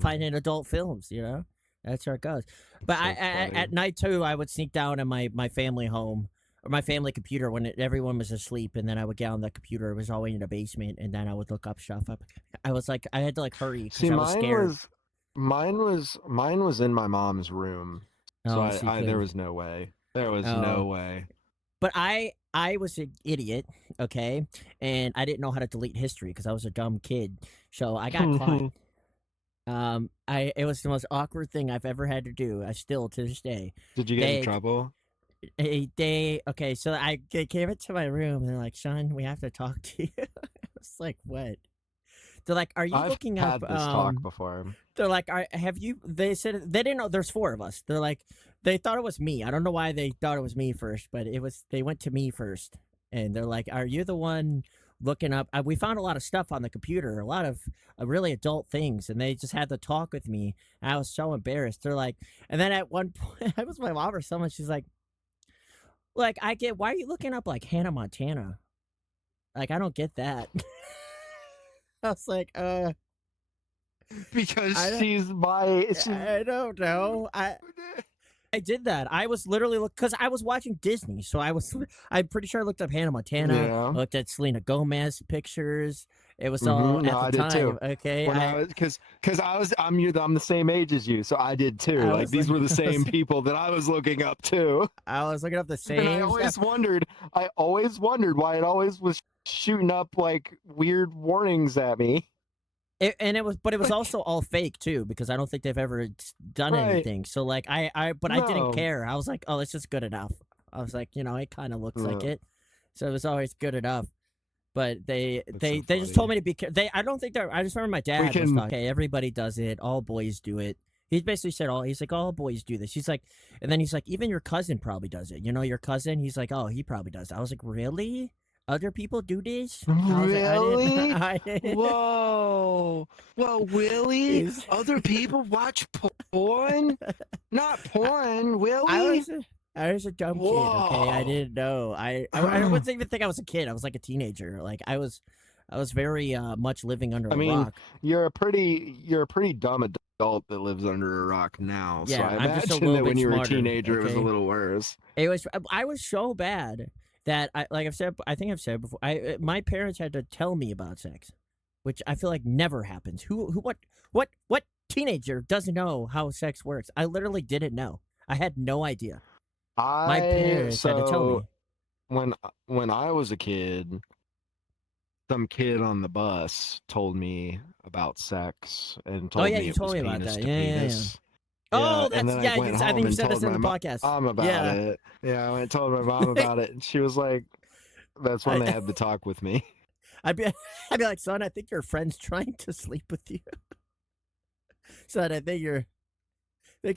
finding adult films. You know, that's where it goes. But So at night too, I would sneak down in my family home or my family computer when everyone was asleep, and then I would get on the computer. It was always in the basement, and then I would look up stuff. I was like, I had to like hurry because See, I was scared. mine was in my mom's room, so Oh, so you there could. was no way. There was Oh, no way. but I was an idiot, okay, and I didn't know how to delete history because I was a dumb kid. So I got caught. I it was the most awkward thing I've ever had to do. I still to this day. Did you get in They trouble? okay, so they came into my room and they're like, "Son, we have to talk to you." I was like, "What?" They're like, "Are you I've looking up?" had this talk before. They're like, "Have you?" They said they didn't know there's four of us. They're like, they thought it was me. I don't know why they thought it was me first, but it was. They went to me first, and they're like, "Are you the one looking up?" We found a lot of stuff on the computer, a lot of really adult things, and they just had to talk with me. And I was so embarrassed. They're like, and then at one point, I was my mom or someone. She's like, I get. Why are you looking up like Hannah Montana? Like, I don't get that. I was like, Because I don't, she's my. I don't know. I did that. I was literally because I was watching Disney, so I'm pretty sure I looked up Hannah Montana. Yeah. I looked at Selena Gomez pictures. It was all No, at the I did too. time. Okay, When I was because I'm the same age as you, so I did too. I Like was these like, were the same people that I was looking up to. I was looking up the And same stuff. I always wondered why it always was shooting up like weird warnings at me. But it was also all fake too because I don't think they've ever done Right. anything. So like but I didn't No. care. I was like, oh, it's just good enough. I was like, it kind of looks like Yeah. it, so it was always good enough. But they That's they so they just told funny. me to be careful. I don't think they're. I just remember my dad was can- like, "Okay, everybody does it. All boys do it." He basically said he's like, all boys do this. He's like, and then he's like, even your cousin probably does it. You know, your cousin. He's like, oh, he probably does it. I was like, really? Other people do this? I was Really? like, I didn't. Whoa. Well, really? He's- Other people watch porn? Not porn, I Willie? was a dumb kid. Okay, I Whoa. didn't know. I wouldn't even think I was a kid. I was like a teenager. Like I was very much living under I a mean, rock. you're a pretty dumb adult that lives under a rock now. So Yeah, I I'm just a imagine little that when bit you were a smarter, teenager, it was a okay? little worse. I was so bad that I think I've said before. My parents had to tell me about sex, which I feel like never happens. What teenager doesn't know how sex works? I literally didn't know. I had no idea. My parents had to tell me. When I was a kid, some kid on the bus told me about sex and told Oh yeah, me you it told was me about penis that. to Yeah. penis. Oh, and that's then yeah. I went I home think you and said this told in the my podcast. mom about Yeah. it. Yeah, I went and told my mom about it, and she was like, "That's when they had the talk with me." I'd be like, son, I think your friend's trying to sleep with you. Son, I think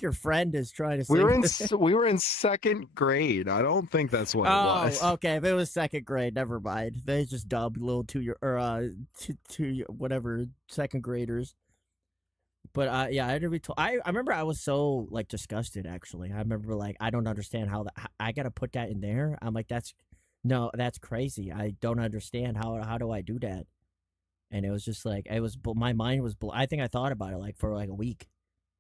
your friend is trying to sleep with you. We were in second grade. I don't think that's what it Oh, was. okay. If it was second grade, never mind. They just dubbed little whatever second graders. But yeah, I never told. I remember I was so like disgusted. Actually, I remember like I don't understand how I gotta put that in there. I'm like that's crazy. I don't understand how do I do that? And it was just like my mind was. I think I thought about it like for like a week.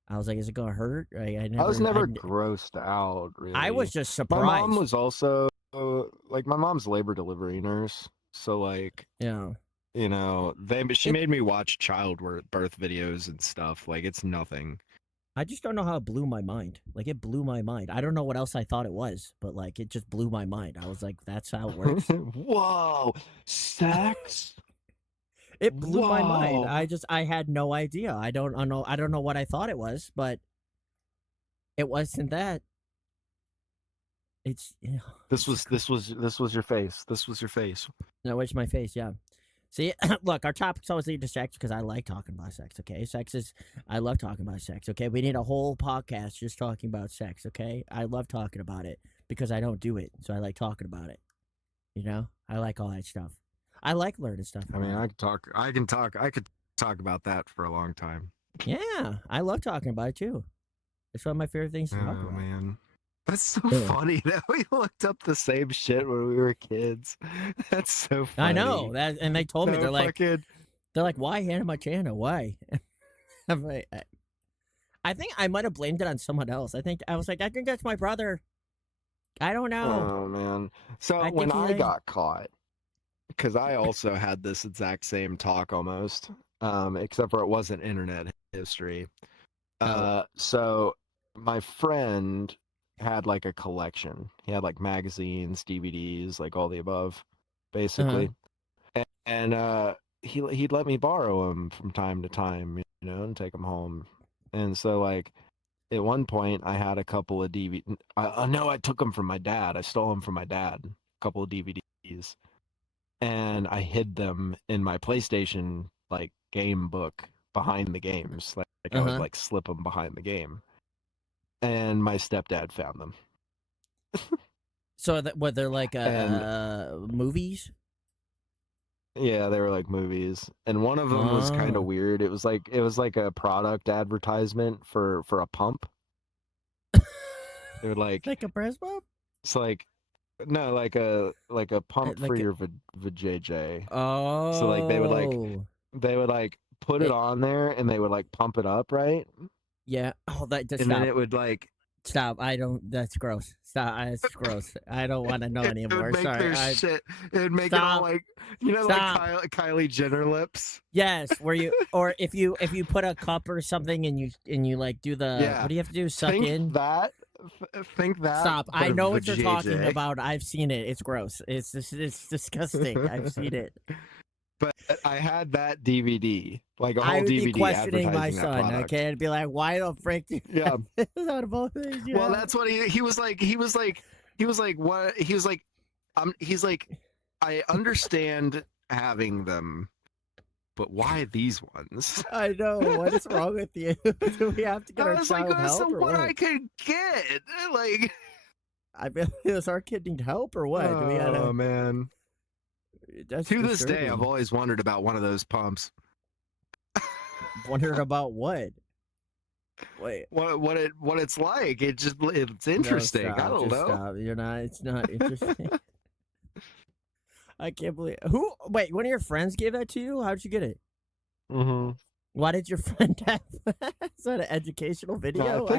I was like, is it gonna hurt? I was never grossed out. Really, I was just my surprised. mom was also like my mom's labor delivery nurse, so like Yeah. she It made me watch birth videos and stuff. Like it's nothing. I just don't know how it blew my mind. Like it blew my mind. I don't know what else I thought it was, but like it just blew my mind. I was like, that's how it works. Whoa, sex. It blew my mind. Whoa. I had no idea. I don't know what I thought it was, but it wasn't that. It's This was your face. This was your face. no, it's my face. Yeah. See, look, our topics always lead to sex because I like talking about sex. Okay, I love talking about sex. Okay, we need a whole podcast just talking about sex. Okay, I love talking about it because I don't do it, so I like talking about it. I like all that stuff. I like learning stuff I about mean, it. I could talk about that for a long time. Yeah, I love talking about it too. It's one of my favorite things to talk Oh about. man. That's so Yeah. funny that we looked up the same shit when we were kids. That's so funny. I know that, and they told me No fucking... they're like, why Hannah Montana? Why? I'm like, I think I might have blamed it on someone else. I was like, I think that's my brother. I don't know. Oh man. So I when think I got caught, because I also had this exact same talk almost, except for it wasn't internet history. So my friend had like a collection. He had like magazines, DVDs, like all the above, basically. And he'd let me borrow them from time to time, and take them home. And so like at one point I had a couple of DVD. No, I took them from my dad. I stole them from my dad. A couple of DVDs, and I hid them in my PlayStation like game book behind the games. Like I would like slip them behind the game. And my stepdad found them. So what they're like movies? Yeah, they were like movies, and one of them was kind of weird. It was like a product advertisement for a pump. They were like a breast pump. It's like no, like a pump Like for your vajayjay. Oh. So like they would like put it on there, and they would like pump it up, right? Yeah. Oh, that just and then it would like stop. I don't. That's gross. Stop. That's gross. I don't want to know anymore. It would make Sorry. their shit. It would make it all like like Kylie Jenner lips. Yes, where you or if you put a cup or something and you like do the what do you have to do? Suck in that. Think that. Stop. I know what you're talking about. I've seen it. It's gross. It's disgusting. I've seen it. But I had that DVD, like a whole I would DVD be questioning my son. Product. Okay, I'd be like, "Why the frick?" Yeah. Out of all things, well, that's what he was like. He was like, what? He was like, he's like, I understand having them, but why these ones? I know. What is wrong with you? Do we have to get our child help? So or what what? I could get, like. I mean, does our kid need help or what? Do we gotta... Oh man. That's to this day, I've always wondered about one of those pumps. Wondered about what? Wait. What it's like? It's interesting. No, stop, I don't know. Stop. You're not. It's not interesting. I can't believe who. Wait, one of your friends gave that to you? How did you get it? Mm-hmm. Why did your friend have that? Is that an educational video? No, I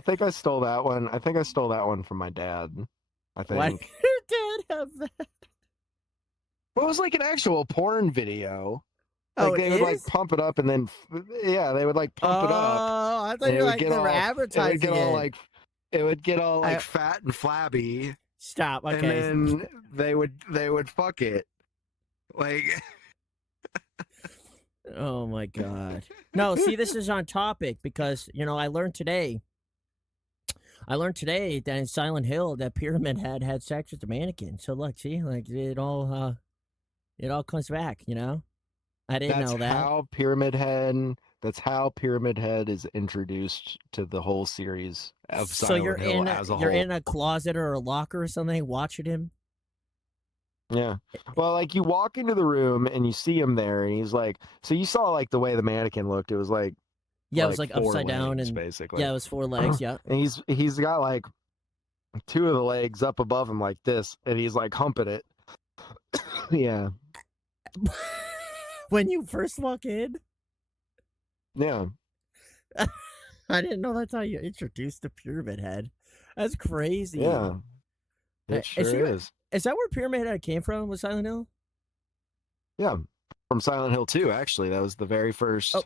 think I stole that one. I think I stole that one from my dad. I think. Why did your dad have that? Well, it was like an actual porn video. Like they would like pump it up and then they would like pump it up. Oh, I thought you were they were advertising it. It would get all like fat and flabby. Stop. Okay. And then they would fuck it. Like oh my god. No, see, this is on topic because I learned today that in Silent Hill that Pyramid Head had sex with the mannequin. So look, see, like it all comes back, I didn't know that. That's how Pyramid Head is introduced to the whole series of Silent Hill as a whole. You're in a closet or a locker or something watching him? Yeah. Well, like you walk into the room and you see him there and he's like, so you saw like the way the mannequin looked. It was like, yeah, it was like upside down and basically. Yeah, it was 4 legs, yeah. And he's got like 2 of the legs up above him like this and he's like humping it. Yeah. When you first walk in? Yeah. I didn't know that's how you introduced the Pyramid Head. That's crazy. Yeah. It sure is. Is that where Pyramid Head came from? Was Silent Hill? Yeah, from Silent Hill 2, actually. That was the very first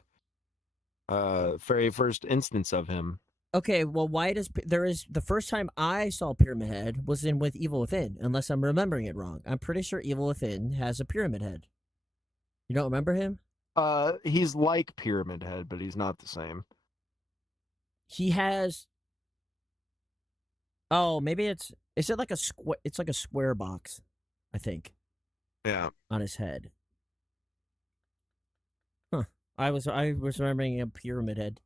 instance of him. Okay, well, why does there is the first time I saw Pyramid Head was in with Evil Within, unless I'm remembering it wrong. I'm pretty sure Evil Within has a Pyramid Head. You don't remember him? He's like Pyramid Head, but he's not the same. He has. Oh, maybe is it like a square? It's like a square box, I think. Yeah. On his head. Huh. I was remembering a Pyramid Head.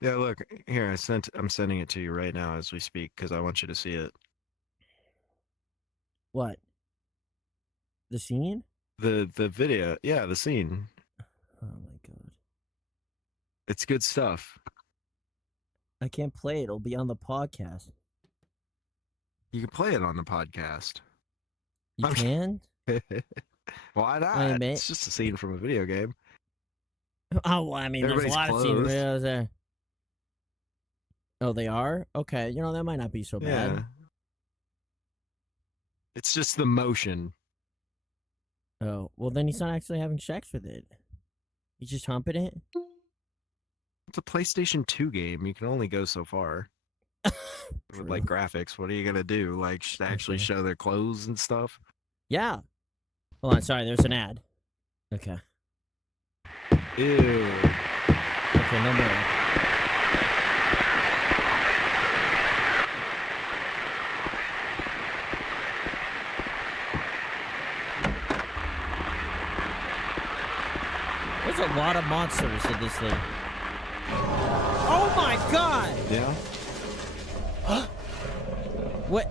Yeah, look here. I'm sending it to you right now as we speak because I want you to see it. What? The scene? The video, yeah, the scene. Oh my god! It's good stuff. I can't play it. It'll be on the podcast. You can play it on the podcast. You can? Why not? It's just a scene from a video game. Oh, well, I mean, there's a lot of scene videos there. Oh, they are? Okay, you know, that might not be so bad. It's just the motion. Oh, well, then he's not actually having sex with it. He's just humping it? It's a PlayStation 2 game. You can only go so far. With, like, graphics. What are you going to do? Like, actually show their clothes and stuff? Yeah. Hold on, sorry, there's an ad. Okay. Ew. Okay, no more. There's a lot of monsters in this thing. Oh my god! Yeah? What?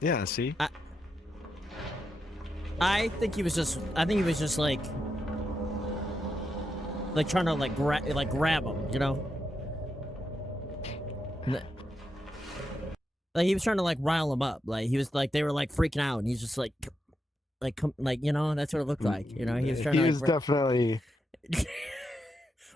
Yeah, see? I think he was just like trying to grab him, you know? Like he was trying to like rile him up. Like he was like they were like freaking out, and he's just like you know, that's what it looked like. You know, he was trying to. He was definitely.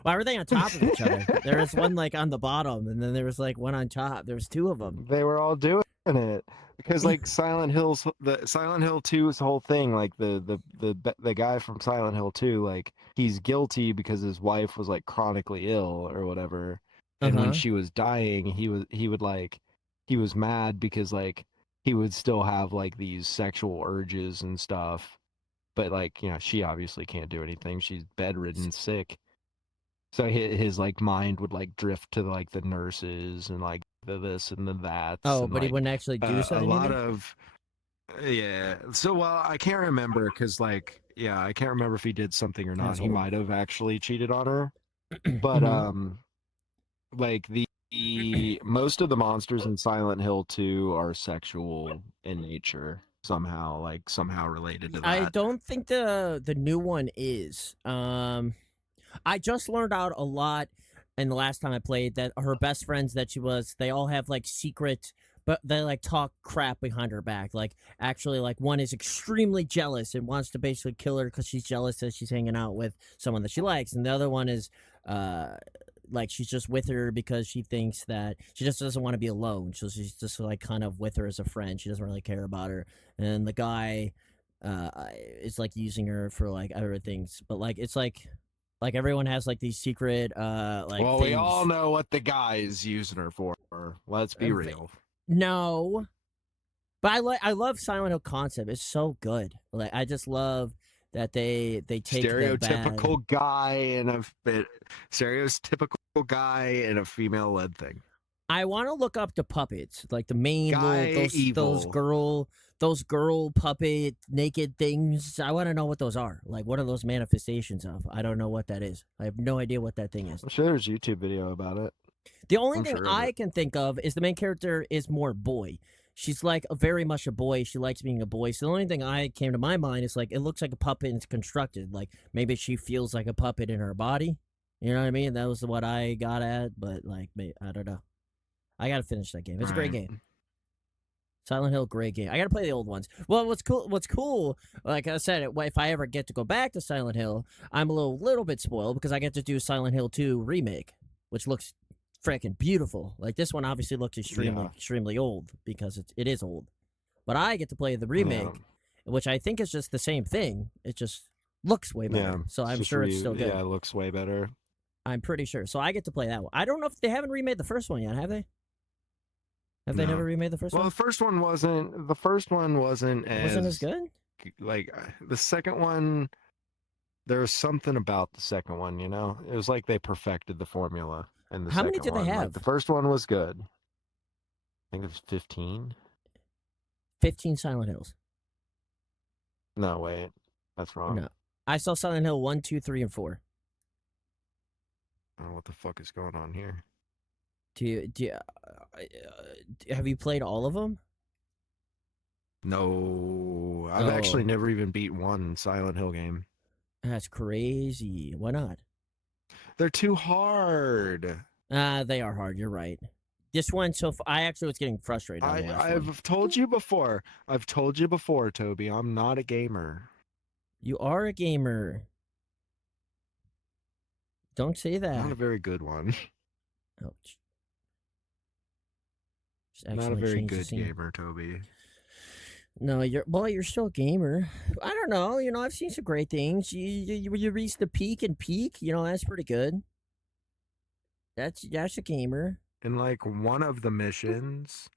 Why were they on top of each other? There was one like on the bottom, and then there was like one on top. There was two of them. They were all doing it because like Silent Hill 2's whole thing, like the guy from Silent Hill 2, like he's guilty because his wife was like chronically ill or whatever, and when she was dying, he was mad because like he would still have like these sexual urges and stuff, but like, you know, she obviously can't do anything. She's bedridden, sick. So his like mind would like drift to like the nurses and like the this and the that. Oh, and, but like, he wouldn't actually do something. A lot of yeah. So well, I can't remember because like I can't remember if he did something or not. He might have actually cheated on her, but like most of the monsters in Silent Hill 2 are sexual in nature somehow related to that. I don't think the new one is. I just learned out a lot in the last time I played that her best friends they all have like secret, but they like talk crap behind her back. Like actually, like one is extremely jealous and wants to basically kill her because she's jealous that she's hanging out with someone that she likes, and the other one is like she's just with her because she thinks that she just doesn't want to be alone. So she's just like kind of with her as a friend. She doesn't really care about her, and the guy is like using her for like other things, but like it's like everyone has like these secret like well, things. we all know what the guy is using her for. Let's be real. No, but I love Silent Hill concept. It's so good. Like I just love that they take stereotypical guy and a female led thing. I want to look up the puppets, like the main guy those girl puppet naked things. I want to know what those are. Like, what are those manifestations of? I don't know what that is. I have no idea what that thing is. I'm sure there's a YouTube video about it. The only thing I can think of is the main character is more boy. She's like very much a boy. She likes being a boy. So the only thing I came to my mind is like it looks like a puppet and it's constructed. Like maybe she feels like a puppet in her body. You know what I mean? That was what I got at. But like, I don't know. I gotta finish that game. It's a great game. Silent Hill, great game. I gotta play the old ones. Well, what's cool, like I said, if I ever get to go back to Silent Hill, I'm a little bit spoiled because I get to do Silent Hill 2 remake, which looks freaking beautiful. Like this one obviously looks extremely old because it is old. But I get to play the remake, which I think is just the same thing. It just looks way better. So I'm sure it's still good. Yeah, it looks way better. I'm pretty sure. So I get to play that one. I don't know if they haven't remade the first one yet, have they? Have they never remade the first one? Well, the first one wasn't. The first one wasn't as good. Like the second one, there was something about the second one. You know, it was like they perfected the formula. And the How second many did one. they have? Like, the first one was good. I think it was 15. 15 Silent Hills. No, wait, that's wrong. No, I saw Silent Hill 1, 2, 3, and 4. I don't know what the fuck is going on here. Have you played all of them? No, I've actually never even beat one Silent Hill game. That's crazy. Why not? They're too hard. They are hard. You're right. This one, I actually was getting frustrated. I've told you before. I've told you before, Toby. I'm not a gamer. You are a gamer. Don't say that. Not a very good one. Ouch. Not a very good gamer, Toby. No, you're still a gamer. I don't know. You know, I've seen some great things. You reach the peak and peak. You know, that's pretty good. That's a gamer. In like one of the missions.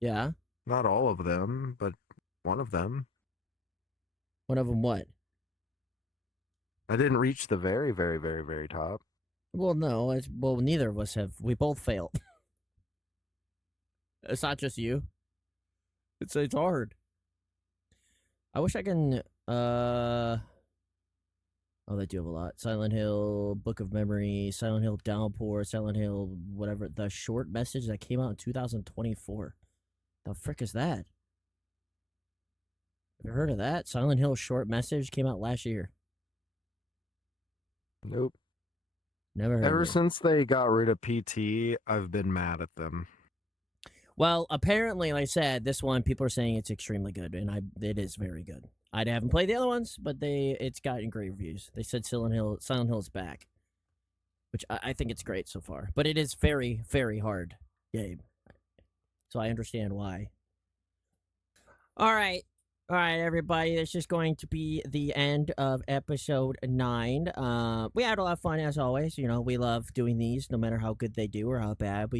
Yeah. Not all of them, but one of them. One of them what? I didn't reach the very, very, very, very top. Well, no. Neither of us have. We both failed. It's not just you. It's hard. I wish I can. Oh, they do have a lot. Silent Hill, Book of Memory, Silent Hill Downpour, Silent Hill, whatever. The short message that came out in 2024. The frick is that? Have you heard of that? Silent Hill short message came out last year. Nope. Never heard Ever of it. since they got rid of PT, I've been mad at them. Well, apparently, like I said, this one, people are saying it's extremely good, and it is very good. I haven't played the other ones, but it's gotten great reviews. They said Silent Hill is back, which I think it's great so far. But it is very, very hard game, so I understand why. All right, everybody. This is going to be the end of episode 9. We had a lot of fun as always. You know, we love doing these, no matter how good they do or how bad.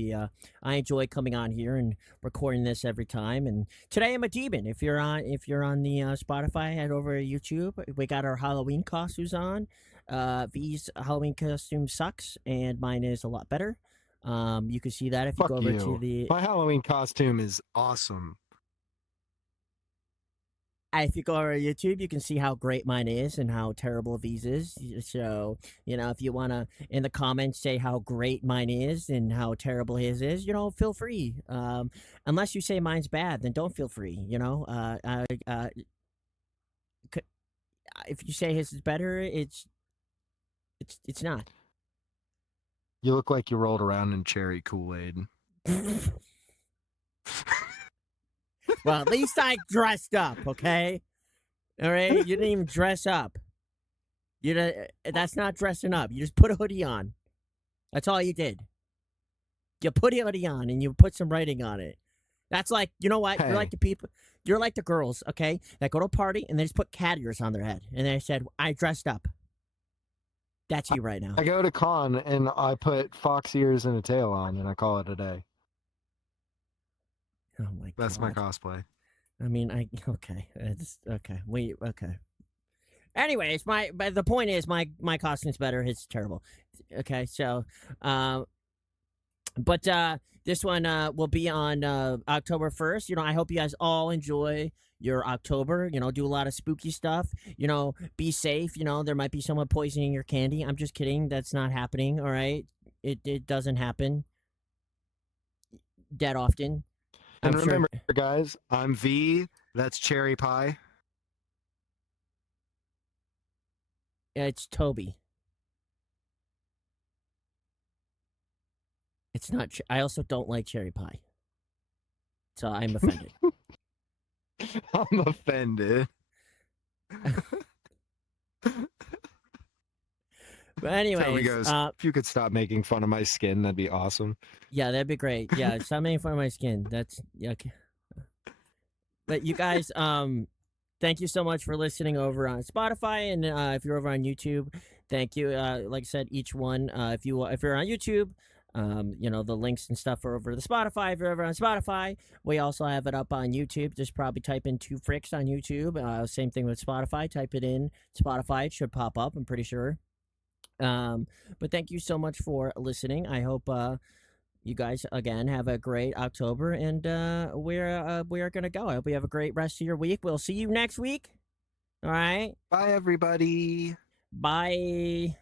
I enjoy coming on here and recording this every time. And today I'm a demon. If you're on the Spotify, head over to YouTube. We got our Halloween costumes on. V's Halloween costume sucks, and mine is a lot better. You can see that if you go over to the. My Halloween costume is awesome. If you go over to YouTube, you can see how great mine is and how terrible V's is. So, you know, if you want to, in the comments, say how great mine is and how terrible his is, you know, feel free. Unless you say mine's bad, then don't feel free, you know. If you say his is better, it's not. You look like you rolled around in cherry Kool-Aid. Well, at least I dressed up, okay? All right? You didn't even dress up. That's not dressing up. You just put a hoodie on. That's all you did. You put a hoodie on and you put some writing on it. That's like, you know what? Hey. You're like the girls, okay, that go to a party and they just put cat ears on their head. And they said, I dressed up. That's you right now. I go to con and I put fox ears and a tail on and I call it a day. Oh my god. That's my cosplay. I mean, okay. Okay. Anyways, but the point is my costume's better. It's terrible. Okay, so but this one will be on October 1st. You know, I hope you guys all enjoy your October. You know, do a lot of spooky stuff. You know, be safe. You know, there might be someone poisoning your candy. I'm just kidding. That's not happening, all right? It doesn't happen that often. And remember, guys, I'm V. That's cherry pie. It's Toby. It's not. I also don't like cherry pie. So I'm offended. I'm offended. But Toby anyways, goes, if you could stop making fun of my skin, that'd be awesome. yeah, that'd be great. Yeah, stop making fun of my skin. That's yeah. Okay. But you guys, thank you so much for listening over on Spotify, and if you're over on YouTube, thank you. Like I said, each one, if you're on YouTube, the links and stuff are over the Spotify. If you're over on Spotify, we also have it up on YouTube. Just probably type in Two Fricks on YouTube. Same thing with Spotify. Type it in Spotify. It should pop up. I'm pretty sure. But thank you so much for listening. I hope you guys again have a great October, and we are gonna go. I hope you have a great rest of your week. We'll see you next week. All right. Bye, everybody. Bye.